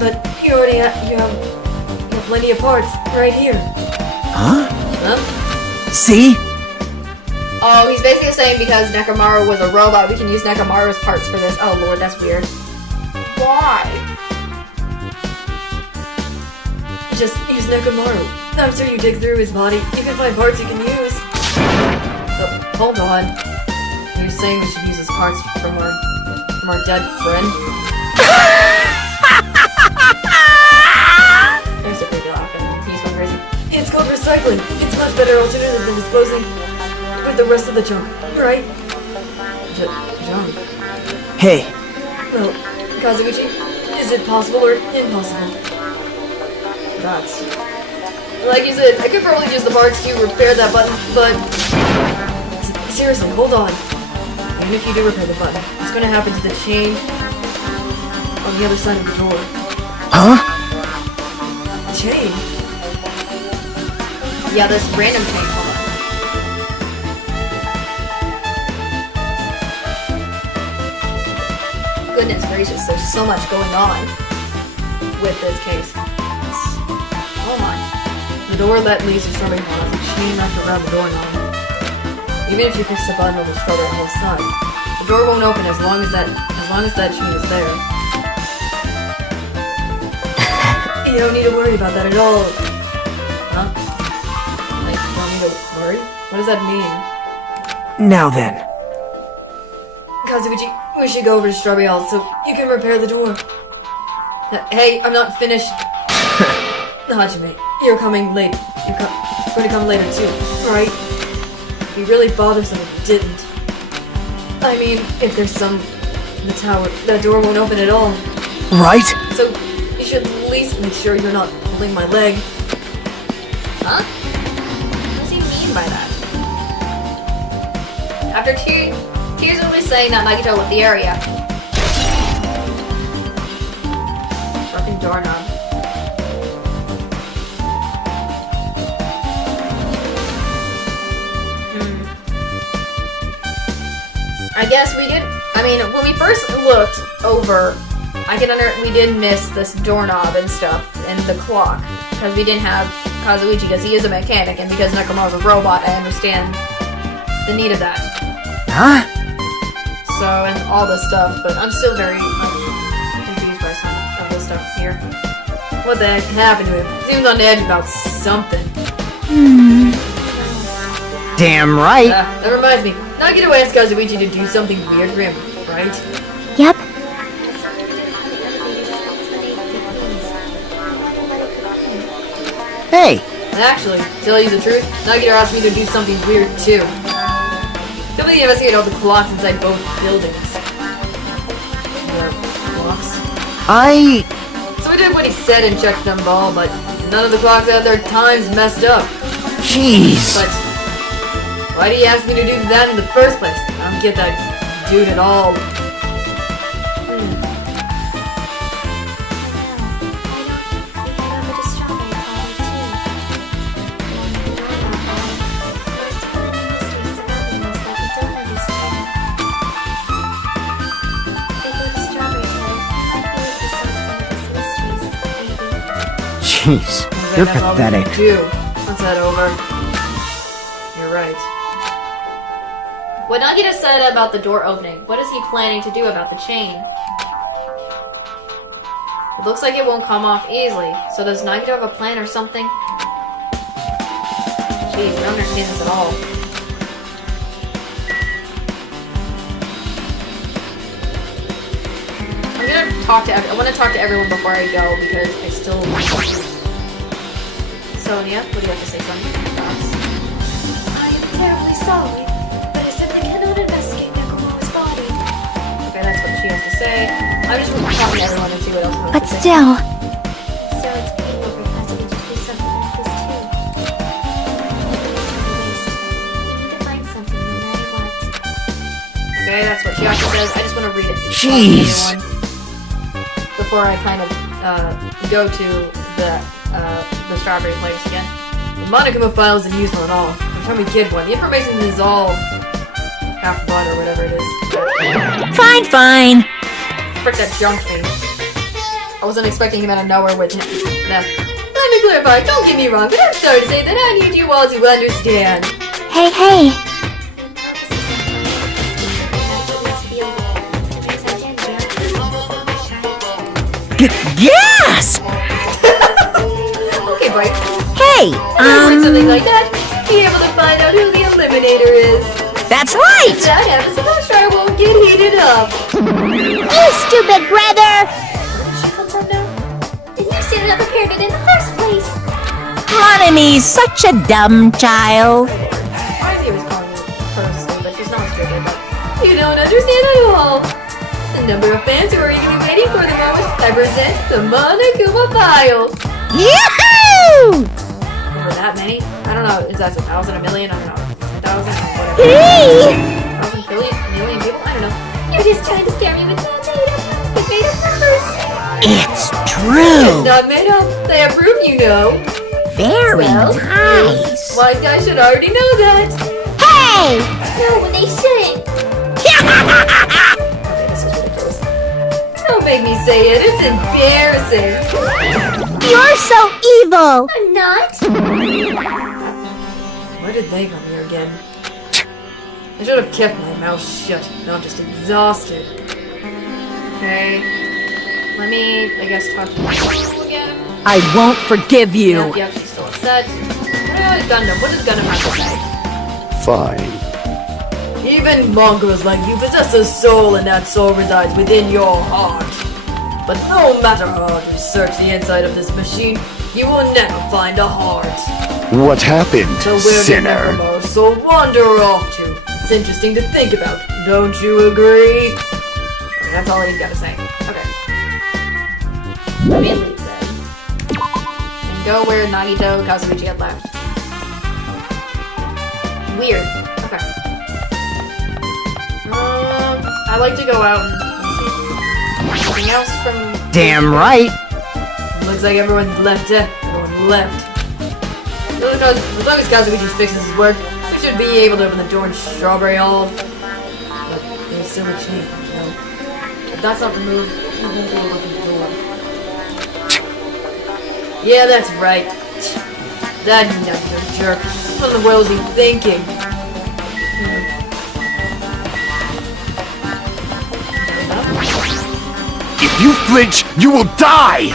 But you already you have plenty of parts right here. huh? Huh? See? Oh, he's basically saying because Mechamaru was a robot, we can use Mechamaru's parts for this. Oh lord, that's weird. Why? Just use Mechamaru. I'm sure you dig through his body. You can find parts you can use. Oh, hold on. You're saying we should use his parts from our dead friend? There's a big laugh and he's going crazy. It's called recycling. It's a much better alternative than disposing with the rest of the junk, right? Junk. Hey, Well, Kazuichi, is it possible or impossible? That's... Like you said, I could probably use the parts to repair that button, but... Seriously, hold on. Even if you do repair the button, what's gonna happen to the chain on the other side of the door? huh? Chain? Yeah, this random chain, hold on. Goodness gracious, there's so much going on. with this case. Oh my. The door that leads to Strawberry Hall has a chain wrapped around the doorknob. Even if you push the button on the Strawberry Hall side, the door won't open as long as that chain is there. You don't need to worry about that at all. Huh? Like, you don't need to worry? What does that mean? Now then. Kazuichi, we should go over to Strawberry Hall so you can repair the door. Hey, I'm not finished. Hajime, you're coming late. You're going to come later too, right? It'd be really bothersome if you didn't. I mean, if there's some in the tower, that door won't open at all. Right? So, you should at least make sure you're not pulling my leg. Huh? What does he mean by that? After tearfully saying that Nagito left the area. Broken doorknob. I guess we did. I mean, when we first looked over, we did miss this doorknob and stuff and the clock because we didn't have Kazuichi because he is a mechanic and because Mechamaru is a robot. I understand the need of that. Huh? So and all this stuff, but I'm still very confused by some of this stuff here. What the heck happened to him? Seems on edge about something. Damn right. That reminds me. Nagito asked Kazuichi to do something weird for him, right? Yep. Hey, Actually, to tell you the truth, Nagito asked me to do something weird too. Somebody investigate all the clocks inside both buildings. The clocks. So we did what he said and checked them all, but none of the clocks had their times messed up. Jeez. But why did he ask me to do that in the first place? I don't get that dude at all. Jeez, you're pathetic. Let's head over. You're right. What Nagito said about the door opening, what is he planning to do about the chain? It looks like it won't come off easily, so does Nagito have a plan or something? Jeez, I don't understand this at all. I want to talk to everyone before I go because I still. Sonia, what do you have to say, Sonia? I am terribly sorry, but I simply cannot investigate Mechamaru's body. Okay, that's what she has to say. I'm just talking to everyone and see what else. But still. So it's being over Kazuichi to do something like this too. We need to find something no matter what. Okay, that's what she also says. I just want to read it. Jeez. Before I kind of go to the strawberry place again. The Monokuma file isn't useful at all. Every time we get one, the information is all half bud or whatever it is. Fine. Frick that junk thing. I wasn't expecting him out of nowhere with him. Let me clarify, don't get me wrong, but I'm sorry to say that I need you all to understand. Hey. Yes! Okay, Bright. Hey, Something like that. Be able to find out who the Eliminator is. That's right! If that happens, I'm sure I won't get heated up. You stupid brother! Where did she come from now? And you should have prepared it in the first place. Ronimy's such a dumb child. Ivy was calling her stupid, but she's not stupid, but you don't understand at all. The number of fans who are eagerly waiting for the moment I present the Monokuma file. Yahoo! Over that many? I don't know, is that 1,000, a million? I don't know. 1,000, whatever. Hey! 1,000 billion, million people? I don't know. You're just trying to scare me with that made up numbers. It's It's true. not made up. They have proof, you know. Very nice. Wise guys should already know that. Hey! No, when they shouldn't. Okay, this is ridiculous. Don't make make me say it. It's embarrassing. You're so evil! I'm not. Why did they come here again? I should have kept my mouth shut. Now I'm just exhausted. Okay. Let me, I guess, talk to you again. I won't forgive you. Yep, she's still upset. What does Gundam have to say? Fine. Even mongrels like you possess a soul, and that soul resides within your heart. But no matter how hard you search the inside of this machine, you will never find a heart. What happened, So where did sinner? Mechamaru's soul wander off to? It's interesting to think about. Don't you agree? Okay, that's all he's got to say. Okay. Let me leave then. And go where Nagito Kazuichi had left. Weird. Okay. I like to go out and see anything else from. Damn right. Looks like everyone's left. Everyone left. As long as Kazuichi fixes his work, we should be able to open the door in Strawberry Hall. But there's still a chain, you know. If that's not removed, we won't be able to open the door. Yeah, that's right. That Nagito jerk. What in the world is he thinking? If you flinch, you will die!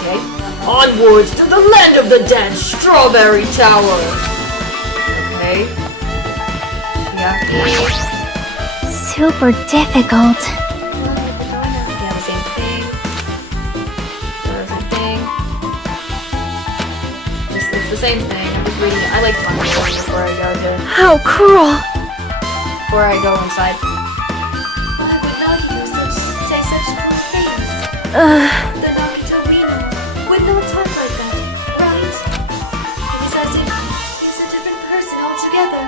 Okay. Onwards to the land of the dead, Strawberry Tower! Okay. Yeah. Super difficult. Yeah, the same thing. Same thing. It's the same thing. I'm just reading it. I like fun before I go to. How cruel! Before I go inside. Why would Nagito say such cruel things? The Nagito we know would not talk like that, right? It is as if he's a different person altogether.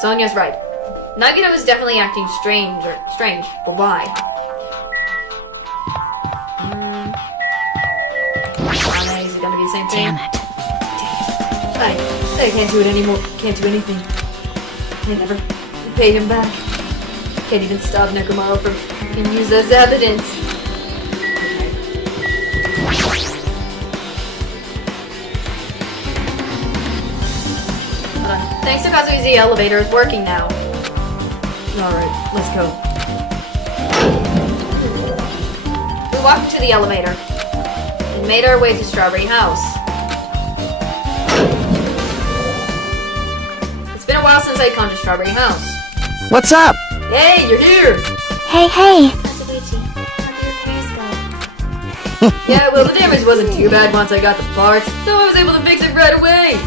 Sonia's right. Nagito is definitely acting strange, but why? Is it gonna be the same thing? Damn it. I can't do it anymore. Can't do anything. I never paid him back. Can't even stop Mechamaru from being used as evidence. Hold on. Thanks to Kazui's, the elevator is working now. Alright, let's go. We walked to the elevator and made our way to Strawberry House. It's been a while since I'd come to Strawberry House. What's up? Hey, you're here! Hey, hey! Kazuichi, how do your repairs go? Yeah, well, the damage wasn't too bad once I got the parts, so I was able to fix it right away!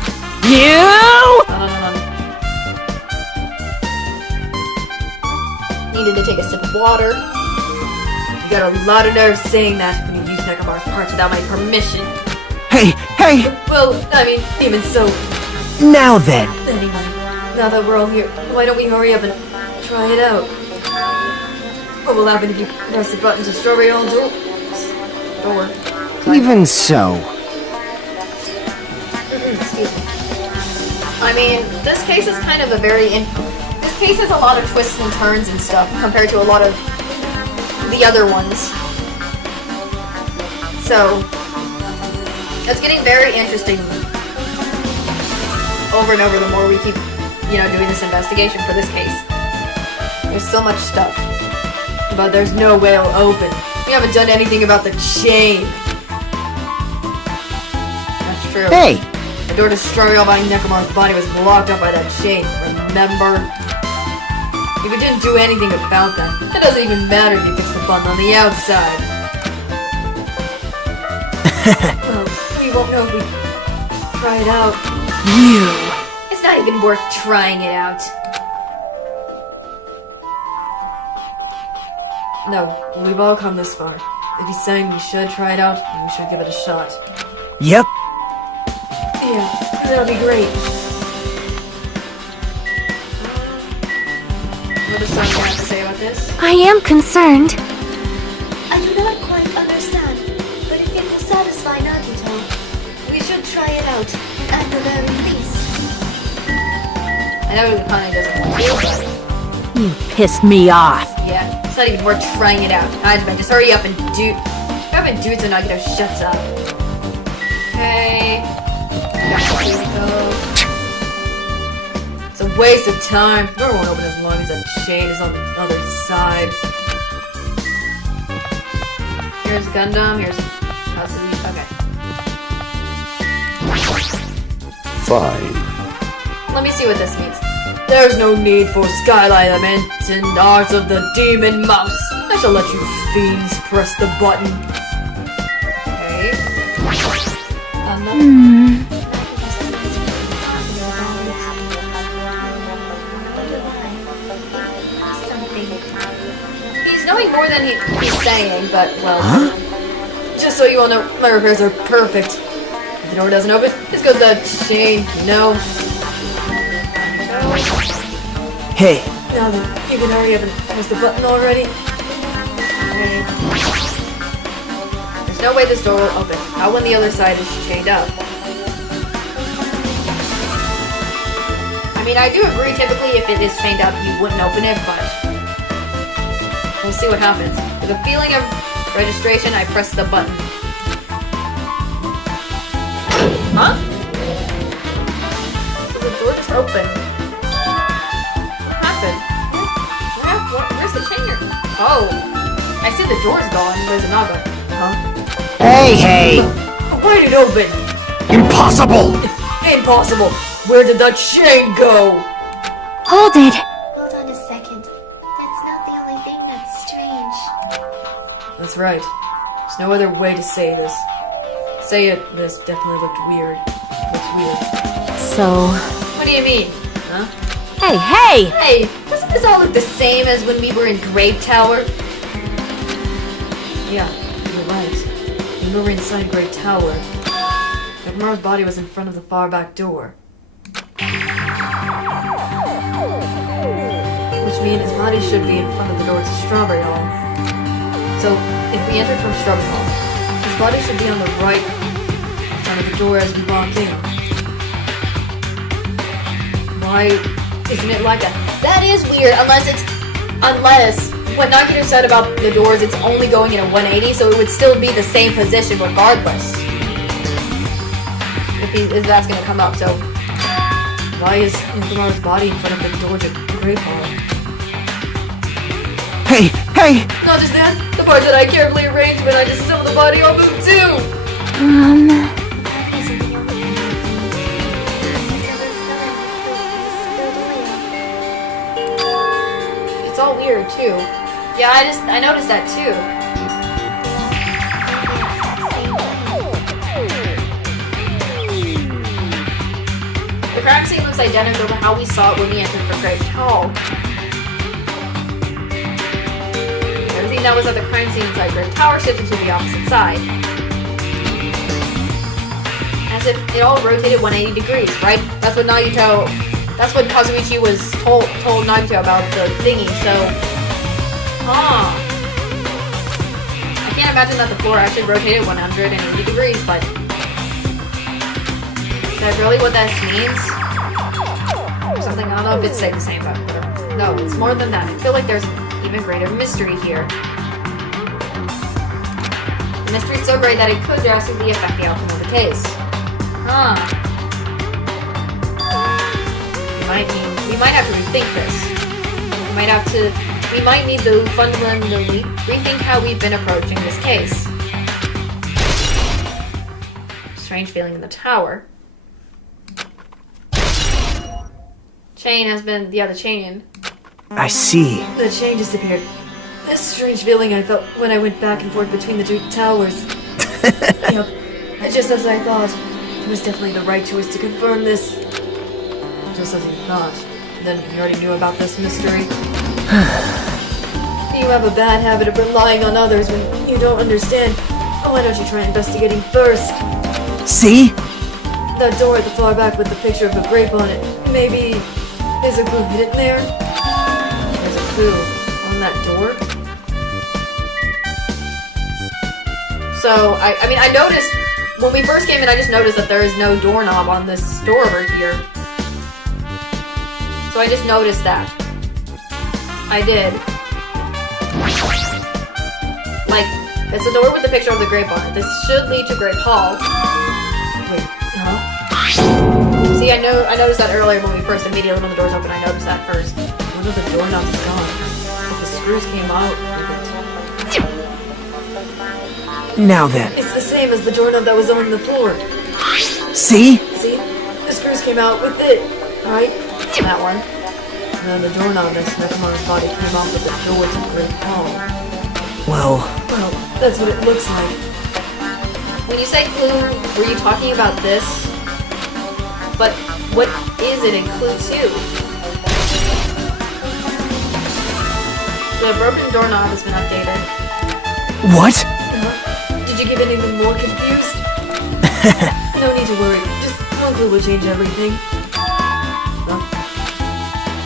You? Hold on. Needed to take a sip of water. You got a lot of nerve saying that when you use Mechamaru's parts without my permission. Hey, hey! Well, I mean, even so. Now then. Anyway, now that we're all here, why don't we hurry up and try it out? What will happen if you press the button to Strawberry Hall door? Even so. Excuse me. I mean, this case is kind of a very this case has a lot of twists and turns and stuff compared to a lot of the other ones. So it's getting very interesting over and over the more we keep, doing this investigation for this case. There's so much stuff. But there's no way it'll open. We haven't done anything about the chain. That's true. Hey! The door to Strawberry Hall by Mechamaru's body was blocked up by that chain, remember? If we didn't do anything about that, it doesn't even matter if you fix the button on the outside. Well, we won't know if we try it out. You. It's not even worth trying it out. No, we've all come this far. If he's saying we should try it out, then we should give it a shot. Yep. Yeah, that'll be great. What does Sonia have to say about this? I am concerned. I do not quite understand, but if it will satisfy Nagito, we should try it out, at the very least. I know he kind of doesn't want to, You pissed me off. Yeah, it's not even worth trying it out. Just hurry up and do it so Nagito shuts up. Okay. Here we go. It's a waste of time. The door won't open as long as that chain is on the other side. Here's Gundam, here's okay. Fine. Let me see what this means. There's no need for skylight elements and arts of the demon mouse. I shall let you fiends press the button. He's knowing more than he's saying, but, well... Just so you all know, my repairs are perfect. If the door doesn't open, it's because the chain, Hey, Now then, you can hurry up and press the button already. There's no way this door will open. Not when the other side is chained up. I mean, I do agree, typically, if it is chained up, you wouldn't open it, but... we'll see what happens. With a feeling of registration, I press the button. Huh? So the door just opened. What happened? Where's the chain here? Oh. I see the door's gone. Where's the knob? Huh? hey! Where did it open? Impossible! Impossible! Where did the chain go? Hold it. Hold on a second. That's not the only thing that's strange. That's right. There's no other way to say this. Say it, this definitely looked weird. Looks weird. So... What do you mean? Huh? Hey! Hey, doesn't this all look the same as when we were in Grave Tower? Yeah, you're right. When we were inside Great Tower, Mechamaru's body was in front of the far back door. Which means his body should be in front of the door to Strawberry Hall. So, if we entered from Strawberry Hall, his body should be on the right in front of the door as we walk in. Why isn't it like that? That is weird, unless what Nagito said about the doors, it's only going in a 180, so it would still be the same position regardless. If that's gonna come up, so... Why is Mechamaru's body in front of the door to Great Hall? Hey! Not just that, the parts that I carefully arranged when I disassembled the body all moved too! It's all weird too. Yeah, I noticed that too. The crime scene looks identical to how we saw it when we entered for Great Hall. Everything that was at the crime scene inside Great Tower shifted to the opposite side. As if it all rotated 180 degrees, right? That's what Kazuichi was told Nagito about the thingy, so... Huh. I can't imagine that the floor actually rotated 180 degrees, but... Is that really what that means? Or something, I don't know if it's the same, but whatever. No, it's more than that. I feel like there's even greater mystery here. The mystery's so great that it could drastically affect the outcome of the case. Huh. We might have to rethink this. We might need to fundamentally rethink how we've been approaching this case. Strange feeling in the tower. The chain. I see. The chain disappeared. This strange feeling I felt when I went back and forth between the two towers. Yep, just as I thought. It was definitely the right choice to confirm this. Just as you thought. And then you already knew about this mystery. You have a bad habit of relying on others when you don't understand. Oh, why don't you try investigating first? See? That door at the far back with the picture of a grape on it. Maybe there's a clue hidden there? There's a clue on that door? So, I noticed, when we first came in, I just noticed that there is no doorknob on this door over here. So I just noticed that. I did. Like, it's the door with the picture of the grape on it. This should lead to Grape Hall. Wait, huh? See, I noticed that earlier when the doors open, I noticed that first. One of the doorknobs is gone. But the screws came out. Now then, It's the same as the doorknob that was on the floor. see? See? The screws came out with it, right? That one. And then the doorknob next to Mechamaru's body came off with the door to Great Hall. Well, Well, that's what it looks like. When you say clue, were you talking about this? But what is it in clue 2? The broken doorknob has been updated. what? Did you get anything more confused? No need to worry. Just one clue will change everything.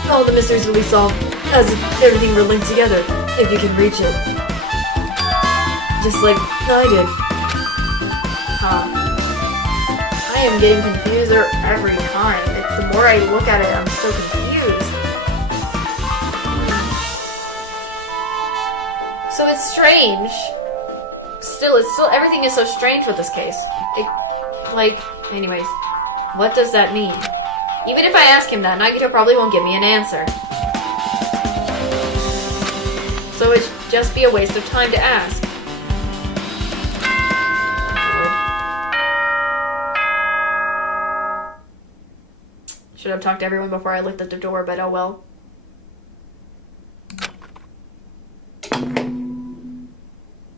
All the mysteries will be solved as if everything were linked together, if you can reach it. Just like I did. Huh. I am getting confused every time. The more I look at it, I'm so confused. So it's strange. Still, everything is so strange with this case. Anyways, what does that mean? Even if I ask him that, Nagito probably won't give me an answer. So it'd just be a waste of time to ask. Should have talked to everyone before I looked at the door, but oh well.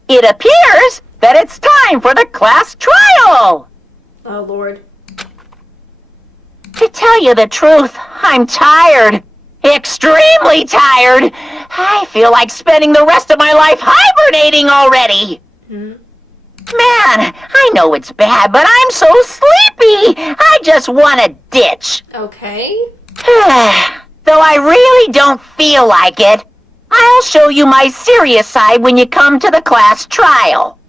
It appears that it's time for the class trial! Oh lord. To tell you the truth, I'm tired. Extremely tired. I feel like spending the rest of my life hibernating already. Man, I know it's bad, but I'm so sleepy. I just want to ditch. Okay. Though I really don't feel like it, I'll show you my serious side when you come to the class trial.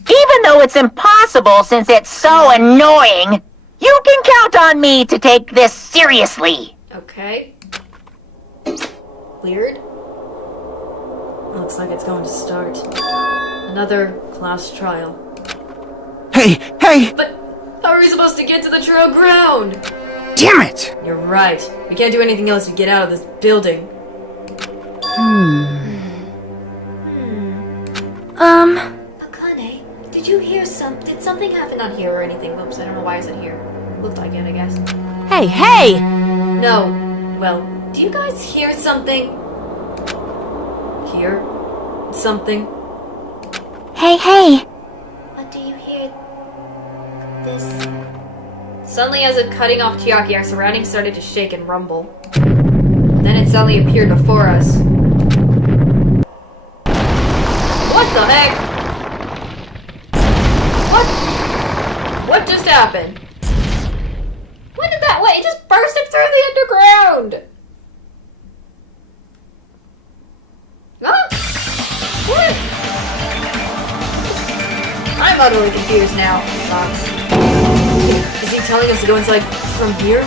Even though it's impossible since it's so annoying, you can count on me to take this seriously. Okay. Weird. Looks like it's going to start. Another class trial. Hey, hey! But how are we supposed to get to the trial ground? Damn it! You're right. We can't do anything else to get out of this building. Akane, did you hear did something happen Not here or anything. Whoops, I don't know why it's in here. Looked like it, I guess. Hey, hey! No. Well, do you guys hear something? Here? Something? Hey, hey! What do you hear? This... Suddenly, as if cutting off Chiaki, our surroundings started to shake and rumble. Then it suddenly appeared before us. What the heck? What just happened? When did that? What? It just bursted through the underground. Huh? What? I'm utterly confused now. Fox. Is he telling us to go inside from here?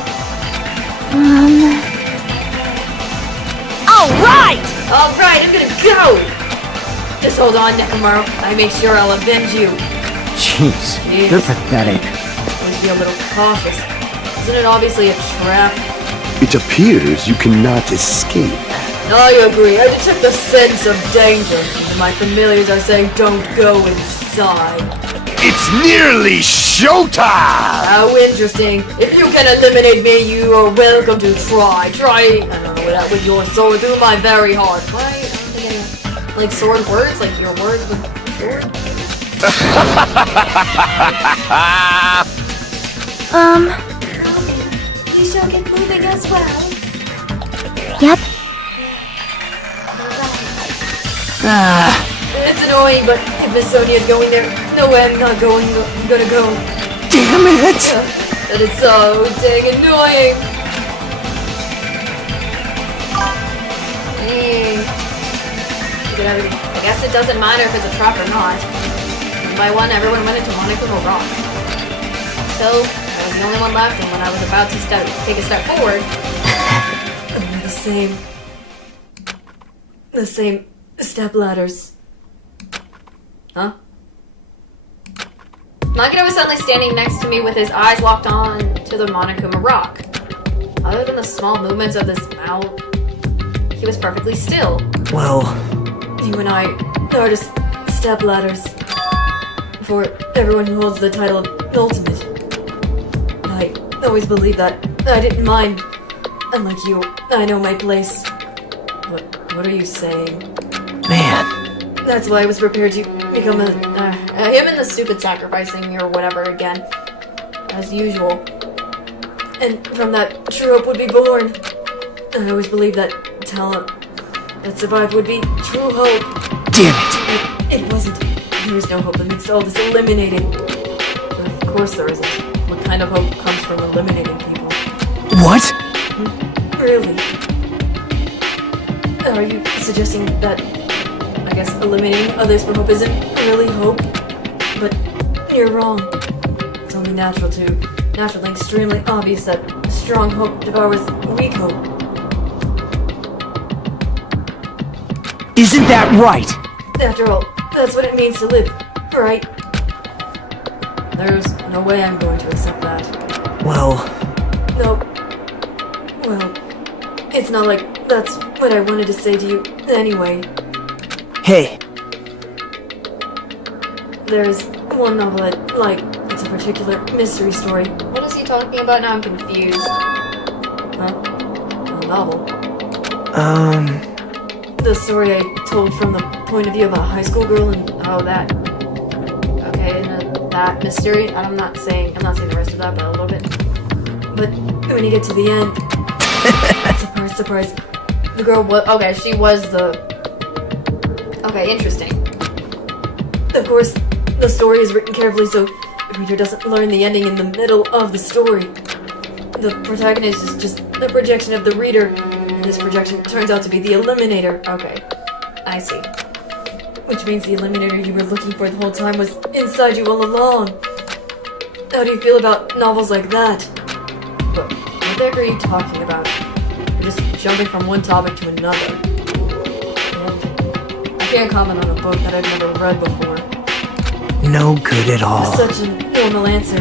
Alright! Alright, I'm gonna go! Just hold on, Mechamaru. I make sure I'll avenge you. Jeez, Jeez. you're pathetic. Always be a little cautious. Isn't it obviously a trap? It appears you cannot escape. I agree. I detect a sense of danger. Even my familiars are saying don't go inside. It's nearly showtime! How interesting. If you can eliminate me, you are welcome to try. Try, I don't know, that with your sword through my very heart. Why? I'm thinking, like sword words? Like your words with sword? Robin, you shall get moving as well. Yep. Alright. It's annoying, but if Miss Sonia's going there, no way I'm not going. I'm gonna go. Damn it! That is so dang annoying. Look at everything. I guess it doesn't matter if it's a trap or not. One by one, everyone went into Monochrome Rock. So, I was the only one left, and when I was about to take a step forward, I'm the same. the same stepladders. Huh? Nagito was suddenly standing next to me with his eyes locked on to the Monokuma rock. Other than the small movements of his mouth, he was perfectly still. Well, You and I are just stepladders for everyone who holds the title of Ultimate. I always believed that. I didn't mind. Unlike you, I know my place. What are you saying? man, That's why I was prepared to become a... Him and the stupid sacrificing or whatever again. As usual. And from that, true hope would be born. I always believed that talent that survived would be true hope. damn it. It wasn't. There is no hope amidst all this eliminating. Of course there isn't. What kind of hope comes from eliminating people? What? Really? Are you suggesting that, I guess, eliminating others for hope isn't really hope? But you're wrong. It's only naturally extremely obvious that strong hope devours weak hope. Isn't that right? After all, that's what it means to live, right? There's no way I'm going to accept that. Well, No. Well, it's not like that's what I wanted to say to you anyway. hey, There's one novel I like. It's a particular mystery story. What is he talking about now? I'm confused. Huh? A novel. The story I told from the point of view of a high school girl and that. Okay, and that mystery. I'm not saying the rest of that, but a little bit. But when you get to the end, surprise, surprise, The girl was okay. She was the. Okay, interesting. of course, the story is written carefully so the reader doesn't learn the ending in the middle of the story. The protagonist is just a projection of the reader, and this projection turns out to be the Eliminator. Okay, I see. Which means the Eliminator you were looking for the whole time was inside you all along. How do you feel about novels like that? What the heck are you talking about? You're just jumping from one topic to another. And I can't comment on a book that I've never read before. no good at all. Such a normal answer.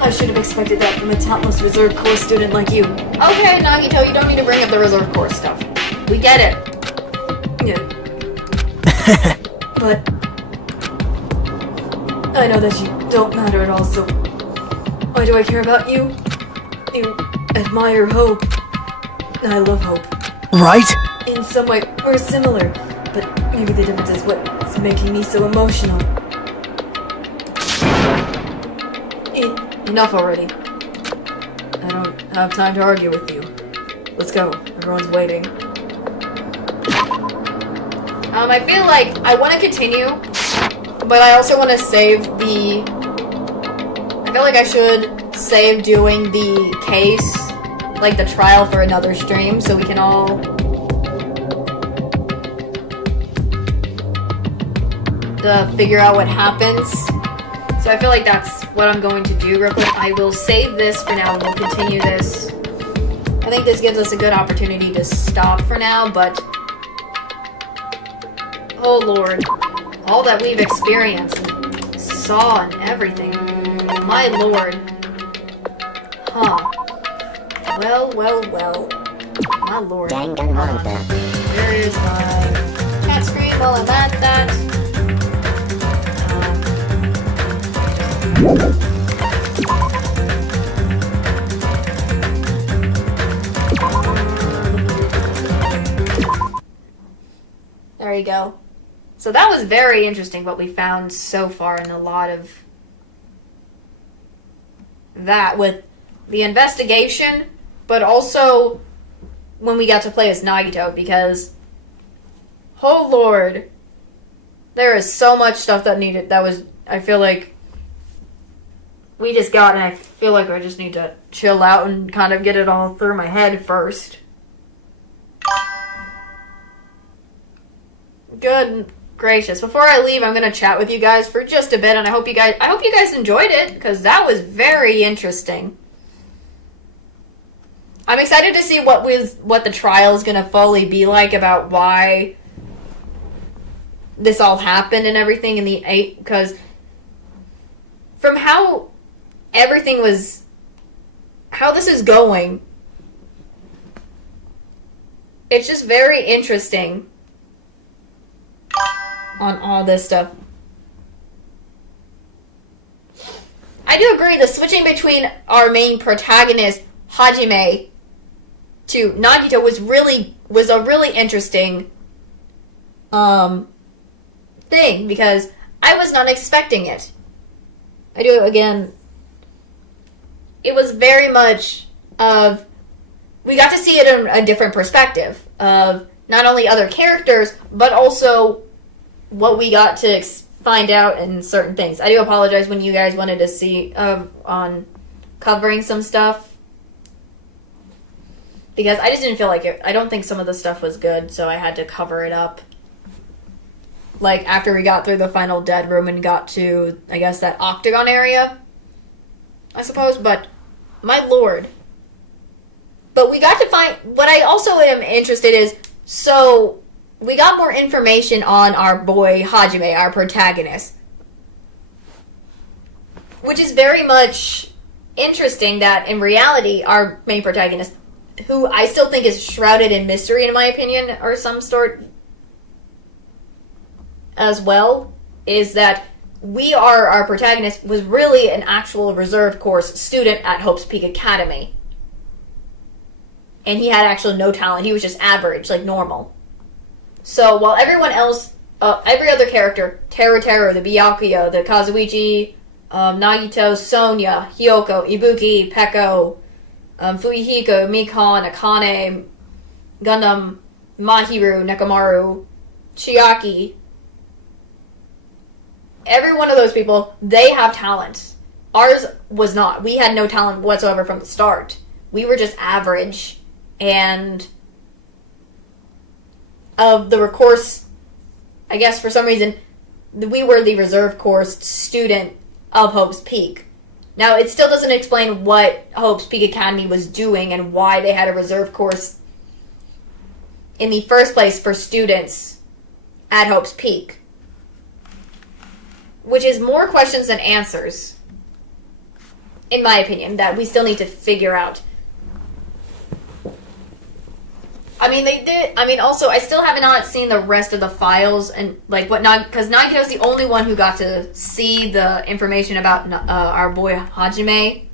I should have expected that from a topmost reserve course student like you. Okay, Nagito, you don't need to bring up the reserve course stuff. We get it. Yeah. But I know that you don't matter at all, so why do I care about you? You admire hope. I love hope. Right? In some way, we're similar, but maybe the difference is what's making me so emotional. Enough already. I don't have time to argue with you. Let's go. Everyone's waiting. I feel like I want to continue, but I also want to save the... I feel like I should save doing the case, like the trial for another stream, so we can all... figure out what happens. So I feel like that's what I'm going to do real quick. I will save this for now and we'll continue this. I think this gives us a good opportunity to stop for now, but... Oh lord. All that we've experienced and saw and everything. My lord. Huh. Well. My lord. Danganronpa. There is my cat screen while I'm at that. There you go. So that was very interesting what we found so far in a lot of that with the investigation, but also when we got to play as Nagito, because oh lord, there is so much stuff that was, I feel like we just got, and I feel like I just need to chill out and kind of get it all through my head first. Good gracious. Before I leave, I'm going to chat with you guys for just a bit, and I hope you guys enjoyed it, because that was very interesting. I'm excited to see what the trial is going to fully be like about why this all happened and everything in the 8, because from how everything was, how this is going, it's just very interesting on all this stuff. I do agree, the switching between our main protagonist, Hajime, to Nagito was a really interesting thing, because I was not expecting it. I do, again, it was very much of, we got to see it in a different perspective of not only other characters, but also what we got to find out in certain things. I do apologize when you guys wanted to see on covering some stuff, because I just didn't feel like it. I don't think some of the stuff was good, so I had to cover it up. Like, after we got through the final dead room and got to, I guess, that octagon area, I suppose, but my lord. But we got to find, what I also am interested is, so we got more information on our boy Hajime, our protagonist. Which is very much interesting that in reality, our main protagonist, who I still think is shrouded in mystery in my opinion, or some sort as well, is that our protagonist was really an actual reserve course student at Hope's Peak Academy. And he had actually no talent. He was just average, like normal. So while everyone else, every other character, Teru, the Byakuya, the Kazuichi, Nagito, Sonya, Hyoko, Ibuki, Peko, Fuyuhiko, Mikon, Akane, Gundam, Mahiru, Nekamaru, Chiaki, every one of those people, they have talent. Ours was not. We had no talent whatsoever from the start. We were just average. And of the course, I guess for some reason, we were the reserve course student of Hope's Peak. Now, it still doesn't explain what Hope's Peak Academy was doing and why they had a reserve course in the first place for students at Hope's Peak. Which is more questions than answers, in my opinion, that we still need to figure out. I mean, they did. I mean, also, I still have not seen the rest of the files and like what because Nagito's the only one who got to see the information about our boy Hajime,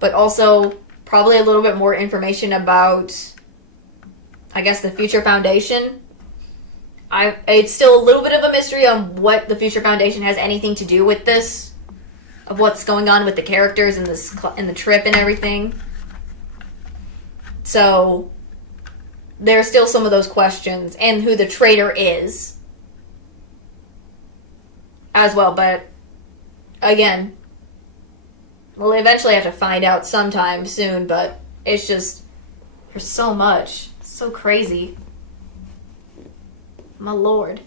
but also probably a little bit more information about, I guess, the Future Foundation. It's still a little bit of a mystery on what the Future Foundation has anything to do with this, of what's going on with the characters and the trip and everything. So there's still some of those questions, and who the traitor is as well. But again, we'll eventually have to find out sometime soon. But it's just, there's so much, so crazy. My lord.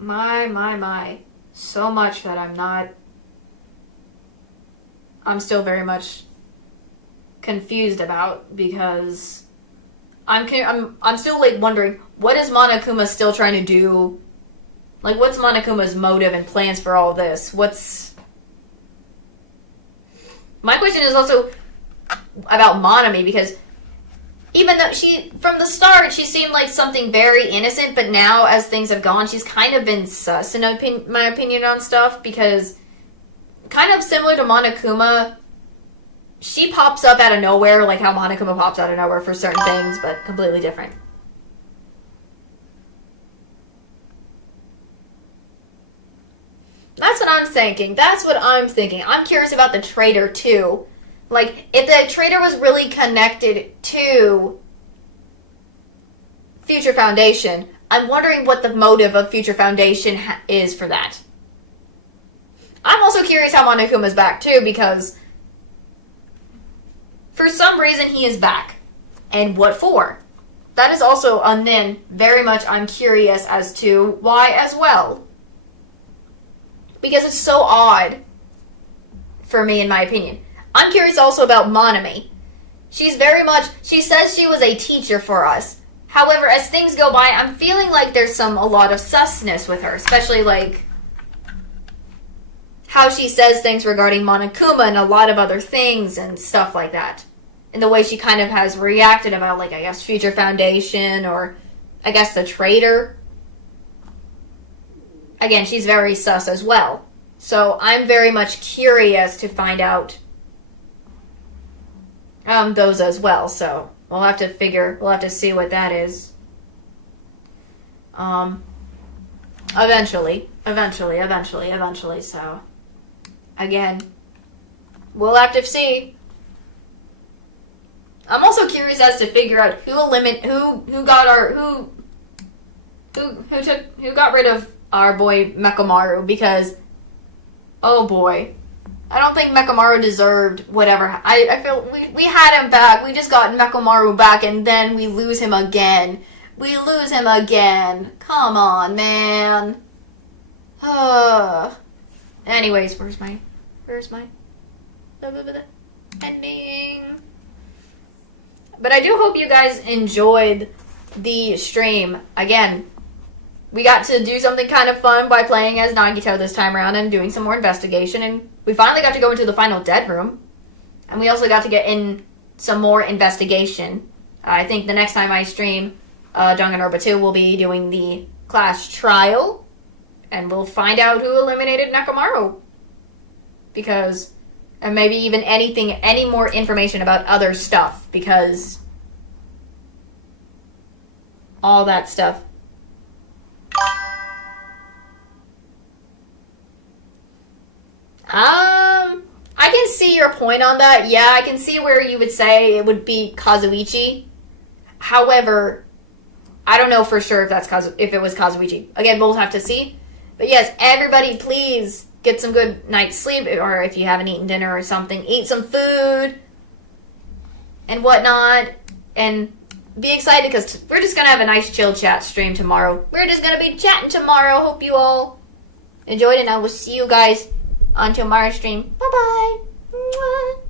My. So much that I'm still very much confused about, because I'm still like wondering, what is Monokuma still trying to do? Like, what's Monokuma's motive and plans for all this? My question is also about Monami, because even though from the start, she seemed like something very innocent, but now, as things have gone, she's kind of been sus, in my opinion, on stuff, because kind of similar to Monokuma, she pops up out of nowhere, like how Monokuma pops out of nowhere for certain things, but completely different. That's what I'm thinking. I'm curious about the traitor, too. Like, if the traitor was really connected to Future Foundation, I'm wondering what the motive of Future Foundation is for that. I'm also curious how Monokuma's back, too, because for some reason he is back. And what for? That is also, and then, very much I'm curious as to why as well. Because it's so odd, for me, in my opinion. I'm curious also about Monami. She says she was a teacher for us. However, as things go by, I'm feeling like there's a lot of susness with her, especially like how she says things regarding Monokuma and a lot of other things and stuff like that. And the way she kind of has reacted about, like, I guess, Future Foundation or, I guess, the traitor. Again, she's very sus as well. So I'm very much curious to find out those as well. So we'll have to see what that is. Eventually. So again, we'll have to see. I'm also curious as to figure out who got rid of our boy Mechamaru, because oh boy, I don't think Mechamaru deserved whatever. I feel we had him back. We just got Mechamaru back, and then we lose him again. Come on, man. Anyways, where's my ending? But I do hope you guys enjoyed the stream. Again, we got to do something kind of fun by playing as Nagito this time around and doing some more investigation. And we finally got to go into the final dead room. And we also got to get in some more investigation. I think the next time I stream Danganronpa 2, we'll be doing the class trial. And we'll find out who eliminated Mechamaru. Because... and maybe even any more information about other stuff, because all that stuff. I can see your point on that. Yeah, I can see where you would say it would be Kazuichi. However, I don't know for sure if it was Kazuichi. Again, we'll have to see. But yes, everybody, please get some good night's sleep, or if you haven't eaten dinner or something, eat some food and whatnot, and be excited because we're just going to have a nice chill chat stream tomorrow. We're just going to be chatting tomorrow. Hope you all enjoyed it, and I will see you guys on tomorrow's stream. Bye-bye. Mwah.